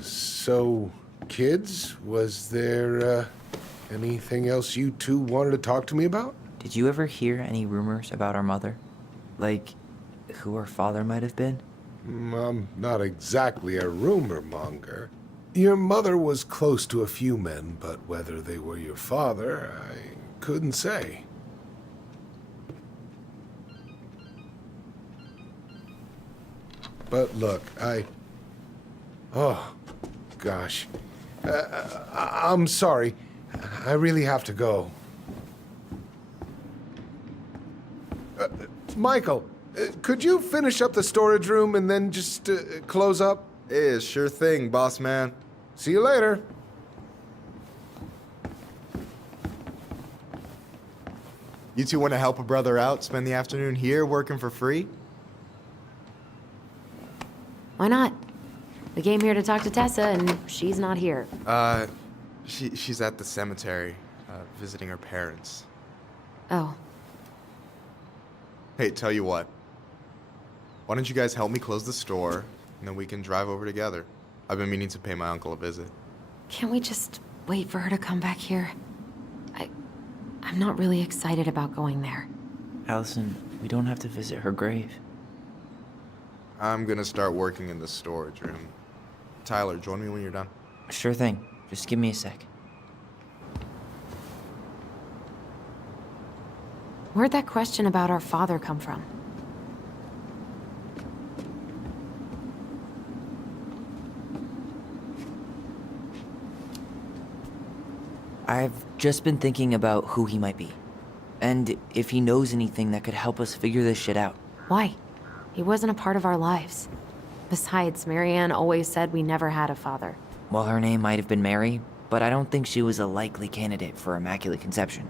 So, kids, was there anything else you two wanted to talk to me about? Did you ever hear any rumors about our mother? Like, who her father might have been? I'm not exactly a rumor monger. Your mother was close to a few men, but whether they were your father, I couldn't say. But look, oh, gosh. I'm sorry. I really have to go. Michael, could you finish up the storage room and then just close up? Sure thing, boss man. See you later. You two want to help a brother out, spend the afternoon here working for free? Why not? We came here to talk to Tessa, and she's not here. She's at the cemetery, visiting her parents. Oh. Hey, tell you what. Why don't you guys help me close the store, and then we can drive over together? I've been meaning to pay my uncle a visit. Can't we just wait for her to come back here? I'm not really excited about going there. Allison, we don't have to visit her grave. I'm gonna start working in the storage room. Tyler, join me when you're done. Sure thing. Just give me a sec. Where'd that question about our father come from? I've just been thinking about who he might be. And if he knows anything that could help us figure this shit out. Why? He wasn't a part of our lives. Besides, Marianne always said we never had a father. Well, her name might have been Mary, but I don't think she was a likely candidate for Immaculate Conception.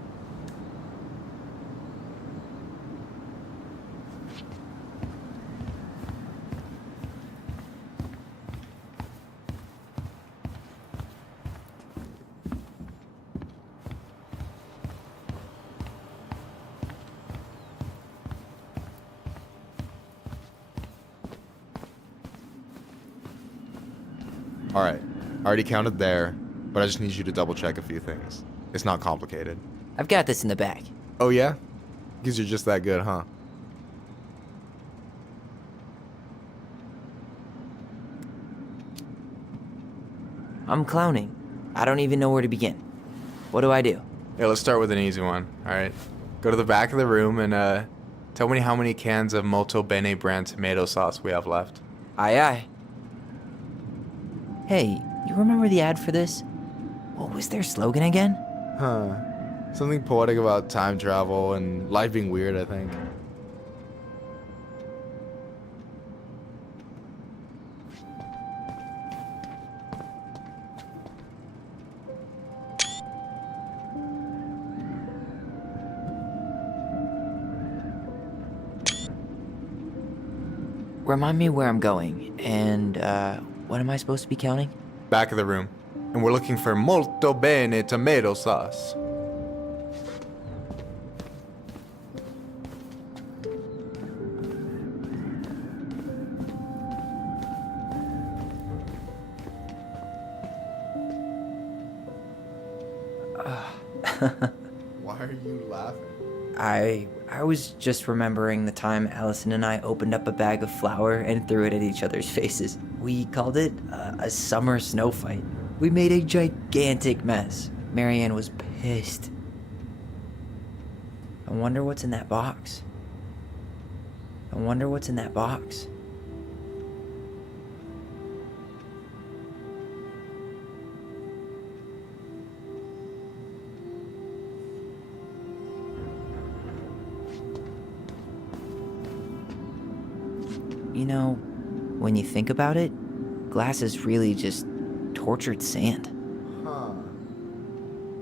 Alright, I already counted there, but I just need you to double check a few things. It's not complicated. I've got this in the bag. Oh yeah? Because you're just that good, huh? I'm clowning. I don't even know where to begin. What do I do? Yeah, let's start with an easy one, alright? Go to the back of the room and tell me how many cans of Molto Bene brand tomato sauce we have left. Aye aye. Hey, you remember the ad for this? What was their slogan again? Huh. Something poetic about time travel and life being weird, I think. Remind me where I'm going, and, what am I supposed to be counting? Back of the room. And we're looking for Molto Bene tomato sauce. Why are you laughing? I was just remembering the time Allison and I opened up a bag of flour and threw it at each other's faces. We called it a summer snow fight. We made a gigantic mess. Marianne was pissed. I wonder what's in that box. I wonder what's in that box. You know, when you think about it, glass is really just tortured sand. Huh.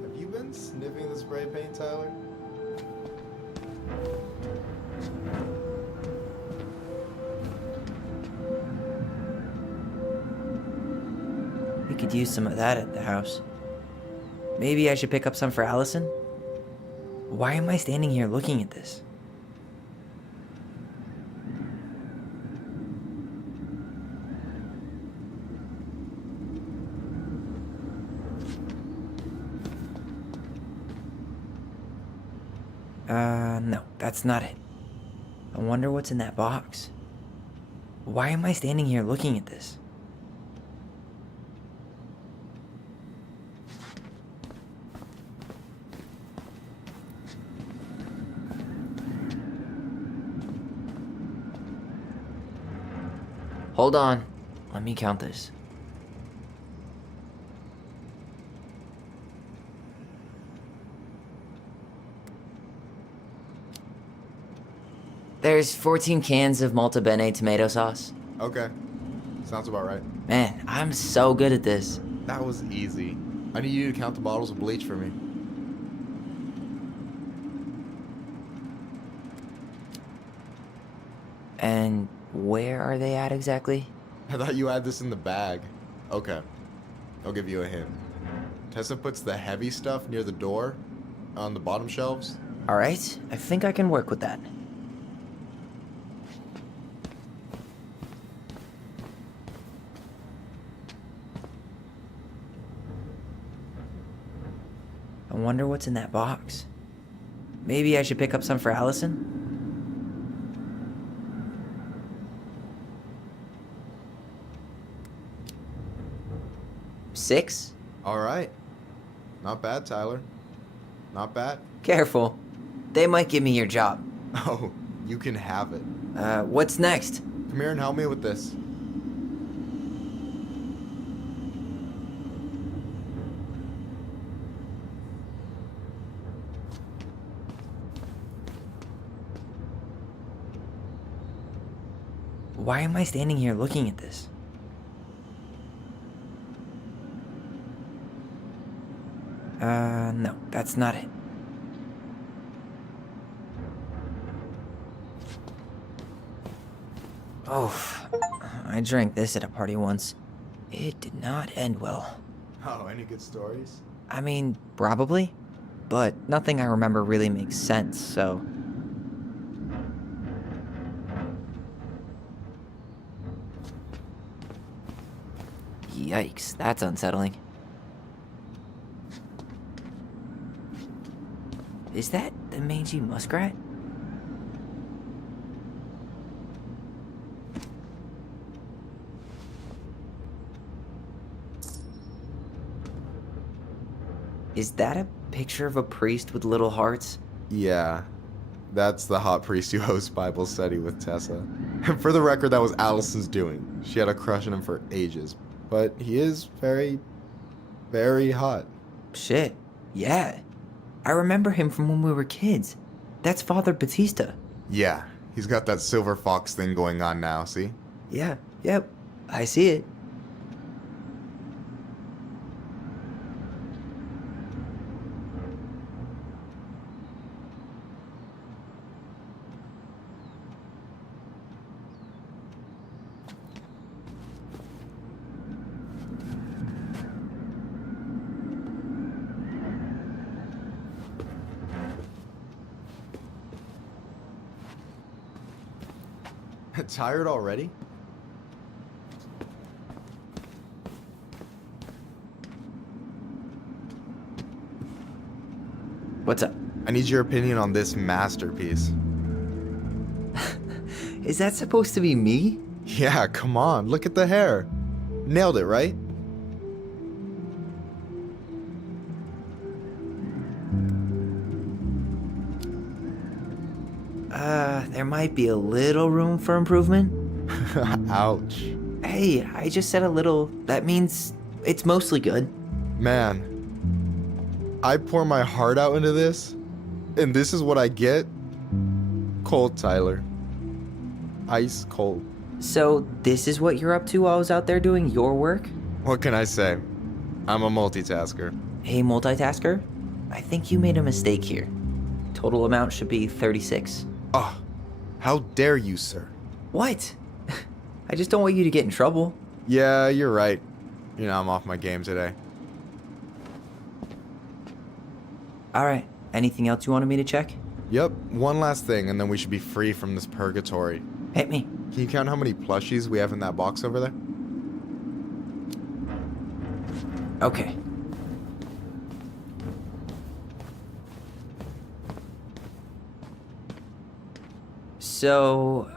Have you been sniffing the spray paint, Tyler? We could use some of that at the house. Maybe I should pick up some for Allison? Why am I standing here looking at this? No, that's not it. I wonder what's in that box. Why am I standing here looking at this? Hold on. Let me count this. There's 14 cans of Molto Bene tomato sauce. Okay. Sounds about right. Man, I'm so good at this. That was easy. I need you to count the bottles of bleach for me. And where are they at exactly? I thought you had this in the bag. Okay. I'll give you a hint. Tessa puts the heavy stuff near the door on the bottom shelves. Alright, I think I can work with that. I wonder what's in that box. Maybe I should pick up some for Allison? Six? All right. Not bad, Tyler. Not bad. Careful. They might give me your job. Oh, you can have it. What's next? Come here and help me with this. Why am I standing here looking at this? No, that's not it. Oh, I drank this at a party once. It did not end well. Oh, any good stories? I mean, probably, but nothing I remember really makes sense, so... Yikes, that's unsettling. Is that the mangy muskrat? Is that a picture of a priest with little hearts? Yeah. That's the hot priest who hosts Bible study with Tessa. And for the record, that was Allison's doing. She had a crush on him for ages. But he is very, very hot. Shit, yeah. I remember him from when we were kids. That's Father Batista. Yeah, he's got that silver fox thing going on now, see? Yeah, yep, I see it. Tired already? What's up? I need your opinion on this masterpiece. Is that supposed to be me? Yeah, come on, look at the hair. Nailed it, right? There might be a little room for improvement. Ouch. Hey, I just said a little. That means it's mostly good. Man, I pour my heart out into this, and this is what I get? Cold, Tyler. Ice cold. So, this is what you're up to while I was out there doing your work? What can I say? I'm a multitasker. Hey, multitasker? I think you made a mistake here. Total amount should be 36. Oh, how dare you, sir? What? I just don't want you to get in trouble. Yeah, you're right. You know, I'm off my game today. Alright, anything else you wanted me to check? Yep, one last thing, and then we should be free from this purgatory. Hit me. Can you count how many plushies we have in that box over there? Okay. So...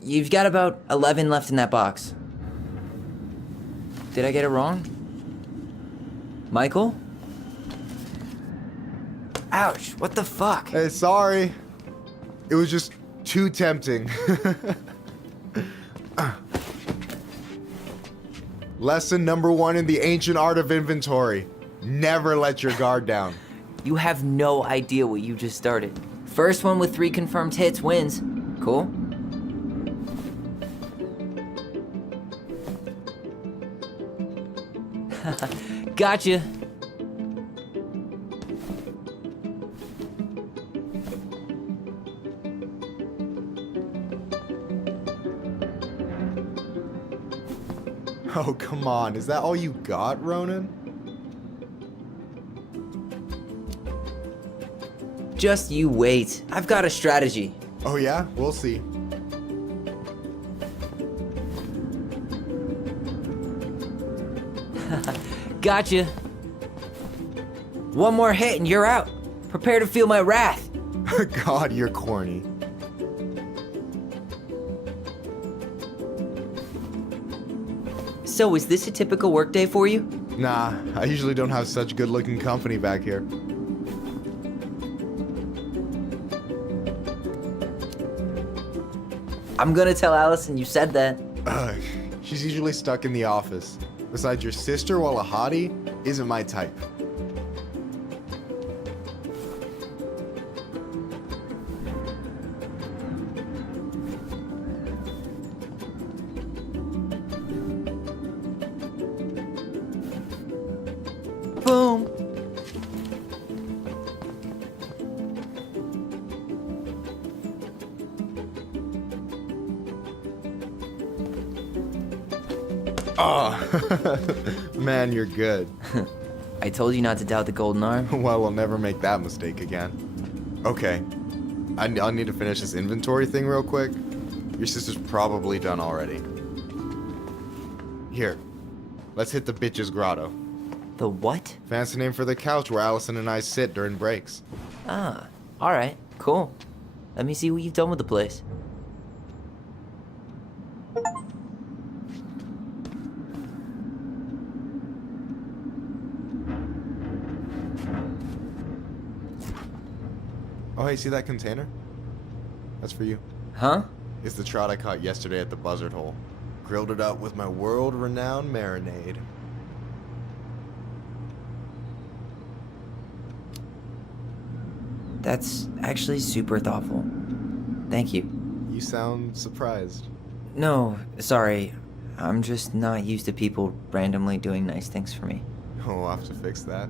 you've got about 11 left in that box. Did I get it wrong? Michael? Ouch, what the fuck? Hey, sorry. It was just too tempting. Lesson number 1 in the ancient art of inventory. Never let your guard down. You have no idea what you just started. First one with 3 confirmed hits wins. Cool? Gotcha. Oh, come on. Is that all you got, Ronan? Just you wait. I've got a strategy. Oh yeah? We'll see. Gotcha. One more hit and you're out. Prepare to feel my wrath. God, you're corny. So, is this a typical workday for you? Nah, I usually don't have such good-looking company back here. I'm gonna tell Allison you said that. Ugh, she's usually stuck in the office. Besides, your sister, while a hottie, isn't my type. Oh, man, you're good. I told you not to doubt the golden arm. Well, we'll never make that mistake again. Okay, I'll need to finish this inventory thing real quick. Your sister's probably done already. Here, let's hit the bitch's grotto. The what? Fancy name for the couch where Allison and I sit during breaks. Ah, alright, cool. Let me see what you've done with the place. Oh, hey, see that container? That's for you. Huh? It's the trout I caught yesterday at the Buzzard Hole. Grilled it up with my world-renowned marinade. That's actually super thoughtful. Thank you. You sound surprised. No, sorry. I'm just not used to people randomly doing nice things for me. Oh, I'll have to fix that.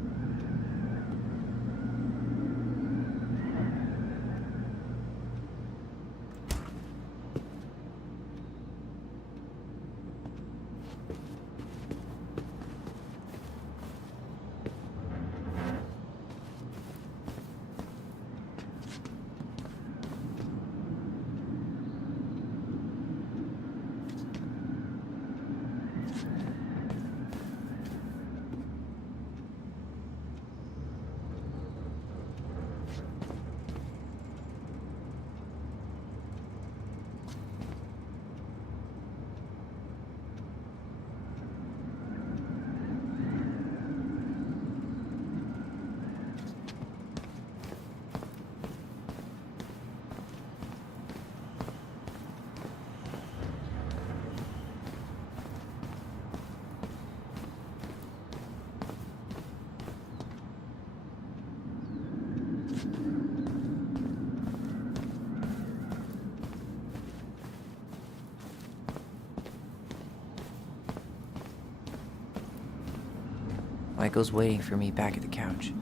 Michael's waiting for me back at the couch.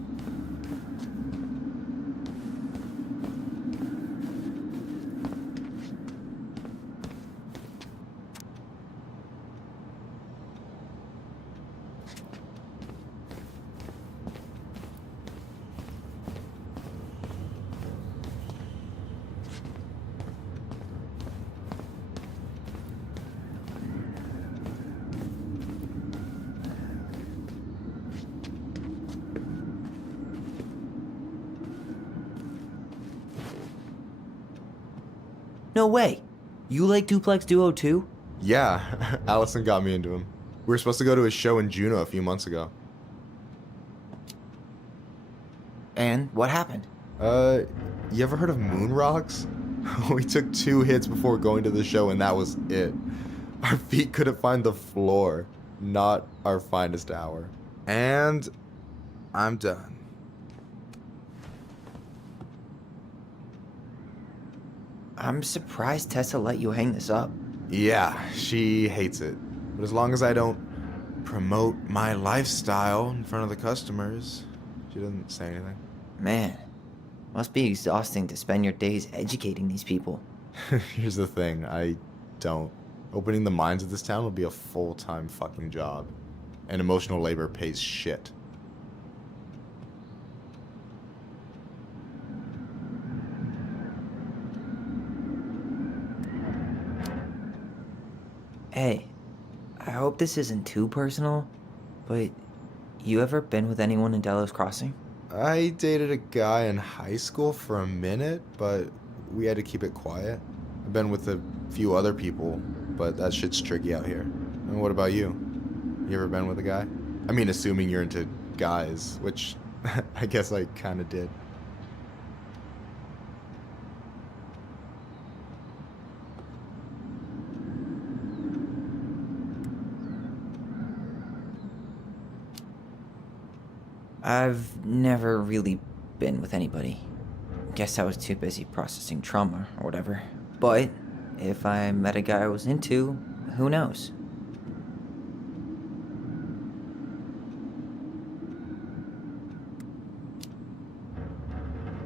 No way. You like Duplex Duo too? Yeah, Allison got me into him. We were supposed to go to his show in Juneau a few months ago. And what happened? You ever heard of Moon Rocks? We took 2 hits before going to the show and that was it. Our feet couldn't find the floor. Not our finest hour. And I'm done. I'm surprised Tessa let you hang this up. Yeah, she hates it. But as long as I don't promote my lifestyle in front of the customers, she doesn't say anything. Man, must be exhausting to spend your days educating these people. Here's the thing, I don't. Opening the mines of this town would be a full-time fucking job. And emotional labor pays shit. Hey, I hope this isn't too personal, but you ever been with anyone in Delos Crossing? I dated a guy in high school for a minute, but we had to keep it quiet. I've been with a few other people, but that shit's tricky out here. And what about you? You ever been with a guy? I mean, assuming you're into guys, which I guess I kinda did. I've never really been with anybody. Guess I was too busy processing trauma or whatever. But if I met a guy I was into, who knows?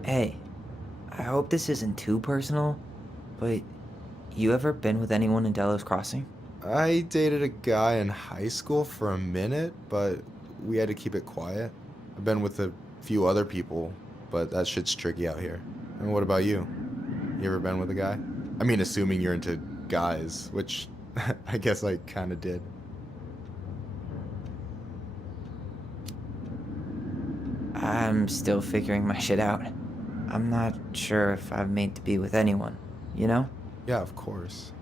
Hey, I hope this isn't too personal, but you ever been with anyone in Delos Crossing? I dated a guy in high school for a minute, but we had to keep it quiet. I've been with a few other people, but that shit's tricky out here. And what about you? You ever been with a guy? I mean, assuming you're into guys, which I guess I kind of did. I'm still figuring my shit out. I'm not sure if I'm made to be with anyone, you know? Yeah, of course.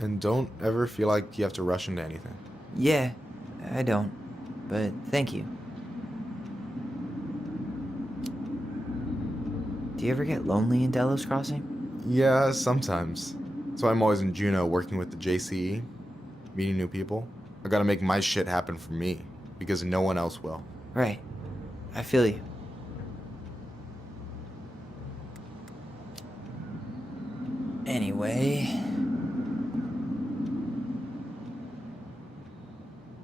And don't ever feel like you have to rush into anything. Yeah, I don't. But thank you. Do you ever get lonely in Delos Crossing? Yeah, sometimes. So I'm always in Juneau working with the JCE, meeting new people. I gotta make my shit happen for me, because no one else will. Right. I feel you. Anyway...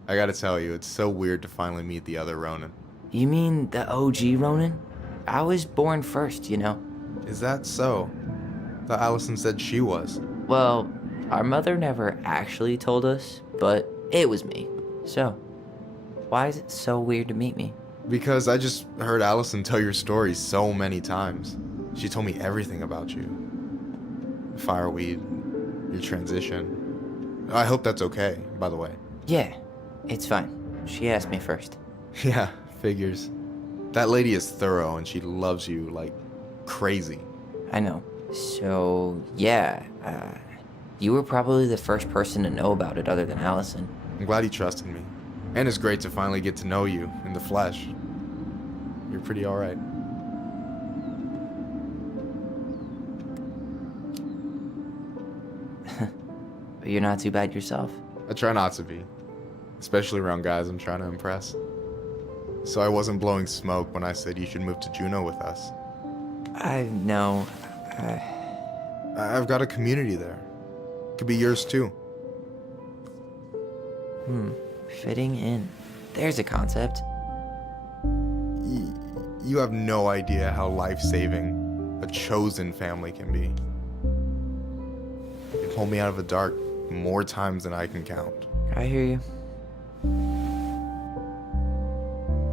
I gotta tell you, it's so weird to finally meet the other Ronan. You mean the OG Ronan? I was born first, you know? Is that so? Thought Allison said she was. Well, our mother never actually told us, but it was me. So, why is it so weird to meet me? Because I just heard Allison tell your story so many times. She told me everything about you. Fireweed, your transition. I hope that's okay, by the way. Yeah, it's fine. She asked me first. Yeah, figures. That lady is thorough and she loves you like crazy. I know. So, yeah, you were probably the first person to know about it other than Allison. I'm glad he trusted me. And it's great to finally get to know you in the flesh. You're pretty alright. But you're not too bad yourself. I try not to be. Especially around guys I'm trying to impress. So I wasn't blowing smoke when I said you should move to Juneau with us. I know. I've got a community there. Could be yours too. Fitting in. There's a concept. You have no idea how life-saving a chosen family can be. They pulled me out of the dark more times than I can count. I hear you.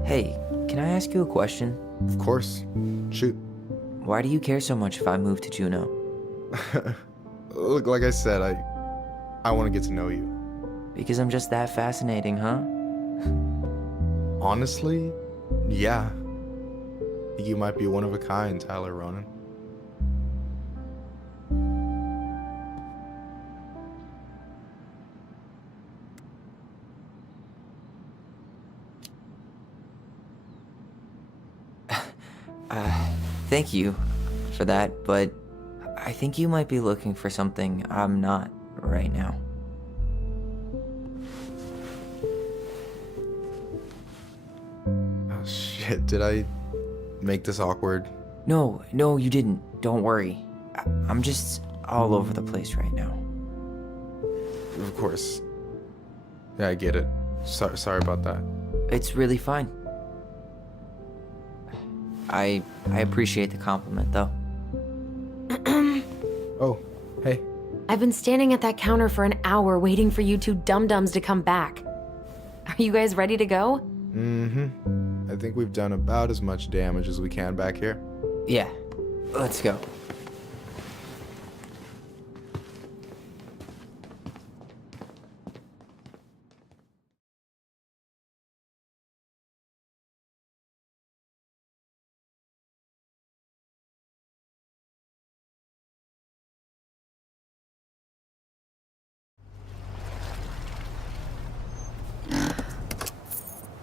Hey, can I ask you a question? Of course. Shoot. Why do you care so much if I move to Juneau? Look, like I said, I want to get to know you. Because I'm just that fascinating, huh? Honestly, yeah. I think you might be one of a kind, Tyler Ronan. Thank you for that, but I think you might be looking for something I'm not right now. Oh shit, did I make this awkward? No, you didn't. Don't worry. I'm just all over the place right now. Of course. Yeah, I get it. Sorry about that. It's really fine. I appreciate the compliment, though. Oh, hey. I've been standing at that counter for an hour waiting for you two dum-dums to come back. Are you guys ready to go? I think we've done about as much damage as we can back here. Yeah, let's go.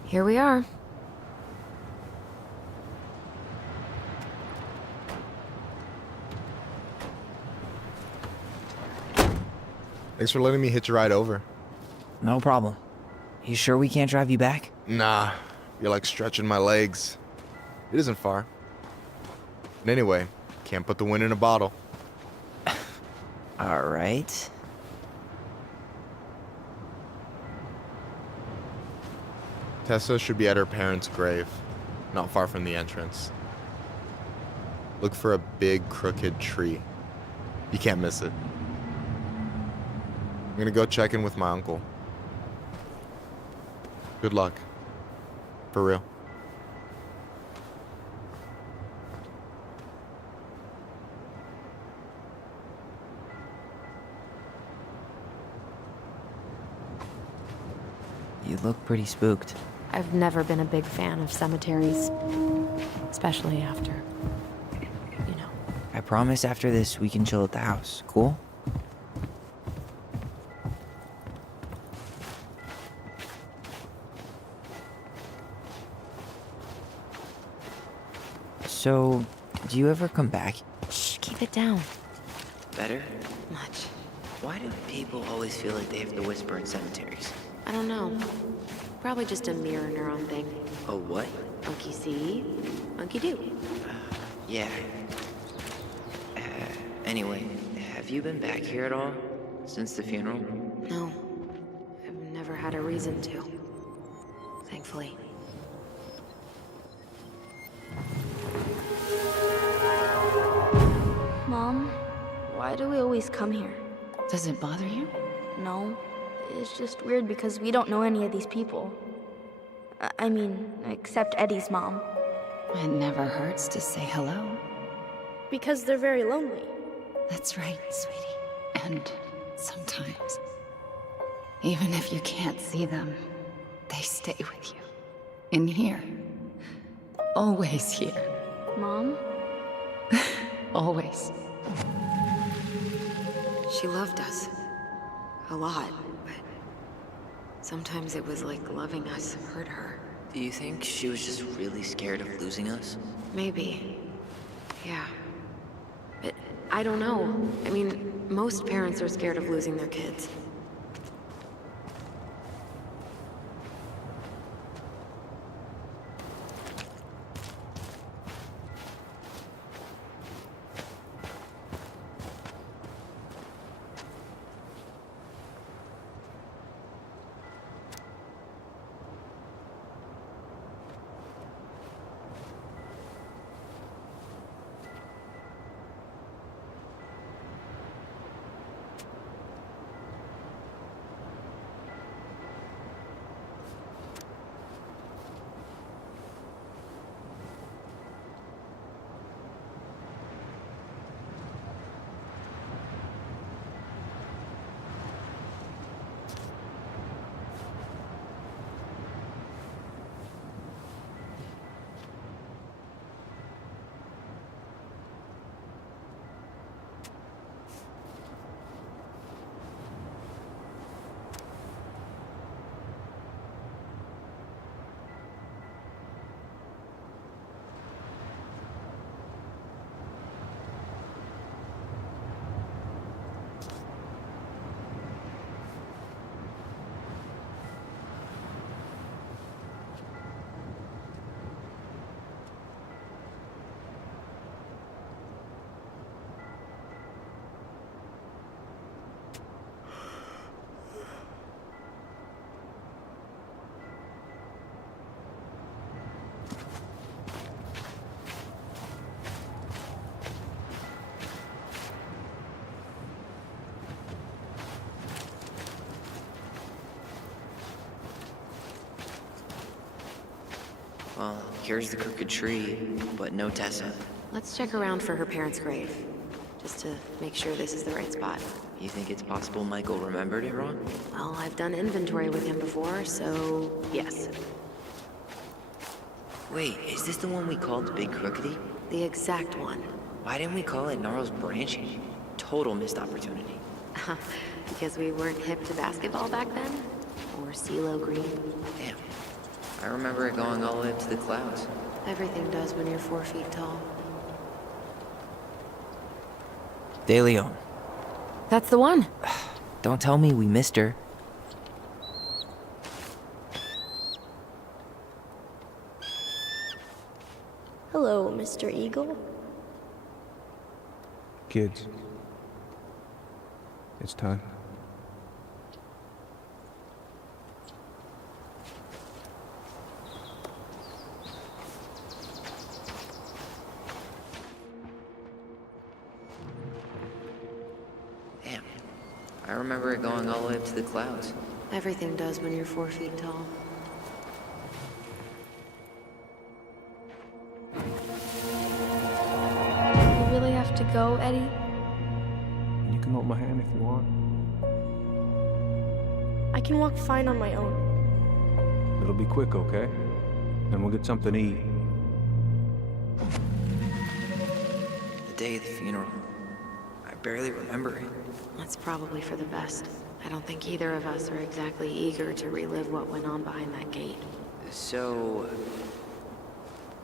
Here we are. Thanks for letting me hitch a ride over. No problem. You sure we can't drive you back? Nah, you're like stretching my legs. It isn't far. And anyway, can't put the wind in a bottle. All right. Tessa should be at her parents' grave, not far from the entrance. Look for a big, crooked tree. You can't miss it. I'm gonna go check in with my uncle. Good luck. For real. You look pretty spooked. I've never been a big fan of cemeteries, especially after, you know. I promise after this we can chill at the house, cool? So, do you ever come back? Shh, keep it down. Better? Much. Why do people always feel like they have to whisper in cemeteries? I don't know. Probably just a mirror neuron thing. A what? Monkey see, monkey do. Yeah. Anyway, have you been back here at all? Since the funeral? No. I've never had a reason to. Thankfully. Mom, why do we always come here? Does it bother you? No. It's just weird because we don't know any of these people. I mean, except Eddie's mom. It never hurts to say hello. Because they're very lonely. That's right, sweetie. And sometimes, even if you can't see them, they stay with you. In here. Always here. Mom? Always. She loved us. A lot, but sometimes it was like loving us hurt her. Do you think she was just really scared of losing us? Maybe. Yeah. But I don't know. I mean, most parents are scared of losing their kids. Well, here's the crooked tree, but no Tessa. Let's check around for her parents' grave, just to make sure this is the right spot. You think it's possible Michael remembered it wrong? Well, I've done inventory with him before, so yes. Wait, is this the one we called Big Crookedy? The exact one. Why didn't we call it Gnarls Branching? Total missed opportunity. Because we weren't hip to basketball back then? Or CeeLo Green? Damn. I remember it going all the way up to the clouds. Everything does when you're 4 feet tall. De Leon. That's the one. Don't tell me we missed her. Hello, Mr. Eagle. Kids. It's time. I remember it going all the way up to the clouds. Everything does when you're 4 feet tall. You really have to go, Eddie? You can hold my hand if you want. I can walk fine on my own. It'll be quick, okay? Then we'll get something to eat. The day of the funeral. I barely remember it. That's probably for the best. I don't think either of us are exactly eager to relive what went on behind that gate. So...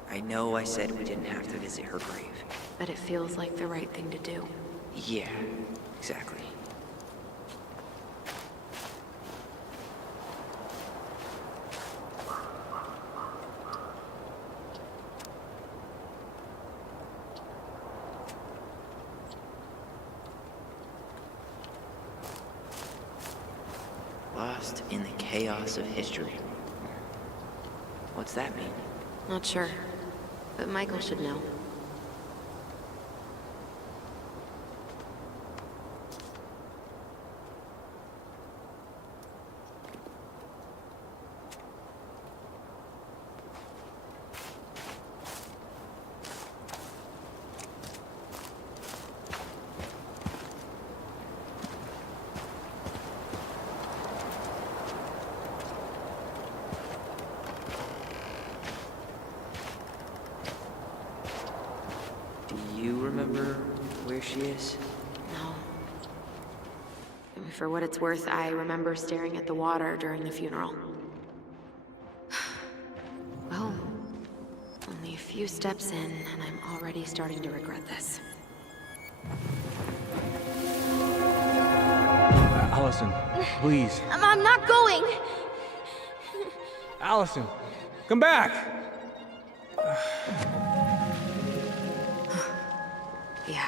I know I said we didn't have to visit her grave. But it feels like the right thing to do. Yeah, exactly. Lost in the chaos of history. What's that mean? Not sure. But Michael should know. She is? No. For what it's worth, I remember staring at the water during the funeral. Well, only a few steps in, and I'm already starting to regret this. Allison, please. I'm not going! Allison, come back! Yeah.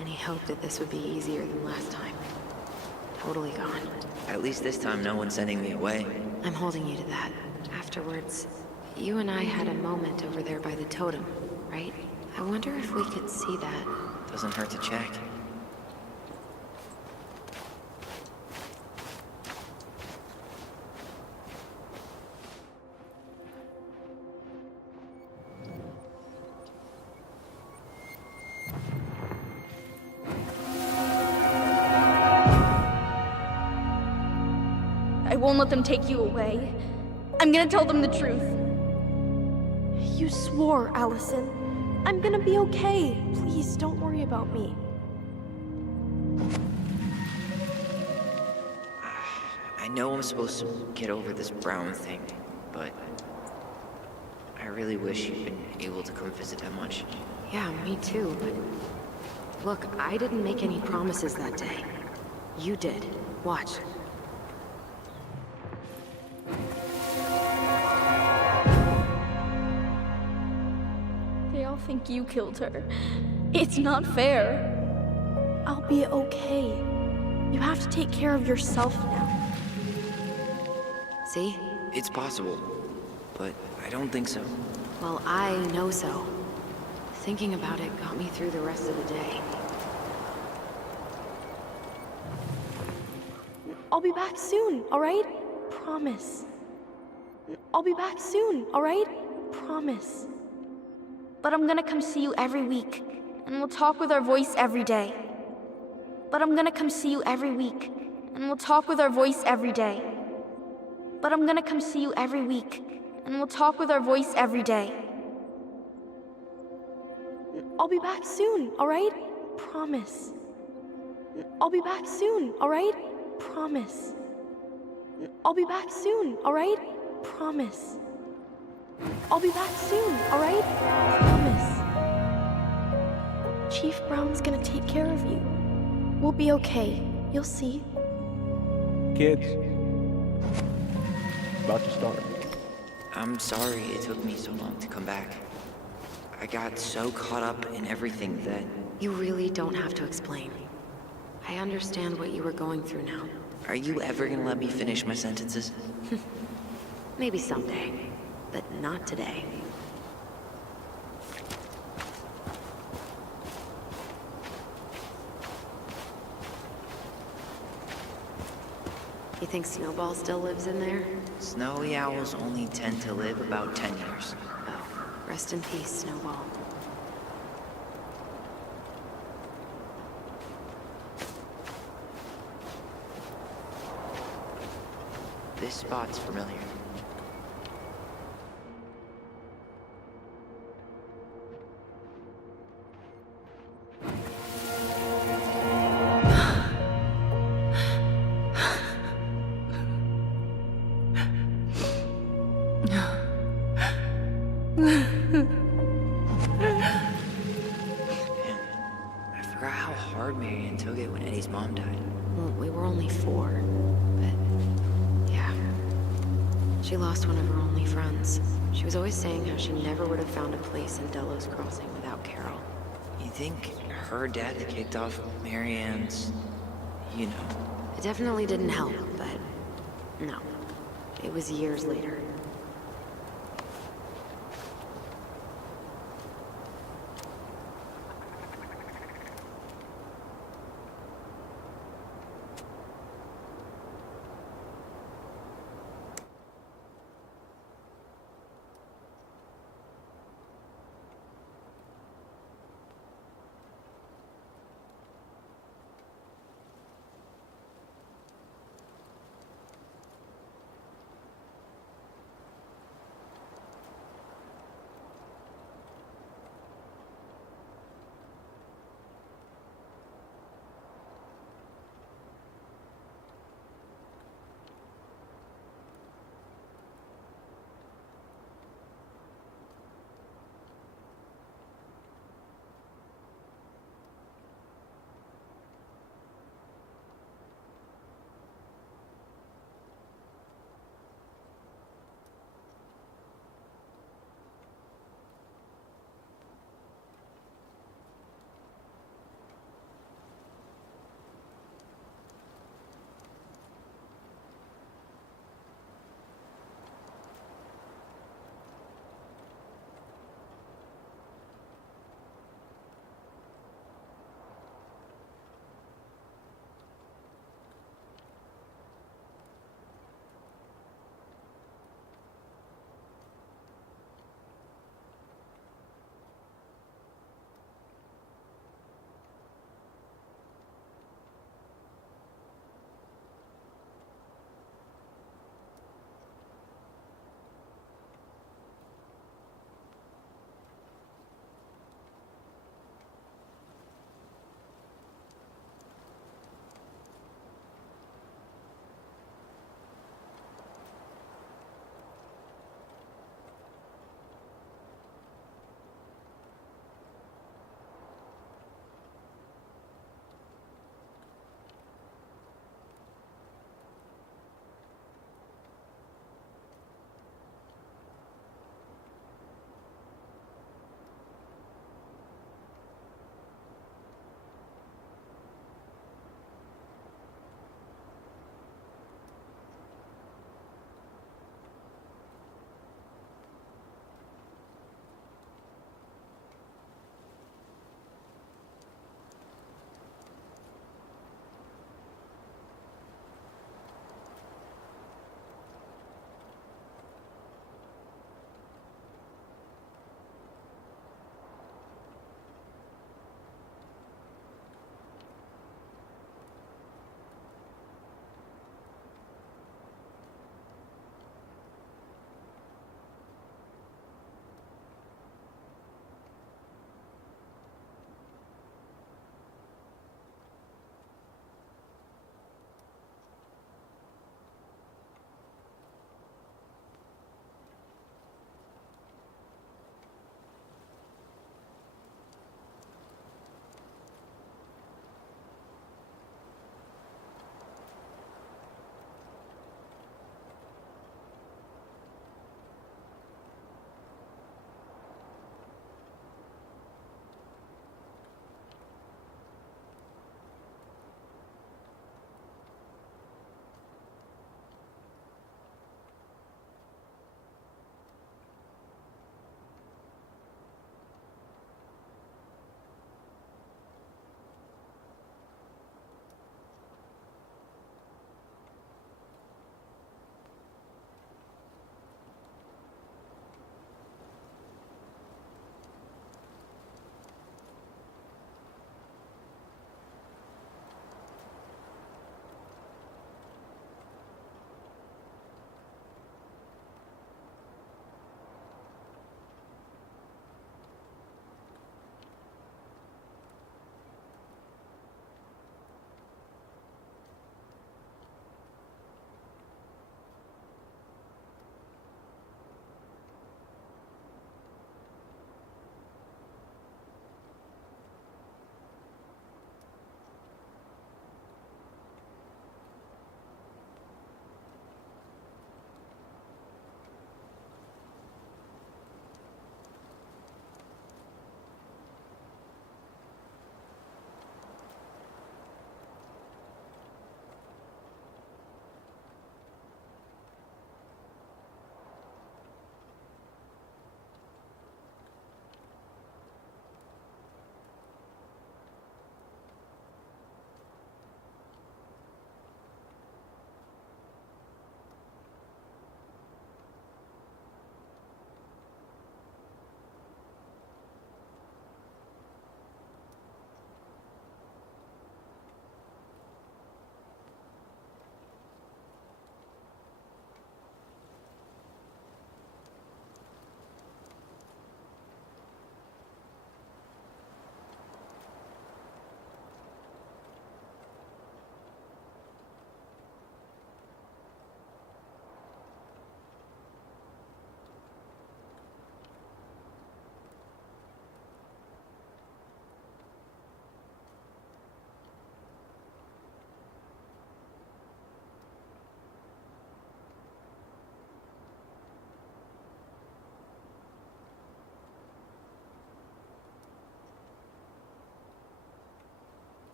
Any hope that this would be easier than last time? Totally gone. At least this time no one's sending me away. I'm holding you to that. Afterwards, you and I had a moment over there by the totem, right? I wonder if we could see that. Doesn't hurt to check. I won't let them take you away. I'm gonna tell them the truth. You swore, Allison. I'm gonna be okay. Please, don't worry about me. I know I'm supposed to get over this Brown thing, but I really wish you'd been able to come visit that much. Yeah, me too, but... Look, I didn't make any promises that day. You did. Watch. They all think you killed her. It's not fair. I'll be okay. You have to take care of yourself now. See? It's possible, but I don't think so. Well, I know so. Thinking about it got me through the rest of the day. I'll be back soon, alright? Promise. I'll be back soon, alright? Promise. But I'm gonna come see you every week, and we'll talk with our voice every day. But I'm gonna come see you every week, and we'll talk with our voice every day. But I'm gonna come see you every week, and we'll talk with our voice every day. I'll be back soon, alright? Promise. I'll be back soon, alright? Promise. I'll be back soon, alright? Promise. I'll be back soon, alright? Promise. Chief Brown's gonna take care of you. We'll be okay. You'll see. Kids. About to start. I'm sorry it took me so long to come back. I got so caught up in everything that... You really don't have to explain. I understand what you were going through now. Are you ever gonna let me finish my sentences? Maybe someday, but not today. You think Snowball still lives in there? Snowy owls only tend to live about 10 years. Oh, rest in peace, Snowball. This spot's familiar. I forgot how hard Marianne took it when Eddie's mom died. Well, we were only 4, but yeah. She lost one of her only friends. She was always saying how she never would have found a place in Delos Crossing without Carol. You think her death kicked off Marianne's, you know? It definitely didn't help, but no. It was years later.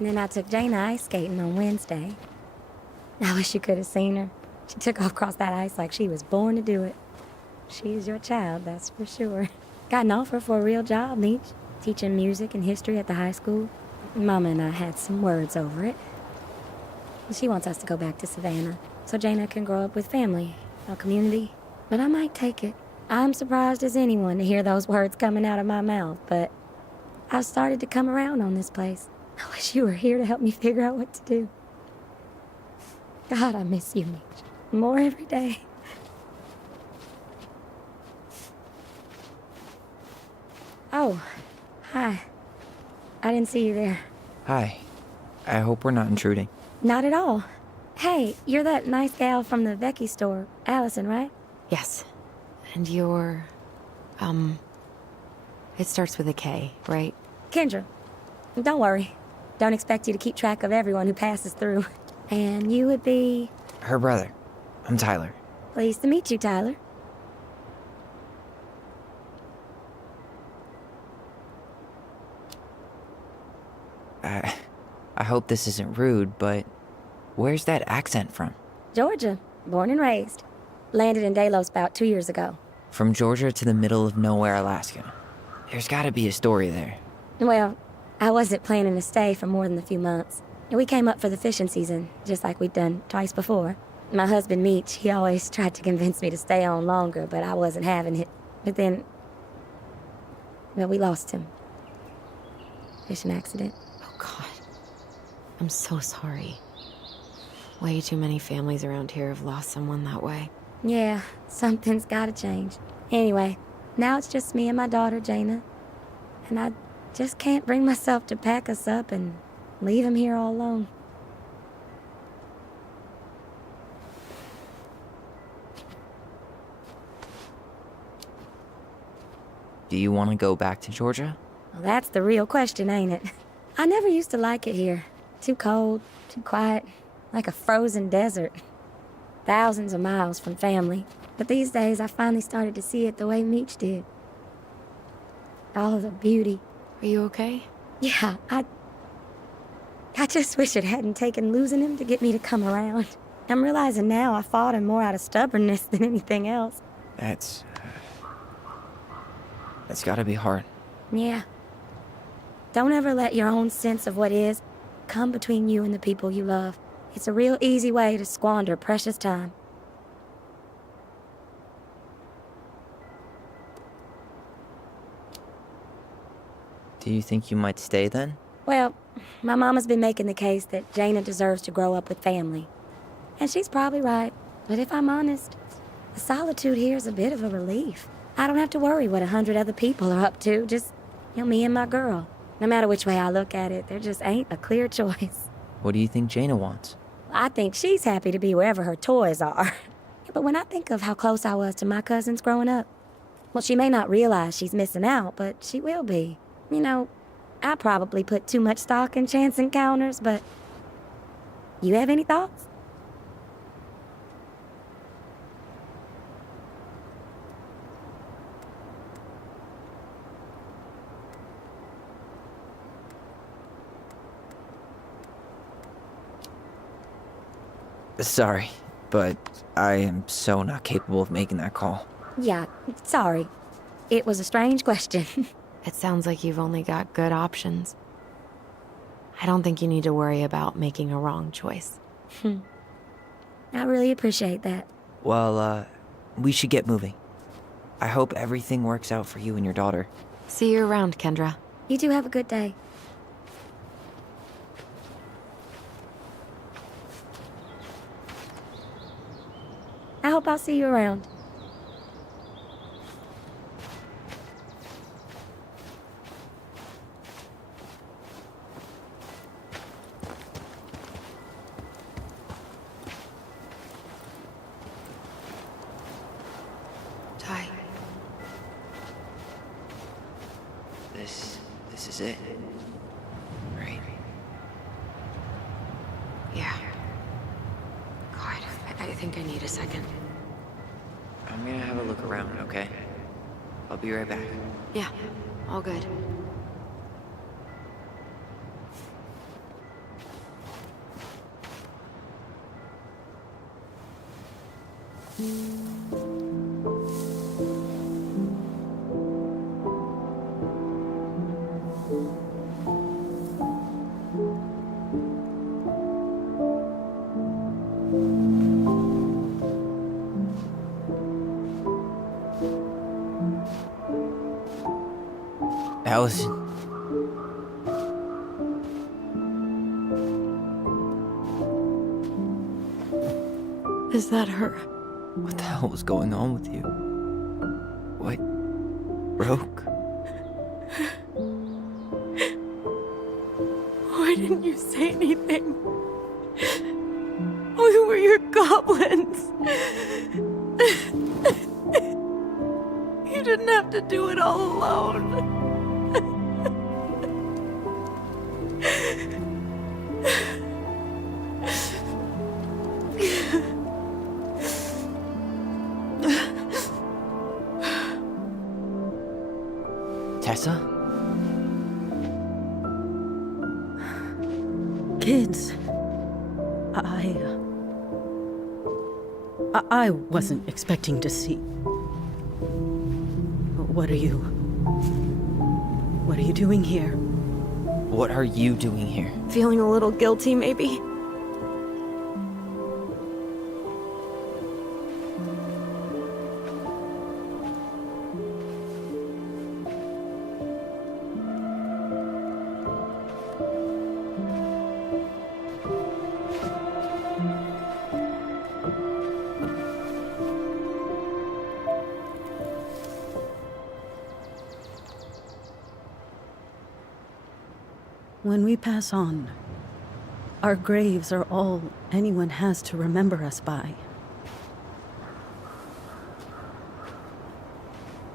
And then I took Jaina ice skating on Wednesday. I wish you could have seen her. She took off across that ice like she was born to do it. She's your child, that's for sure. Got an offer for a real job, Meech. Teaching music and history at the high school. Mama and I had some words over it. She wants us to go back to Savannah, so Jaina can grow up with family, a community. But I might take it. I'm surprised as anyone to hear those words coming out of my mouth, but I've started to come around on this place. I wish you were here to help me figure out what to do. God, I miss you, Meech. More every day. Oh, hi. I didn't see you there. Hi. I hope we're not intruding. Not at all. Hey, you're that nice gal from the Vecchi store, Allison, right? Yes. And you're... It starts with a K, right? Kendra. Don't worry. Don't expect you to keep track of everyone who passes through. And you would be... Her brother. I'm Tyler. Pleased to meet you, Tyler. I hope this isn't rude, but where's that accent from? Georgia. Born and raised. Landed in Delos about 2 years ago. From Georgia to the middle of nowhere, Alaska. There's gotta be a story there. Well, I wasn't planning to stay for more than a few months. We came up for the fishing season, just like we'd done twice before. My husband, Meech, he always tried to convince me to stay on longer, but I wasn't having it. But then... well, we lost him. Fishing accident. Oh, God. I'm so sorry. Way too many families around here have lost someone that way. Yeah, something's gotta change. Anyway, now it's just me and my daughter, Jaina. And I just can't bring myself to pack us up and leave him here all alone. Do you want to go back to Georgia? Well, that's the real question, ain't it? I never used to like it here. Too cold, too quiet, like a frozen desert. Thousands of miles from family. But these days, I finally started to see it the way Meech did. All of the beauty. Are you okay? Yeah, I just wish it hadn't taken losing him to get me to come around. I'm realizing now I fought him more out of stubbornness than anything else. That's gotta be hard. Yeah. Don't ever let your own sense of what is come between you and the people you love. It's a real easy way to squander precious time. Do you think you might stay then? Well, my mama's been making the case that Jaina deserves to grow up with family. And she's probably right. But if I'm honest, the solitude here is a bit of a relief. I don't have to worry what 100 other people are up to, just, me and my girl. No matter which way I look at it, there just ain't a clear choice. What do you think Jaina wants? I think she's happy to be wherever her toys are. But when I think of how close I was to my cousins growing up, well, she may not realize she's missing out, but she will be. I probably put too much stock in chance encounters, but... You have any thoughts? Sorry, but I am so not capable of making that call. Yeah, sorry. It was a strange question. It sounds like you've only got good options. I don't think you need to worry about making a wrong choice. I really appreciate that. Well, we should get moving. I hope everything works out for you and your daughter. See you around, Kendra. You two have a good day. I hope I'll see you around. Ty. This is it. Right? Yeah. God, I think I need a second. I'm gonna have a look around, okay? I'll be right back. Yeah, all good. Allison. Is that her? What the hell was going on with you? What broke? Why didn't you say anything? We were your goblins. You didn't have to do it all alone. Tessa? Kids, I wasn't expecting to see. What are you doing here? What are you doing here? Feeling a little guilty, maybe? When we pass on, our graves are all anyone has to remember us by.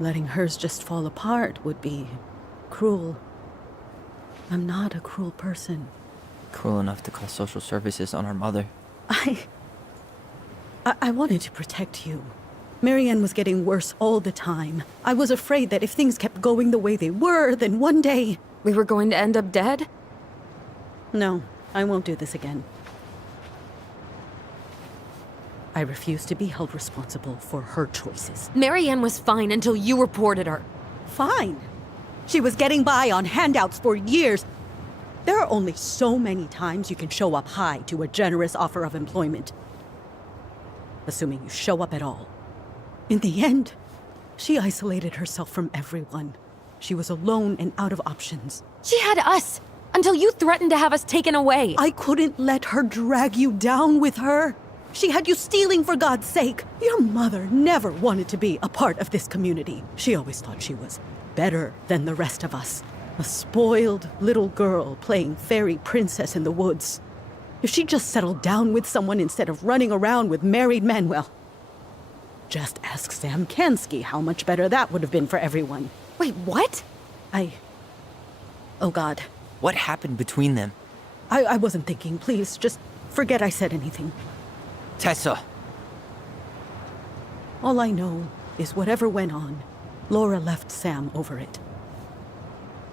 Letting hers just fall apart would be cruel. I'm not a cruel person. Cruel enough to call social services on our mother. I wanted to protect you. Marianne was getting worse all the time. I was afraid that if things kept going the way they were, then one day... We were going to end up dead? No, I won't do this again. I refuse to be held responsible for her choices. Marianne was fine until you reported her. Fine. She was getting by on handouts for years. There are only so many times you can show up high to a generous offer of employment. Assuming you show up at all. In the end, she isolated herself from everyone. She was alone and out of options. She had us, until you threatened to have us taken away. I couldn't let her drag you down with her. She had you stealing for God's sake. Your mother never wanted to be a part of this community. She always thought she was better than the rest of us. A spoiled little girl playing fairy princess in the woods. If she just settled down with someone instead of running around with married men, well, just ask Sam Kansky how much better that would have been for everyone. Wait, what? Oh God. What happened between them? I wasn't thinking. Please, just forget I said anything. Tessa! All I know is whatever went on, Laura left Sam over it.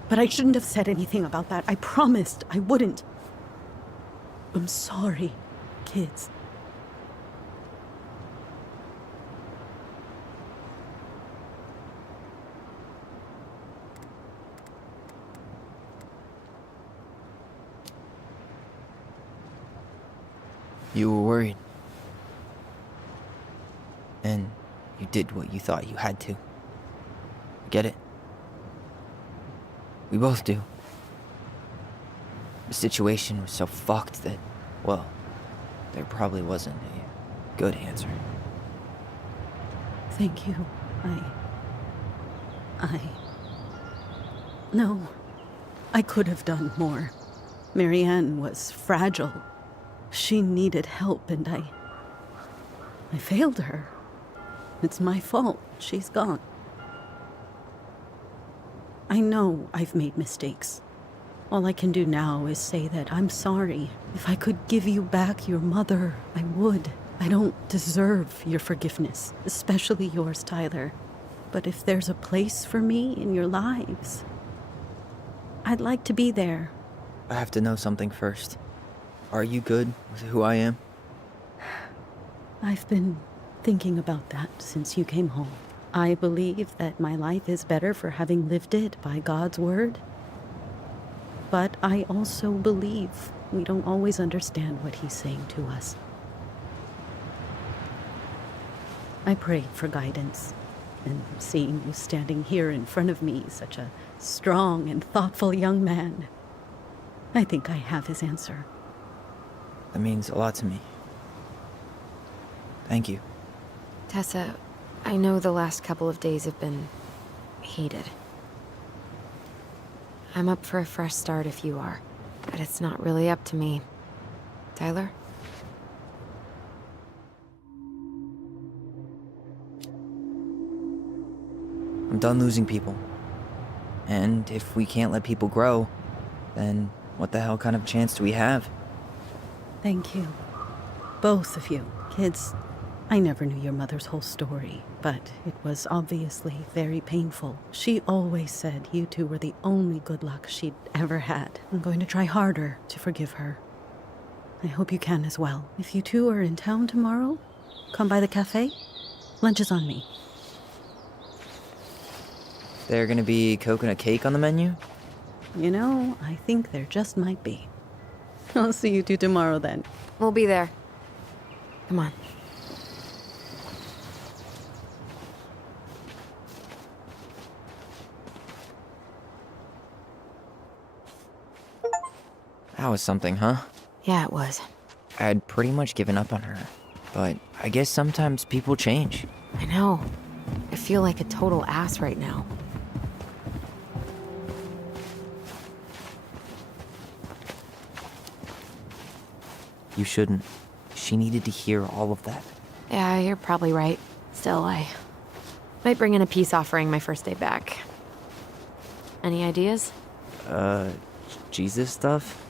But I shouldn't have said anything about that. I promised I wouldn't. I'm sorry, kids. You were worried. And you did what you thought you had to. Get it? We both do. The situation was so fucked that, well, there probably wasn't a good answer. Thank you. No, I could have done more. Marianne was fragile. She needed help, and I failed her. It's my fault. She's gone. I know I've made mistakes. All I can do now is say that I'm sorry. If I could give you back your mother, I would. I don't deserve your forgiveness, especially yours, Tyler. But if there's a place for me in your lives, I'd like to be there. I have to know something first. Are you good with who I am? I've been thinking about that since you came home. I believe that my life is better for having lived it by God's word. But I also believe we don't always understand what he's saying to us. I prayed for guidance, and seeing you standing here in front of me, such a strong and thoughtful young man, I think I have his answer. That means a lot to me. Thank you. Tessa, I know the last couple of days have been heated. I'm up for a fresh start if you are, but it's not really up to me. Tyler? I'm done losing people. And if we can't let people grow, then what the hell kind of chance do we have? Thank you. Both of you. Kids, I never knew your mother's whole story, but it was obviously very painful. She always said you two were the only good luck she'd ever had. I'm going to try harder to forgive her. I hope you can as well. If you two are in town tomorrow, come by the cafe. Lunch is on me. There gonna be coconut cake on the menu? You know, I think there just might be. I'll see you two tomorrow then. We'll be there. Come on. That was something, huh? Yeah, it was. I'd pretty much given up on her, but I guess sometimes people change. I know. I feel like a total ass right now. You shouldn't. She needed to hear all of that. Yeah, you're probably right. Still, I might bring in a peace offering my first day back. Any ideas? Jesus stuff?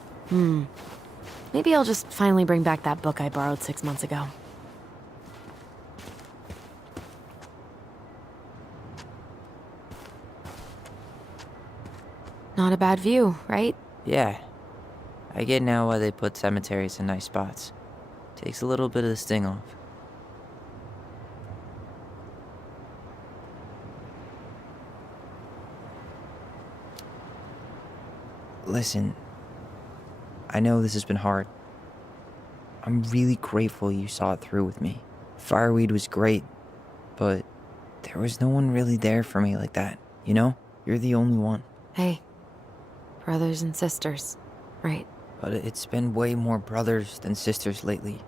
Maybe I'll just finally bring back that book I borrowed 6 months ago. Not a bad view, right? Yeah. I get now why they put cemeteries in nice spots. Takes a little bit of the sting off. Listen, I know this has been hard. I'm really grateful you saw it through with me. Fireweed was great, but there was no one really there for me like that, you know? You're the only one. Hey, brothers and sisters, right? But it's been way more brothers than sisters lately,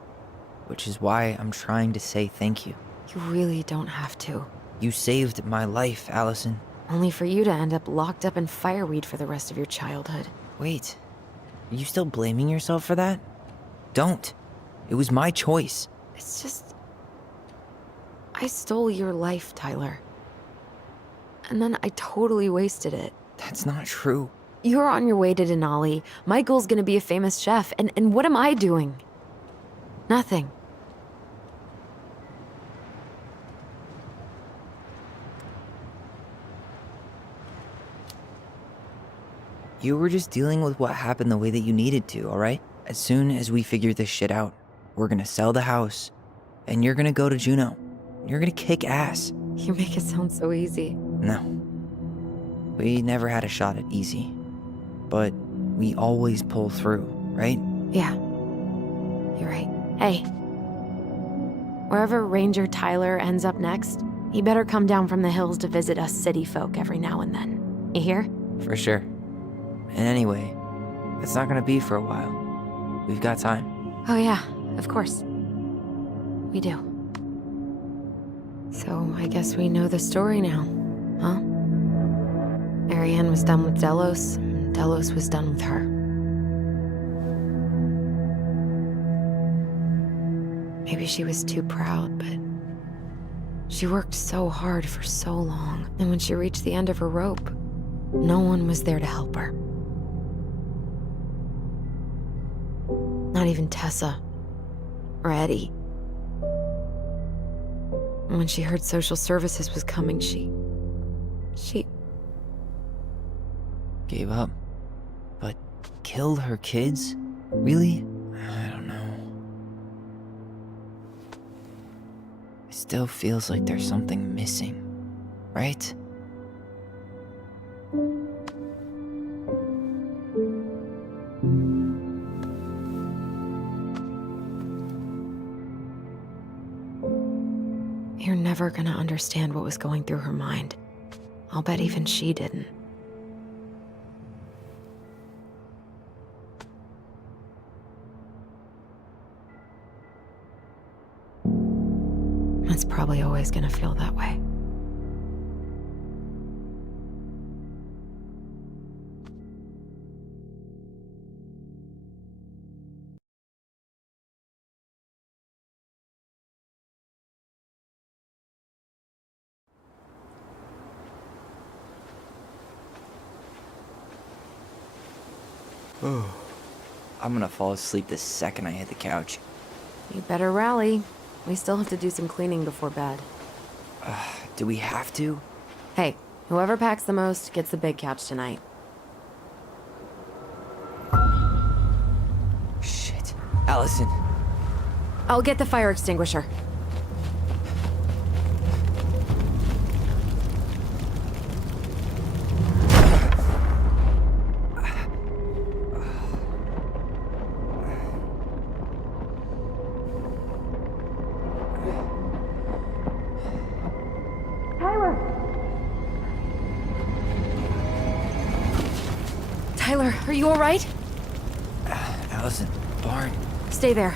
which is why I'm trying to say thank you. You really don't have to. You saved my life, Allison. Only for you to end up locked up in fireweed for the rest of your childhood. Wait, are you still blaming yourself for that? Don't. It was my choice. It's just... I stole your life, Tyler. And then I totally wasted it. That's not true. You're on your way to Denali. Michael's gonna be a famous chef, and what am I doing? Nothing. You were just dealing with what happened the way that you needed to, alright? As soon as we figure this shit out, we're gonna sell the house, and you're gonna go to Juneau. You're gonna kick ass. You make it sound so easy. No. We never had a shot at easy. But we always pull through, right? Yeah. You're right. Hey. Wherever Ranger Tyler ends up next, he better come down from the hills to visit us city folk every now and then. You hear? For sure. And anyway, it's not gonna be for a while. We've got time. Oh yeah, of course. We do. So I guess we know the story now, huh? Marianne was done with Delos, and Delos was done with her. Maybe she was too proud, but she worked so hard for so long, and when she reached the end of her rope, no one was there to help her. Not even Tessa or Eddie. And when she heard social services was coming, she gave up. But killed her kids? Really? I don't know. I still feels like there's something missing, right? You're never gonna understand what was going through her mind. I'll bet even she didn't. It's probably always gonna feel that way. I'm gonna fall asleep the second I hit the couch. You better rally. We still have to do some cleaning before bed. Do we have to? Hey, whoever packs the most gets the big couch tonight. Shit. Allison. I'll get the fire extinguisher. Tyler, are you all right? Allison, barn. Stay there.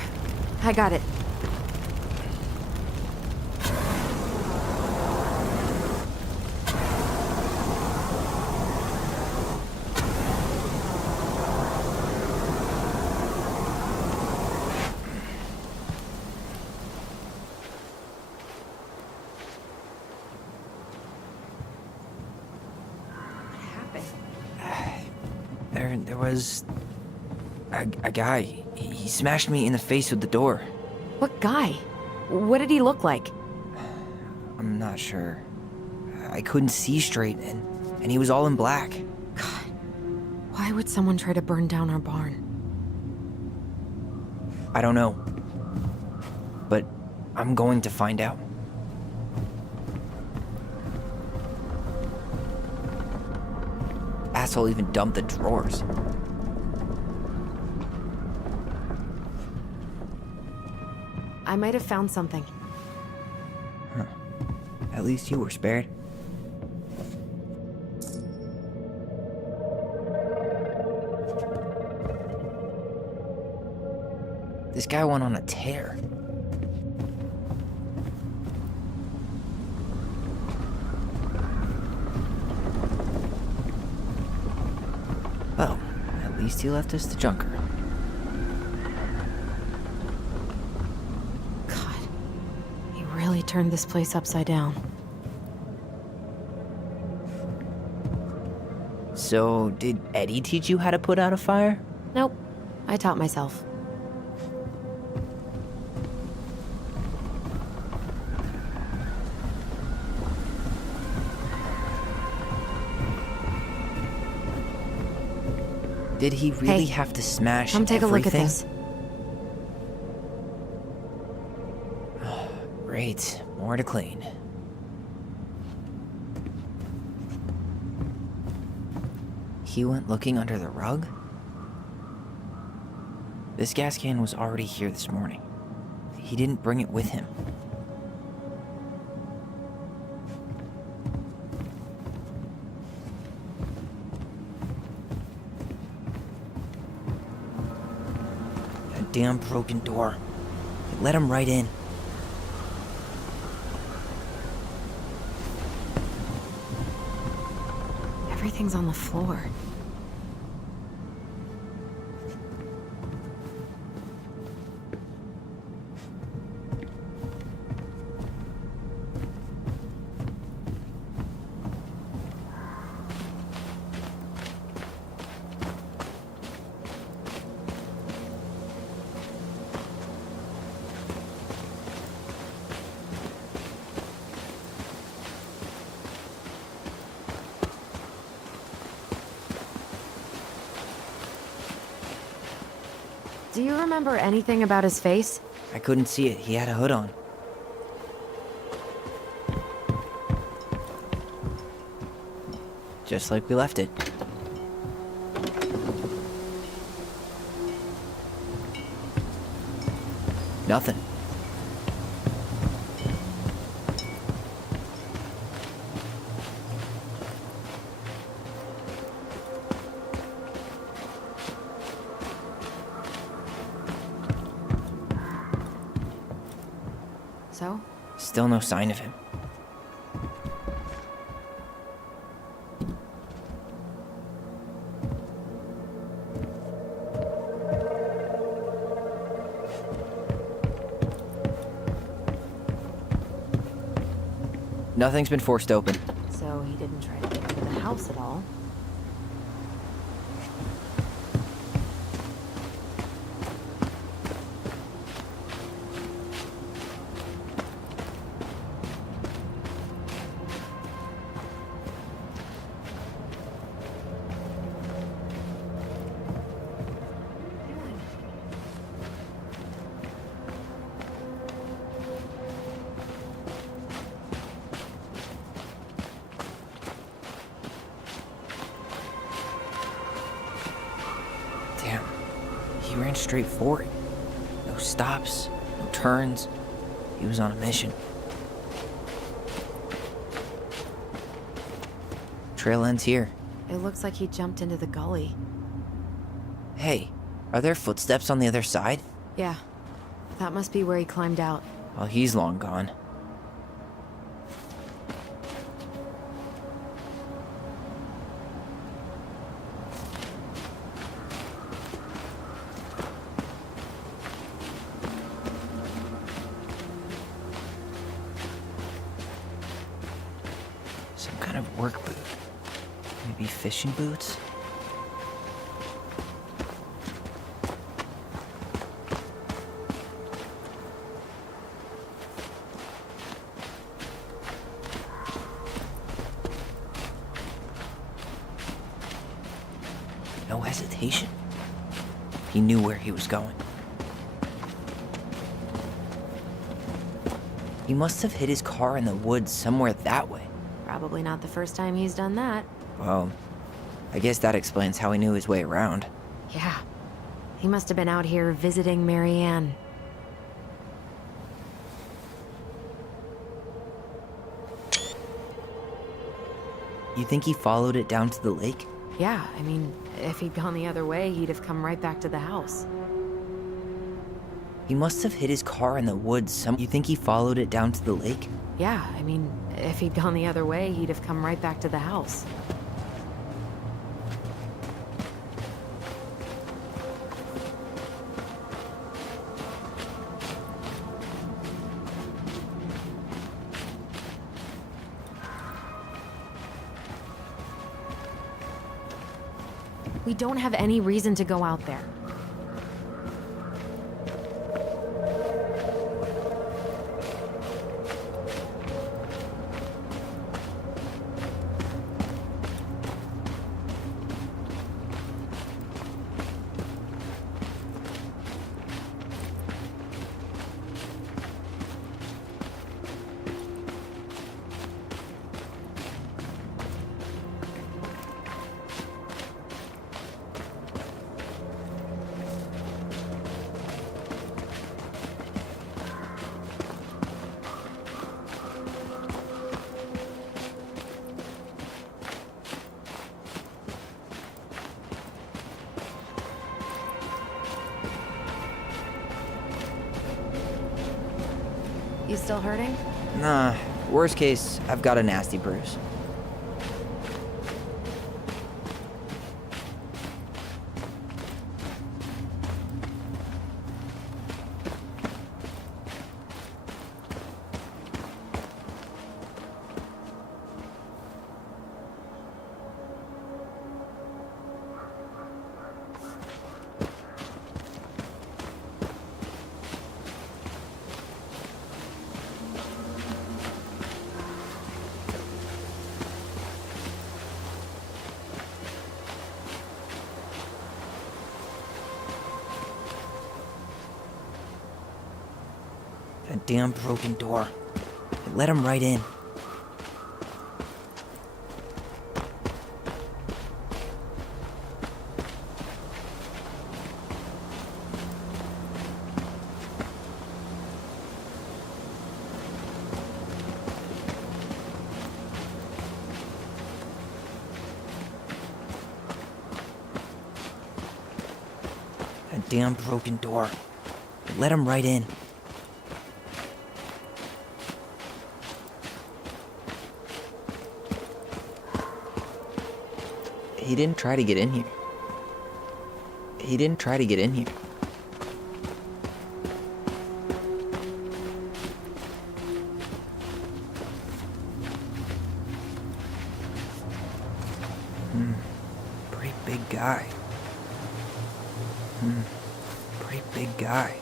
I got it. There was a guy. He smashed me in the face with the door. What guy? What did he look like? I'm not sure. I couldn't see straight, and he was all in black. God, why would someone try to burn down our barn? I don't know. But I'm going to find out. Asshole even dumped the drawers. I might have found something. Huh. At least you were spared. This guy went on a tear. Well, at least he left us the junker. God, he really turned this place upside down. So, did Eddie teach you how to put out a fire? Nope, I taught myself. Did he really Hey, have to smash come take everything? a look at this. Great, more to clean. He went looking under the rug? This gas can was already here this morning. He didn't bring it with him. That damn broken door. It let him right in. Everything's on the floor. Do you remember anything about his face? I couldn't see it. He had a hood on. Just like we left it. Nothing. So? Still no sign of him. Nothing's been forced open. So he didn't try to get into the house at all. Damn. He ran straight for it. No stops, no turns. He was on a mission. Trail ends here. It looks like he jumped into the gully. Hey, are there footsteps on the other side? Yeah. That must be where he climbed out. Well, he's long gone. Some kind of work boot. Maybe fishing boots? No hesitation. He knew where he was going. He must have hid his car in the woods somewhere that way. Probably not the first time he's done that. Well, I guess that explains how he knew his way around. Yeah. He must have been out here visiting Marianne. You think he followed it down to the lake? Yeah, I mean, if he'd gone the other way, he'd have come right back to the house. He must have hid his car in the woods You think he followed it down to the lake? Yeah, I mean, if he'd gone the other way, he'd have come right back to the house. We don't have any reason to go out there. You still hurting? Nah, worst case, I've got a nasty bruise. That damn broken door. It let him right in. That damn broken door. It let him right in. He didn't try to get in here. He didn't try to get in here. Pretty big guy. Pretty big guy.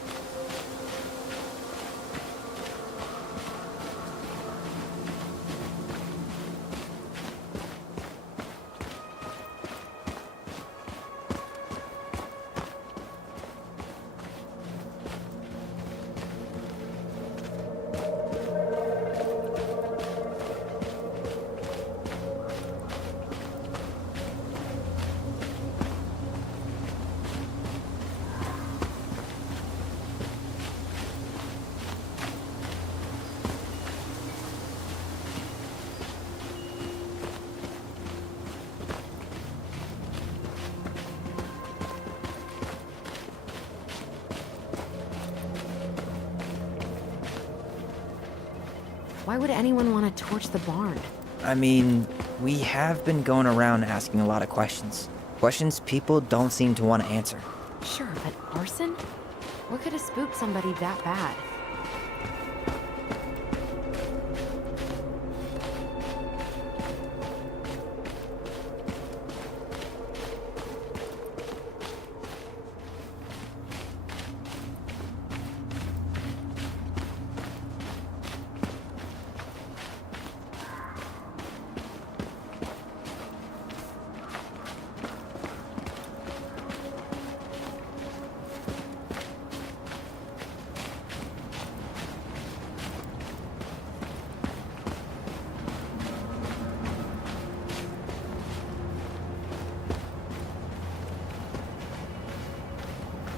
Why would anyone want to torch the barn? I mean, we have been going around asking a lot of questions. Questions people don't seem to want to answer. Sure, but arson? What could have spooked somebody that bad?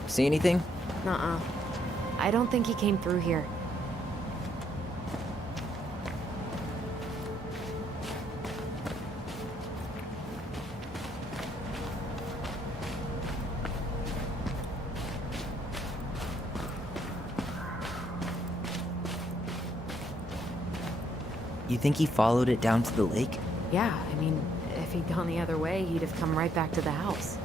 See anything? Nuh-uh. I don't think he came through here. You think he followed it down to the lake? Yeah, I mean, if he'd gone the other way, he'd have come right back to the house.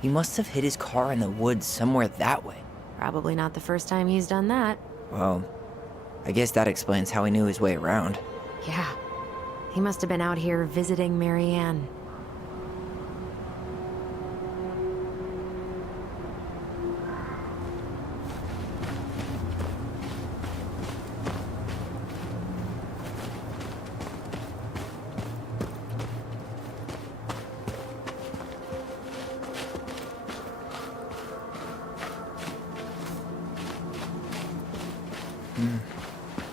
He must have hid his car in the woods somewhere that way. Probably not the first time he's done that. Well, I guess that explains how he knew his way around. Yeah. He must have been out here visiting Marianne.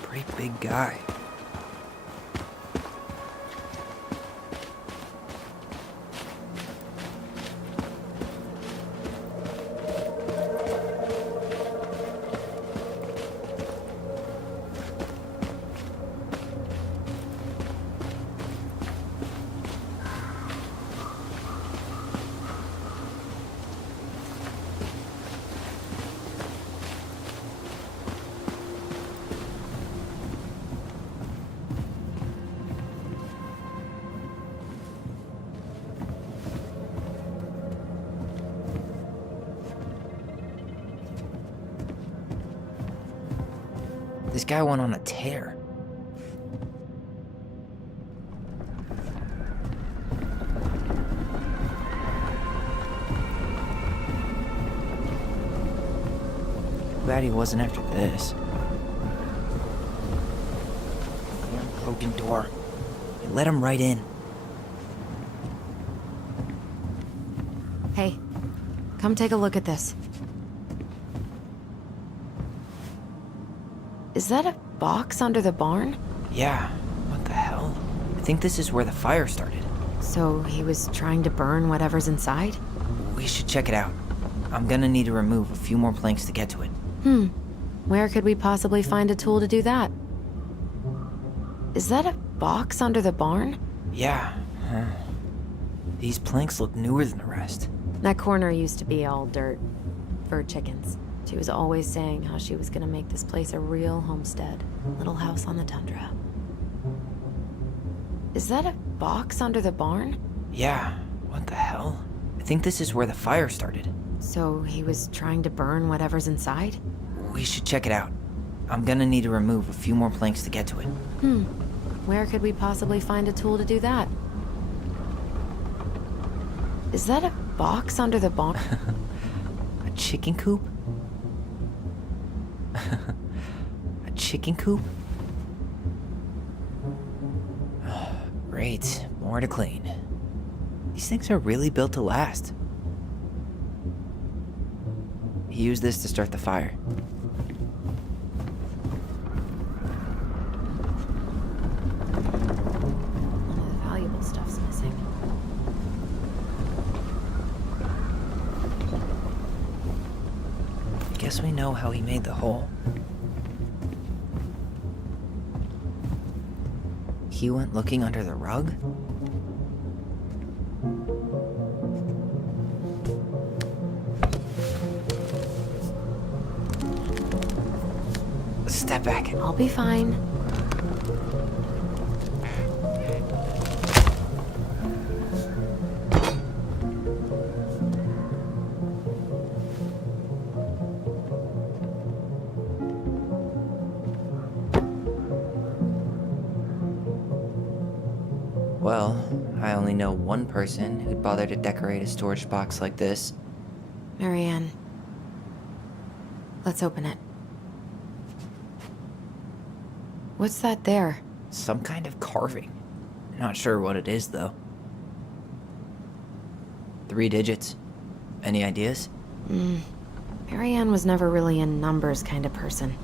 Pretty big guy. This guy went on a tear. Glad he wasn't after this. Damn broken door. It let him right in. Hey, come take a look at this. Is that a box under the barn? Yeah, what the hell? I think this is where the fire started. So he was trying to burn whatever's inside? We should check it out. I'm gonna need to remove a few more planks to get to it. Where could we possibly find a tool to do that? Is that a box under the barn? Yeah. These planks look newer than the rest. That corner used to be all dirt for chickens. She was always saying how she was gonna make this place a real homestead. Little house on the tundra. Is that a box under the barn? Yeah. What the hell? I think this is where the fire started. So he was trying to burn whatever's inside? We should check it out. I'm gonna need to remove a few more planks to get to it. Where could we possibly find a tool to do that? Is that a box under the barn? A chicken coop? A chicken coop? Great, more to clean. These things are really built to last. He used this to start the fire. None of the valuable stuff's missing. I guess we know how he made the hole. He went looking under the rug? Step back. I'll be fine. Well, I only know one person who'd bother to decorate a storage box like this. Marianne. Let's open it. What's that there? Some kind of carving. Not sure what it is, though. 3 digits. Any ideas? Marianne was never really a numbers kind of person.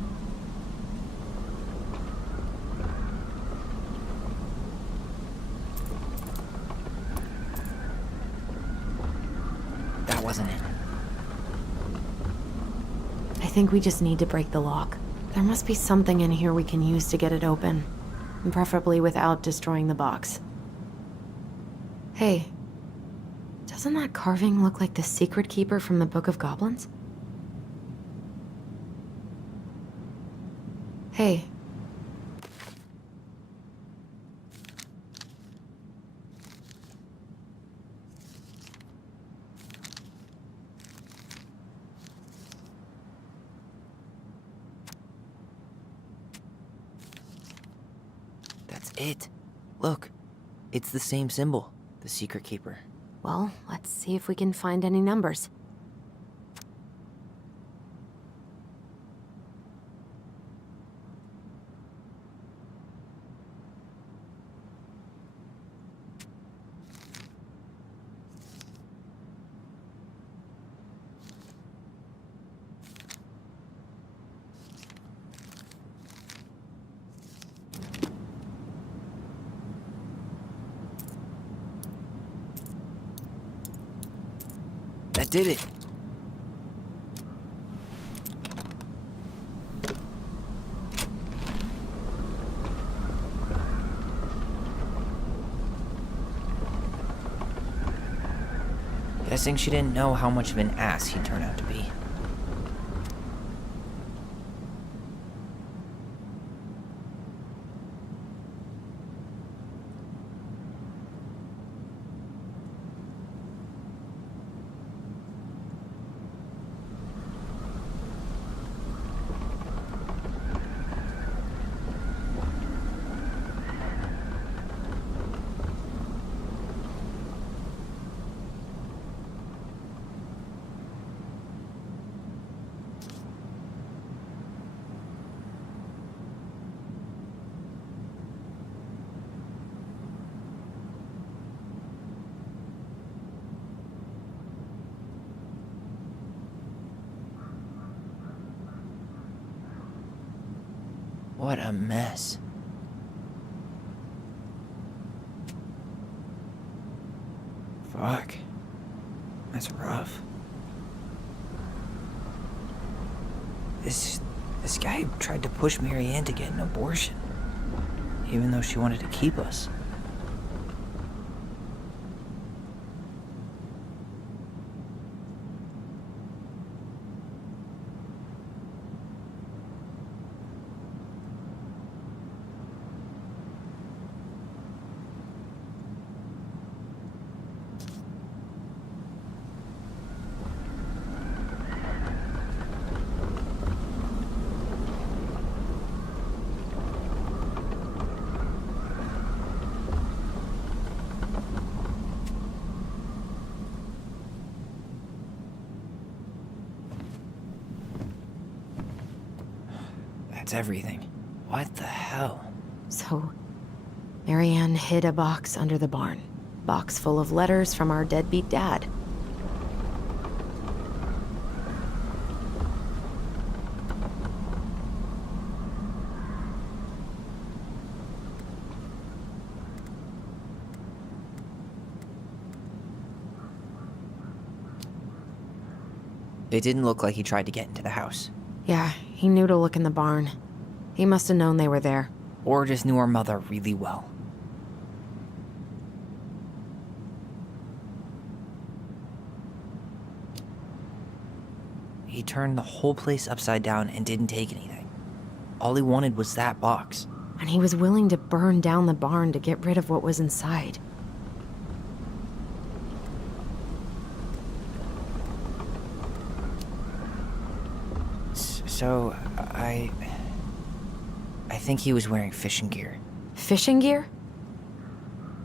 That wasn't it. I think we just need to break the lock. There must be something in here we can use to get it open. And preferably without destroying the box. Hey, doesn't that carving look like the secret keeper from the Book of Goblins? Hey. That's it. Look, it's the same symbol, the secret keeper. Well, let's see if we can find any numbers. That did it. Guessing she didn't know how much of an ass he'd turn out to be. What a mess. Fuck. That's rough. This guy tried to push Marianne to get an abortion. even though she wanted to keep us. That's everything. What the hell? So, Marianne hid a box under the barn. Box full of letters from our deadbeat dad. It didn't look like he tried to get into the house. Yeah, he knew to look in the barn. He must have known they were there. Or just knew our mother really well. He turned the whole place upside down and didn't take anything. All he wanted was that box. And he was willing to burn down the barn to get rid of what was inside. So, I think he was wearing fishing gear. Fishing gear?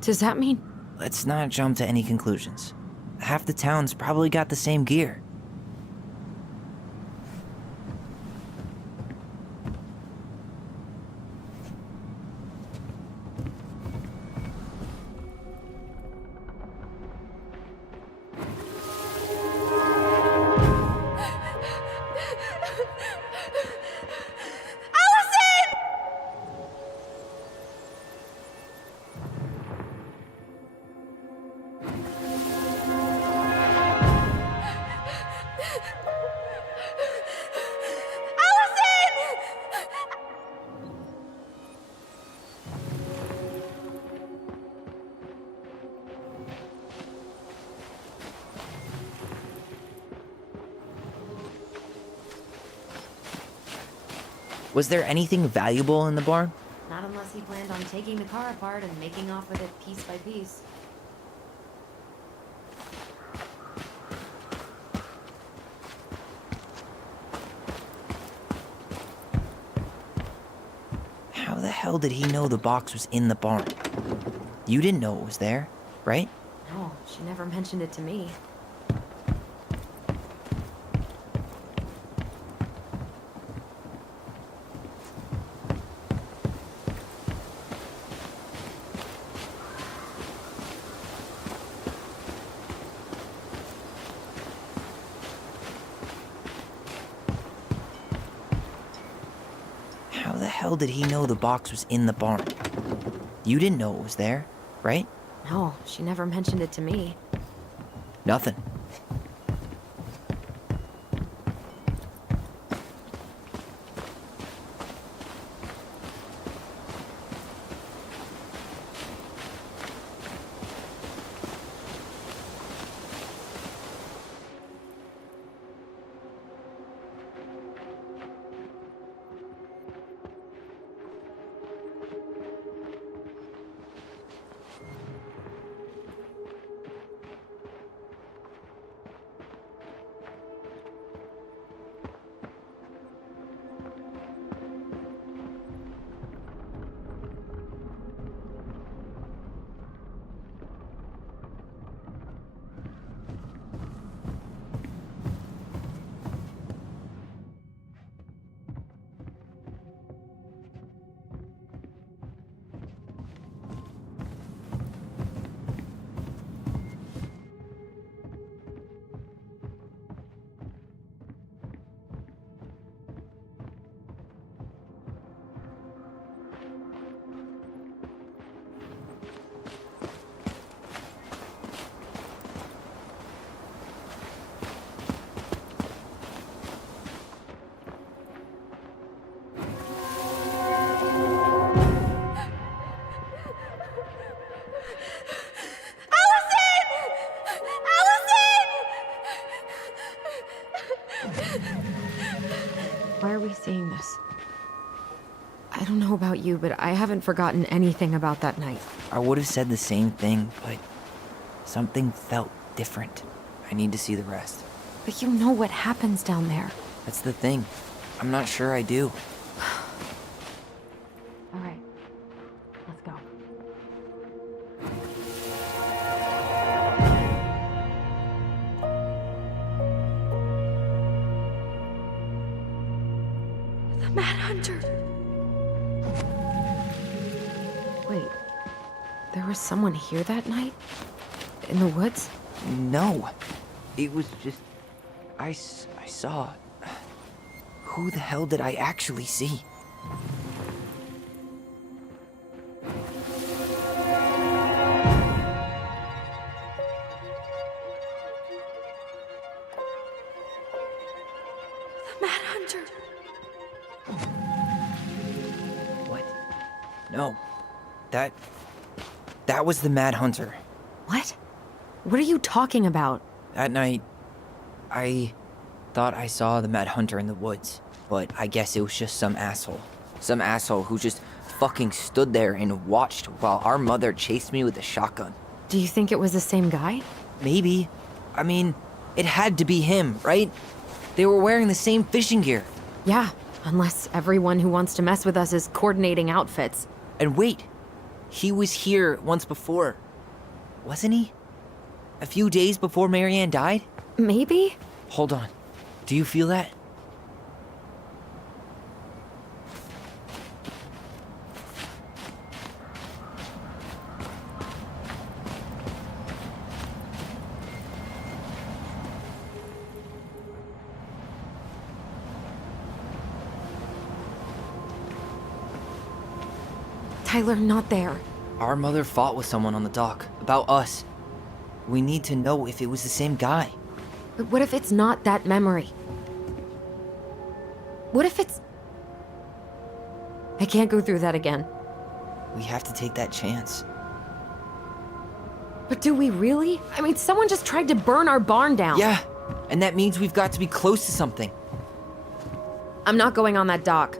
Does that mean? Let's not jump to any conclusions. Half the town's probably got the same gear. Was there anything valuable in the barn? Not unless he planned on taking the car apart and making off with it piece by piece. How the hell did he know the box was in the barn? You didn't know it was there, right? No, she never mentioned it to me. How the hell did he know the box was in the barn? You didn't know it was there, right? No, she never mentioned it to me. Nothing. I haven't forgotten anything about that night. I would have said the same thing, but something felt different. I need to see the rest. But you know what happens down there. That's the thing. I'm not sure I do. All right, let's go. The Mad Hunter. Wait, there was someone here that night? In the woods? No. It was just... I saw... Who the hell did I actually see? The Mad Hunter. What? No. That was the Mad Hunter. What? What are you talking about? That night, I thought I saw the Mad Hunter in the woods, but I guess it was just some asshole. Some asshole who just fucking stood there and watched while our mother chased me with a shotgun. Do you think it was the same guy? Maybe. I mean, it had to be him, right? They were wearing the same fishing gear. Yeah, unless everyone who wants to mess with us is coordinating outfits. And wait, he was here once before, wasn't he? A few days before Marianne died? Maybe? Hold on. Do you feel that? Tyler, not there. Our mother fought with someone on the dock about us. We need to know if it was the same guy. But what if it's not that memory? What if it's... I can't go through that again. We have to take that chance. But do we really? I mean, someone just tried to burn our barn down. Yeah, and that means we've got to be close to something. I'm not going on that dock.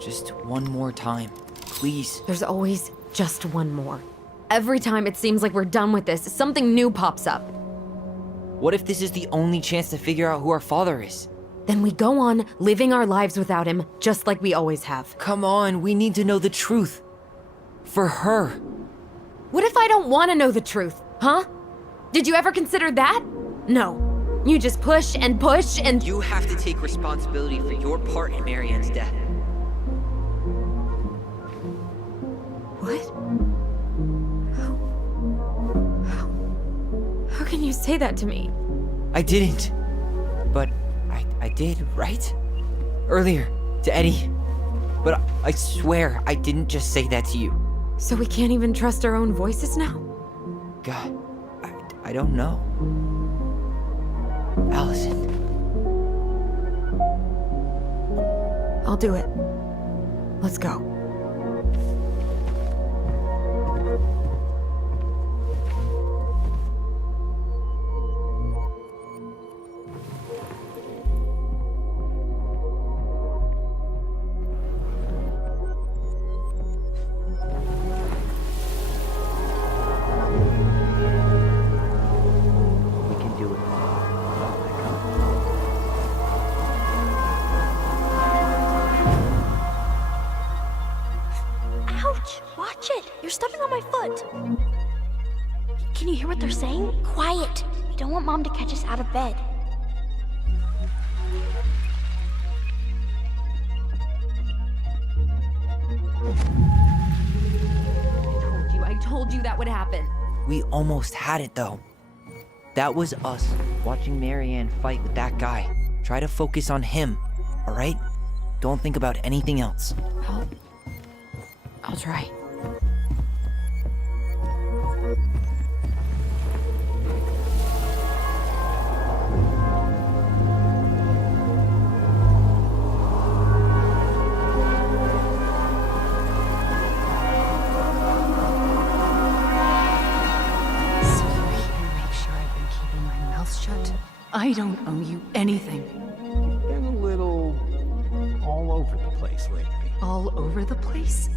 Just one more time, please. There's always just one more. Every time it seems like we're done with this, something new pops up. What if this is the only chance to figure out who our father is? Then we go on living our lives without him, just like we always have. Come on, we need to know the truth. For her. What if I don't want to know the truth, huh? Did you ever consider that? No. You just push and push and... You have to take responsibility for your part in Marianne's death. What? How can you say that to me? I didn't. But I did, right? Earlier, to Eddie. But I swear I didn't just say that to you. So we can't even trust our own voices now? God, I don't know. Allison. I'll do it. Let's go. You're stepping on my foot. Can you hear what they're saying? Quiet. We don't want Mom to catch us out of bed. I told you that would happen. We almost had it, though. That was us watching Marianne fight with that guy. Try to focus on him, all right? Don't think about anything else. I'll try. Make sure I've been keeping my mouth shut. I don't owe you anything. You've been a little all over the place lately. All over the place?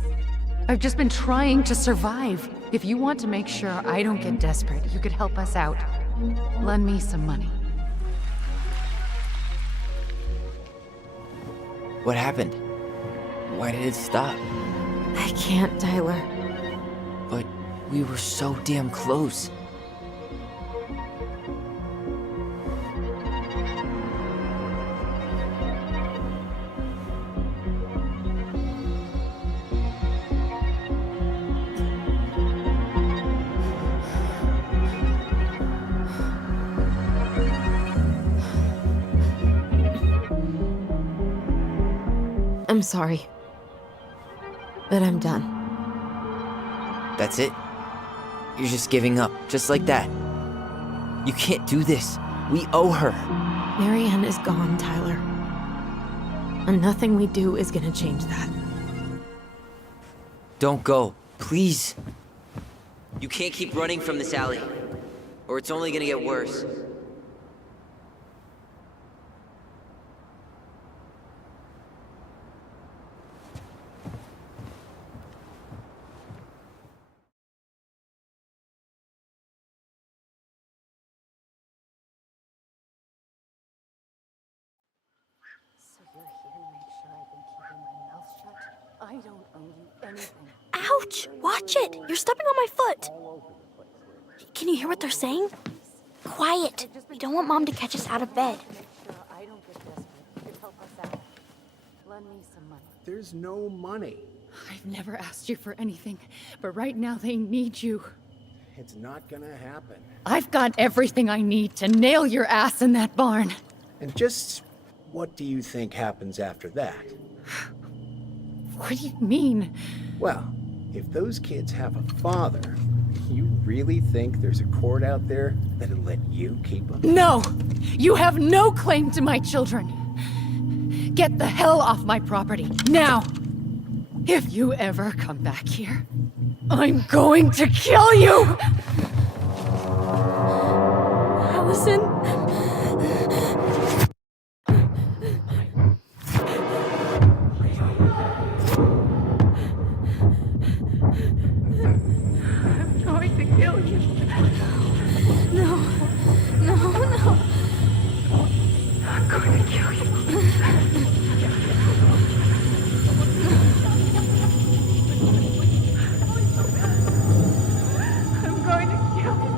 I've just been trying to survive. If you want to make sure I don't get desperate, you could help us out. Lend me some money. What happened? Why did it stop? I can't, Tyler. But we were so damn close. I'm sorry. But I'm done. That's it? You're just giving up, just like that. You can't do this. We owe her. Marianne is gone, Tyler. And nothing we do is gonna change that. Don't go, please. You can't keep running from this alley, or it's only gonna get worse. So you're here to make sure I've been keeping my mouth shut? I don't owe you anything. Ouch! Watch it! You're stepping on my foot! Can you hear what they're saying? Quiet! We don't want Mom to catch us out of bed. I don't get desperate. You could help us out. Lend me some money. There's no money. I've never asked you for anything, but right now they need you. It's not gonna happen. I've got everything I need to nail your ass in that barn. And just what do you think happens after that? What do you mean? Well, if those kids have a father, you really think there's a court out there that'll let you keep them? No! You have no claim to my children. Get the hell off my property, now! If you ever come back here, I'm going to kill you! Allison? I'm going to kill you. No. No, no. I'm going to kill you. I'm going to kill you.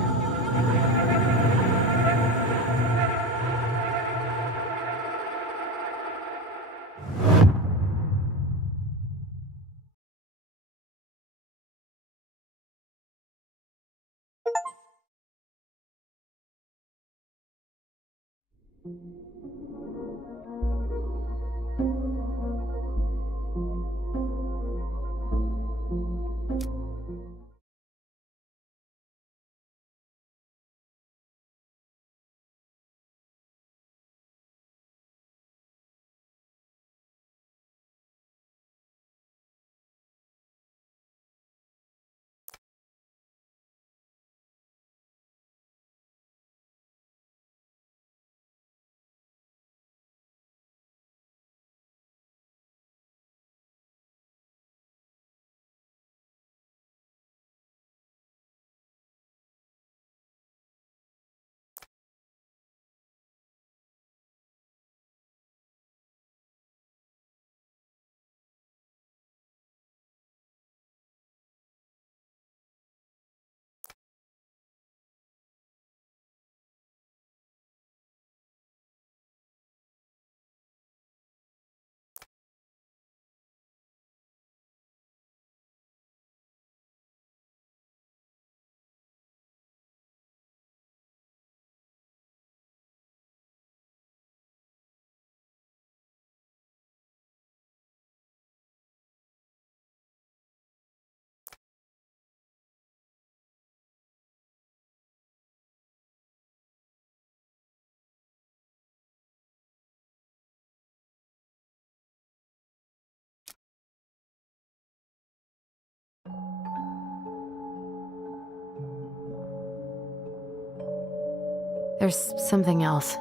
There's something else.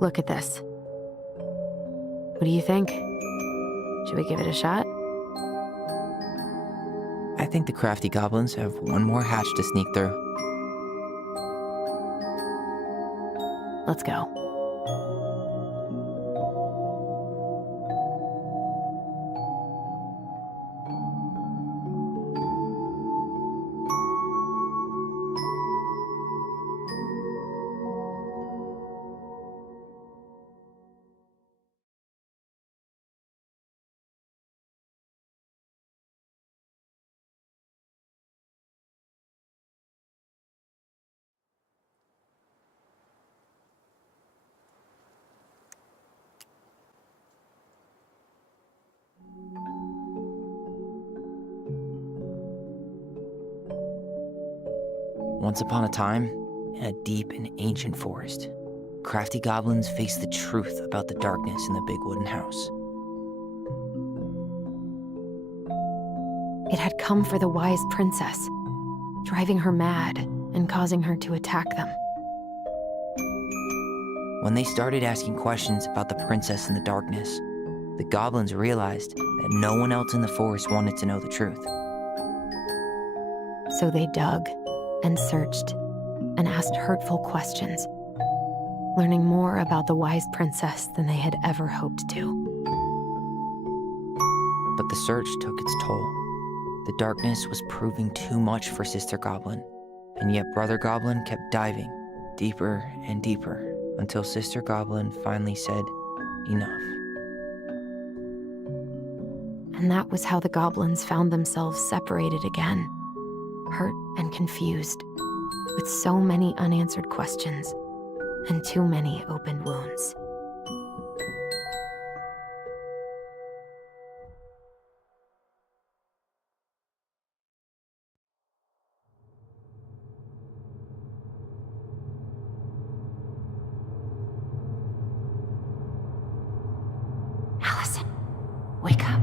Look at this. What do you think? Should we give it a shot? I think the crafty goblins have one more hatch to sneak through. Let's go. Once upon a time, in a deep and ancient forest, crafty goblins faced the truth about the darkness in the big wooden house. It had come for the wise princess, driving her mad and causing her to attack them. When they started asking questions about the princess in the darkness, the goblins realized that no one else in the forest wanted to know the truth. So they dug and searched and asked hurtful questions, learning more about the wise princess than they had ever hoped to. But the search took its toll. The darkness was proving too much for Sister Goblin, and yet Brother Goblin kept diving deeper and deeper until Sister Goblin finally said, enough. And that was how the goblins found themselves separated again, hurt and confused, with so many unanswered questions and too many open wounds. Allison, wake up.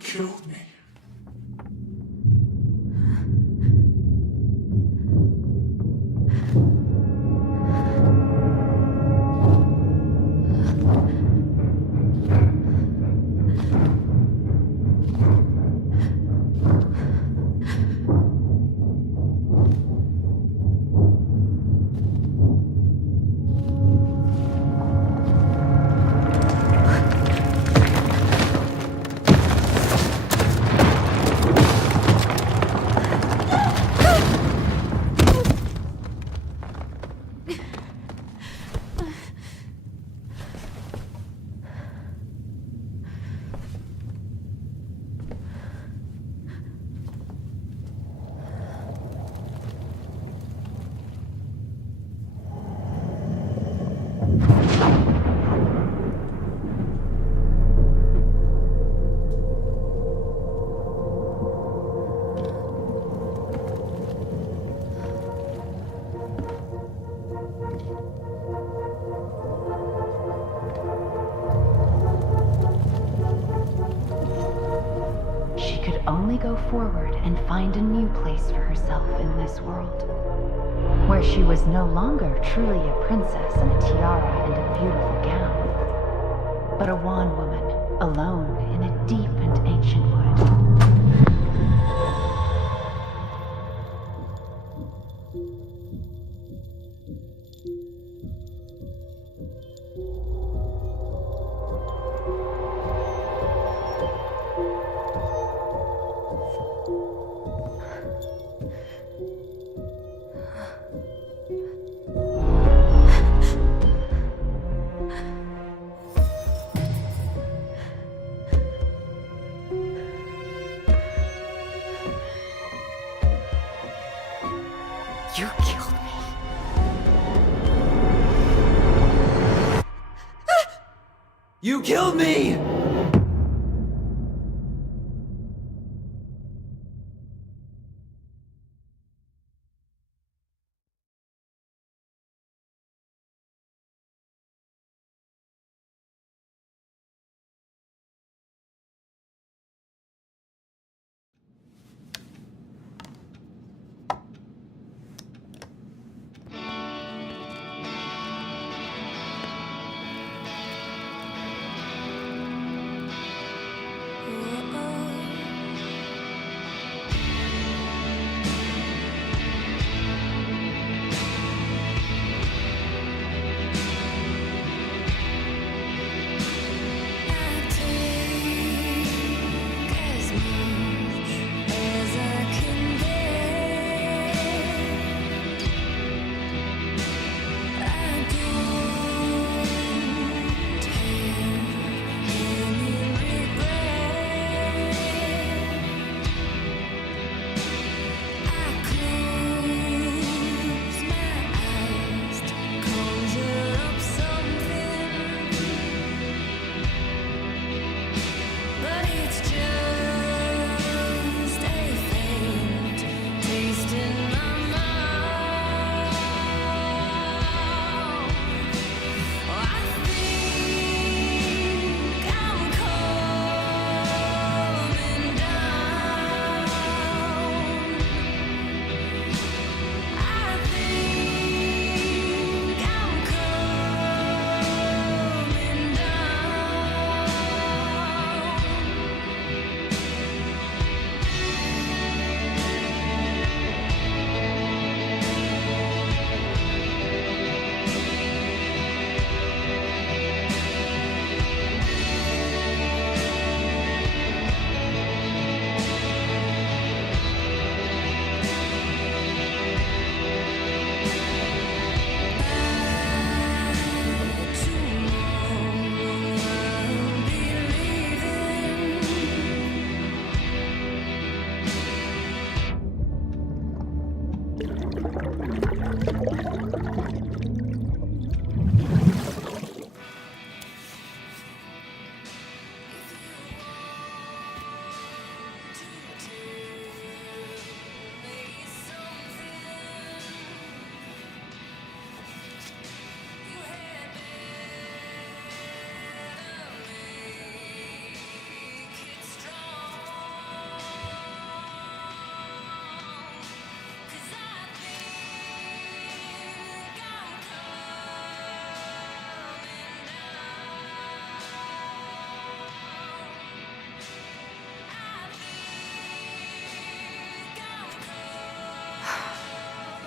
Killed me. Only go forward and find a new place for herself in this world, where she was no longer truly a princess in a tiara and a beautiful gown, but a wan woman alone in a deep and ancient wood. You killed me!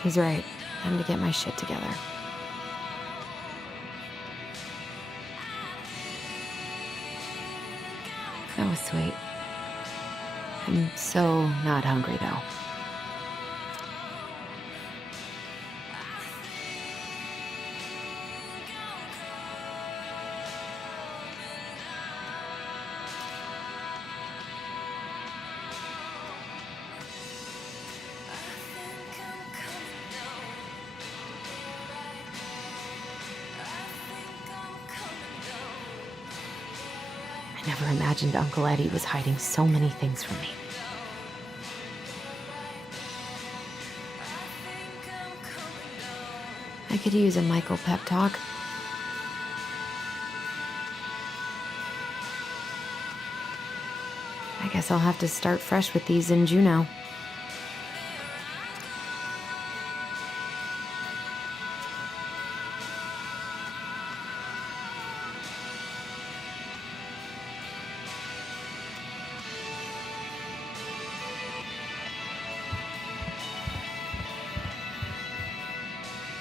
He's right. Time to get my shit together. That was sweet. I'm so not hungry, though. I never imagined Uncle Eddie was hiding so many things from me. I could use a Michael pep talk. I guess I'll have to start fresh with these in Juneau.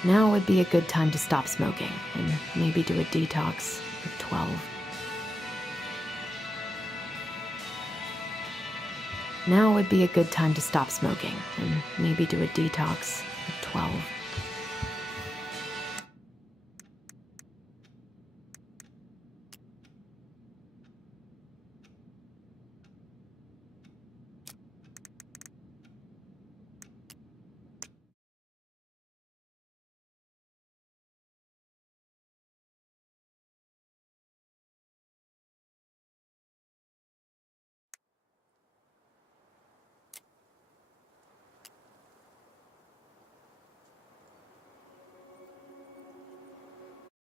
Now would be a good time to stop smoking and maybe do a detox at 12. Now would be a good time to stop smoking and maybe do a detox at 12.